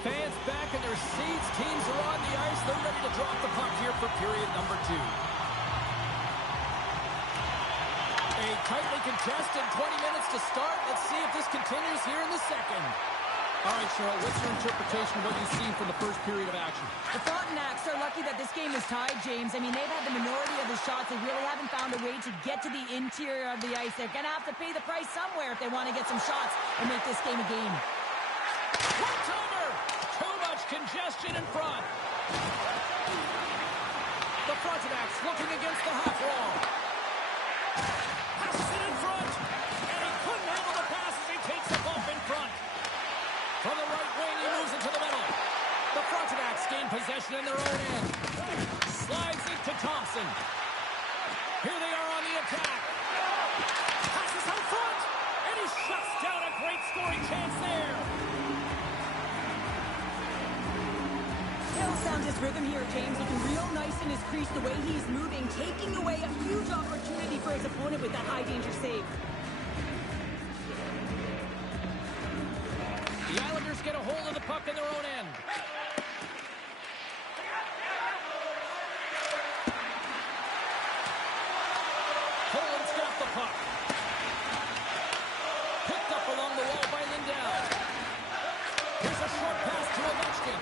Fans back in their seats. Teams are on the ice. They're ready to drop the puck here for period number 2. A tightly contested 20 minutes to start. Let's see if this continues here in the second. All right, Cheryl, what's your interpretation of what you've seen from the first period of action? The Frontenacs are lucky that this game is tied, James. I mean, they've had the minority of the shots. They really haven't found a way to get to the interior of the ice. They're going to have to pay the price somewhere if they want to get some shots and make this game a game. One-timer! Too much congestion in front. The Frontenacs looking against the half wall. Passes it in front. And he couldn't handle the pass as he takes a bump in front. From the right wing, he moves it to the middle. The Frontenacs gain possession in their own end. Slides it to Thompson. Here they are on the attack. Passes out front. And he shuts down a great scoring chance there. Hill found his rhythm here, James. Looking real nice in his crease, the way he's moving, taking away a huge opportunity for his opponent with that high-danger save. The Islanders get a hold of the puck in their own end. Poland's got the puck. Picked up along the wall by Lindell. Here's a short pass to Ovechkin.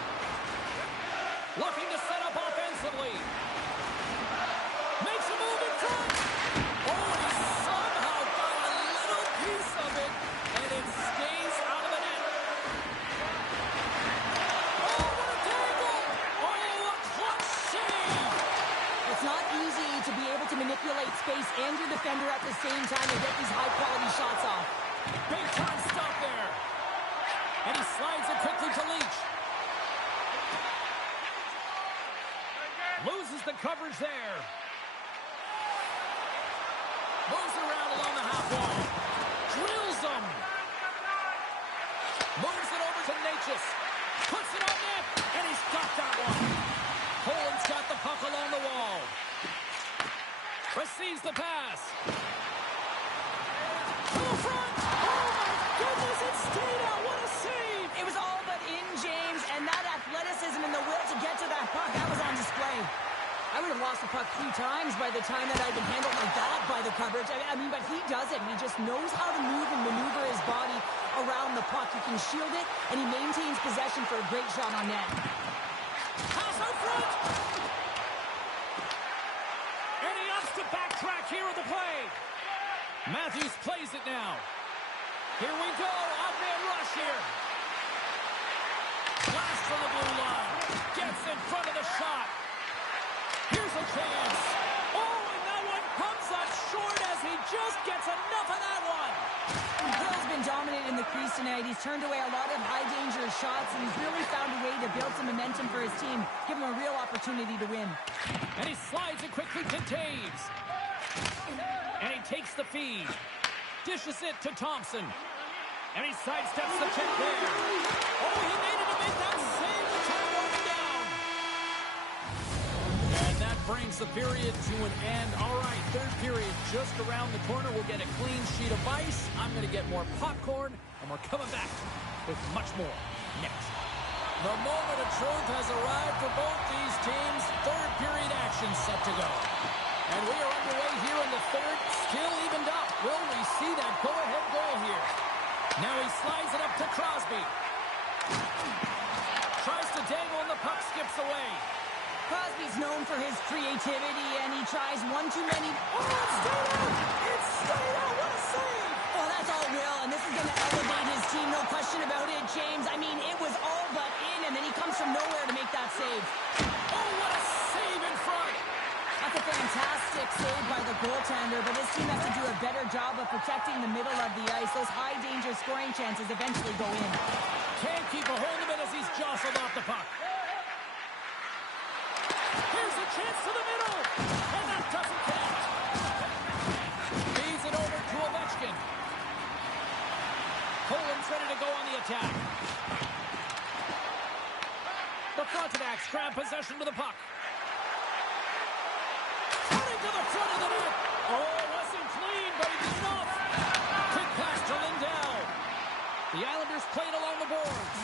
Looking to set up offensively. Makes a move in front. Oh, and he somehow got a little piece of it, and it stays out of the net. Oh, what a tackle! Oh, a clutch save! It's not easy to be able to manipulate space and your defender at the same time and get these high-quality shots off. Big time stop there. And he slides it quickly to Leach. Loses the coverage there. Moves around along the half wall. Drills him. Moves it over to Natchez. Puts it on net. And he's got that one. Poland's got the puck along the wall. Receives the pass. To the front. Oh, my goodness, it stayed out. What a save. It was all but in, James, and that athleticism and the will to get to that puck, that was on display. I would have lost the puck 3 times by the time that I'd been handled like that by the coverage. I mean, but he does it. He just knows how to move and maneuver his body around the puck. He can shield it, and he maintains possession for a great shot on net. Pass out front. And he opts to backtrack here at the play. Matthews plays it now. Here we go. Odd-man rush here. Blast from the blue line. Gets in front of the shot. Here's a chance. Oh, and that one comes up short as he just gets enough of that one. Hill's been dominant in the crease tonight. He's turned away a lot of high-danger shots, and he's really found a way to build some momentum for his team, give him a real opportunity to win. And he slides it quickly to Taves. And he takes the feed. Dishes it to Thompson. And he sidesteps the check there. Oh, he made it to make that save. The time going down. And that brings the period to an end. All right, third period just around the corner. We'll get a clean sheet of ice. I'm going to get more popcorn. And we're coming back with much more next. The moment of truth has arrived for both these teams. Third period action set to go. And we are underway here in the third, still evened up. Will we see that go-ahead goal here? Now he slides it up to Crosby. Tries to dangle and the puck skips away. Crosby's known for his creativity, and he tries one too many. Oh, it's stayed out! It's stayed out! What a save! Oh, that's all Will, and this is going to elevate his team, no question about it, James. I mean, it was all but in, and then he comes from nowhere to make that save. Oh, what a save in front! That's a fantastic save by the goaltender, but his team has to do a better job of protecting the middle of the ice. Those high-danger scoring chances eventually go in. Can't keep a hold of it as he's jostled off the puck. Here's a chance to the middle, and that doesn't connect. Feeds it over to Ovechkin. Poland's ready to go on the attack. The Frontenac's grab possession to the puck. Cutting to the front of the net. Oh, it wasn't clean, but he did enough. Quick pass to Lindell. The Islanders played along the boards.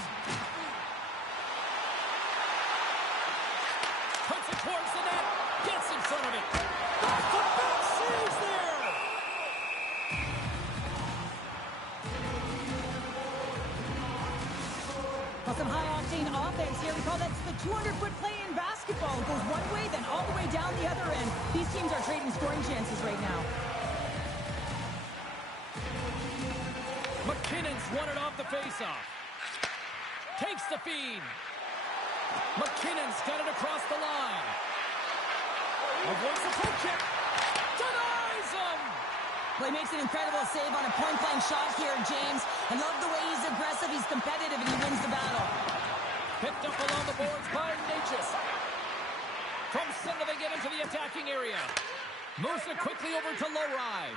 Puts it towards the net. Gets in front of it. Back-to-back saves there. Well, some high-octane offense here. We call that the 200-foot play in basketball. It goes one way, then all the way down the other end. These teams are trading scoring chances right now. McKinnon's won it off the faceoff. Takes the feed. McKinnon's got it across the line. Avoids the poke check. Denies him. Well, he makes an incredible save on a point-blank shot here, James. I love the way he's aggressive, he's competitive, and he wins the battle. Picked up along the boards by Natchez. From center, they get into the attacking area. Moves it quickly over to Lowry.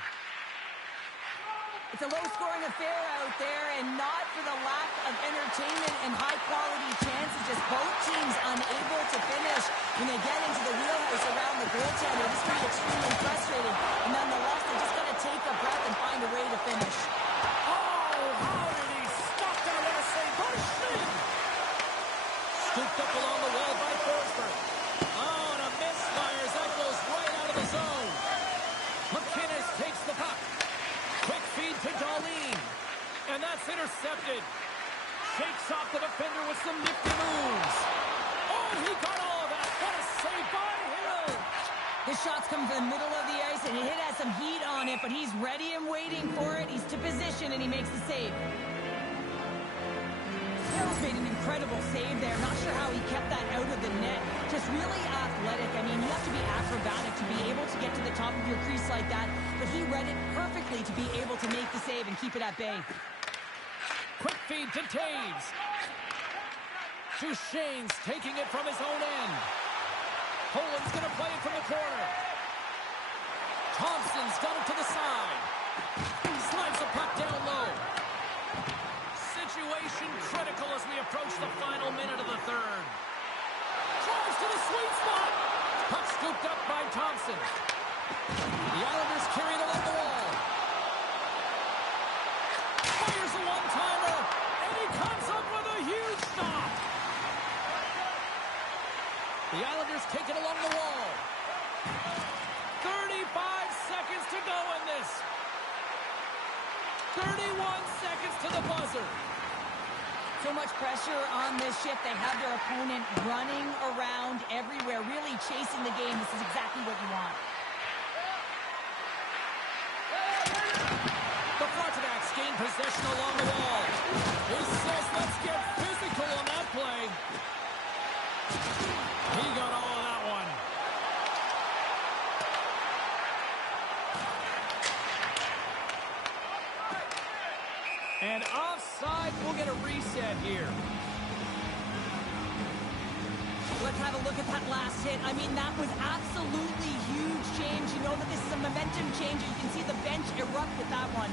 It's a low-scoring affair out there, and not for the lack of entertainment and high-quality chances. Just both teams unable to finish when they get into the wheelhouse around the goaltender. This can be extremely frustrating. And nonetheless, they just got to take a breath and find a way to finish. Oh, how did he stop that? What a save by Schmidt. Scooped up along the wall by Forsberg. Oh, and a misfire as that goes right out of the zone. McKinnon takes the puck. Quick feed to Dahlin. And that's intercepted. Shakes off the defender with some nifty moves. Oh, he got all of that. What a save by Hill. His shots come from the middle of the ice, and it has some heat on it, but he's ready and waiting for it. He's to position, and he makes the save. Hill's made an incredible save there. Not sure how he kept that out of the net. Just really athletic. I mean, you have to be acrobatic to be able to get to the top of your crease like that, but he read it perfectly to be able to make the save and keep it at bay. Quick feed to Taves. Duchesne's taking it from his own end. Poland's going to play it from the corner. Thompson's got it to the side. Slides the puck down low. Situation critical as we approach the final minute of the third. Drives to the sweet spot. Puck scooped up by Thompson. The Islanders carry it along the wall. Fires a one-timer, and he comes up with a huge stop. The Islanders take it along the wall. 35 seconds to go in this. 31 seconds to the buzzer. So much pressure on this shift. They have their opponent running around everywhere, really chasing the game. This is exactly what you want. The Frontenacs gain possession along the wall. He says, let's get physical on that play. He got all of that one. And offside, we'll get a reset here. Let's have a look at that last hit. I mean, that was absolutely huge change. You know that this is a momentum change. You can see the bench erupt with that one.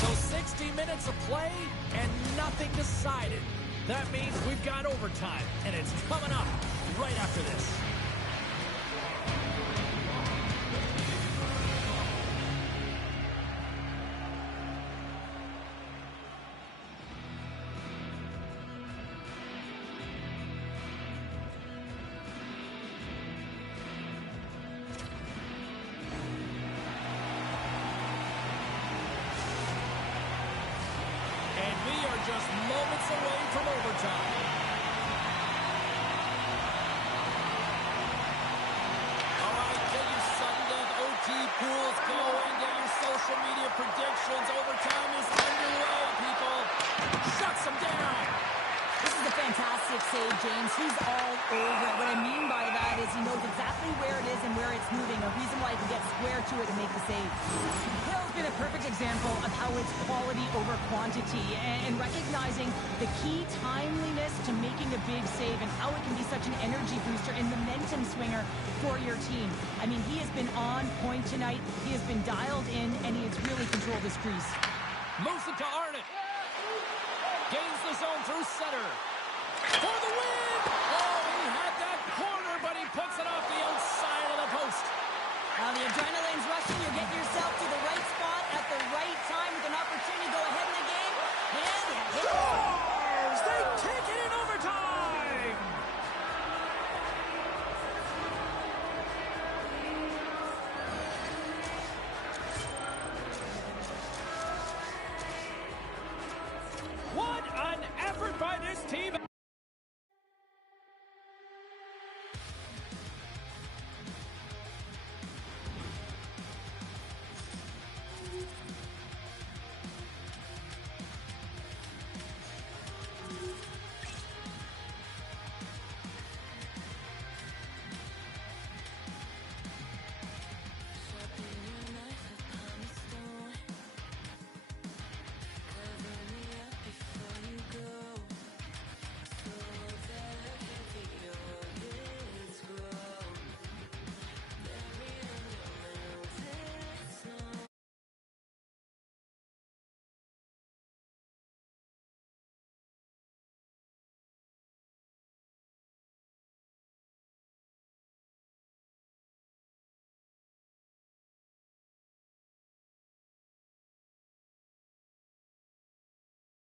So 60 minutes of play and nothing decided. That means we've got overtime, and it's coming up right after this. And we are just moments away from overtime. All right, get your sudden death OT pools going. Get your social media predictions. Overtime is underway, people. Shuts them down. This is a fantastic save, James. He's all over it. What I mean by that is he knows exactly where it is and where it's moving, a reason why he can get square to it and make the save. Hill's been a perfect example of how it's quality over quantity and recognizing the key timeliness to making a big save and how it can be such an energy booster and momentum swinger for your team. I mean, he has been on point tonight. He has been dialed in, and he has really controlled this crease. Moves it to Arnott. Gains the zone through center. For the win! Oh, he had that corner, but he puts it off the outside of the post. The adrenaline's rushing. You're getting yourself to the right spot at the right time.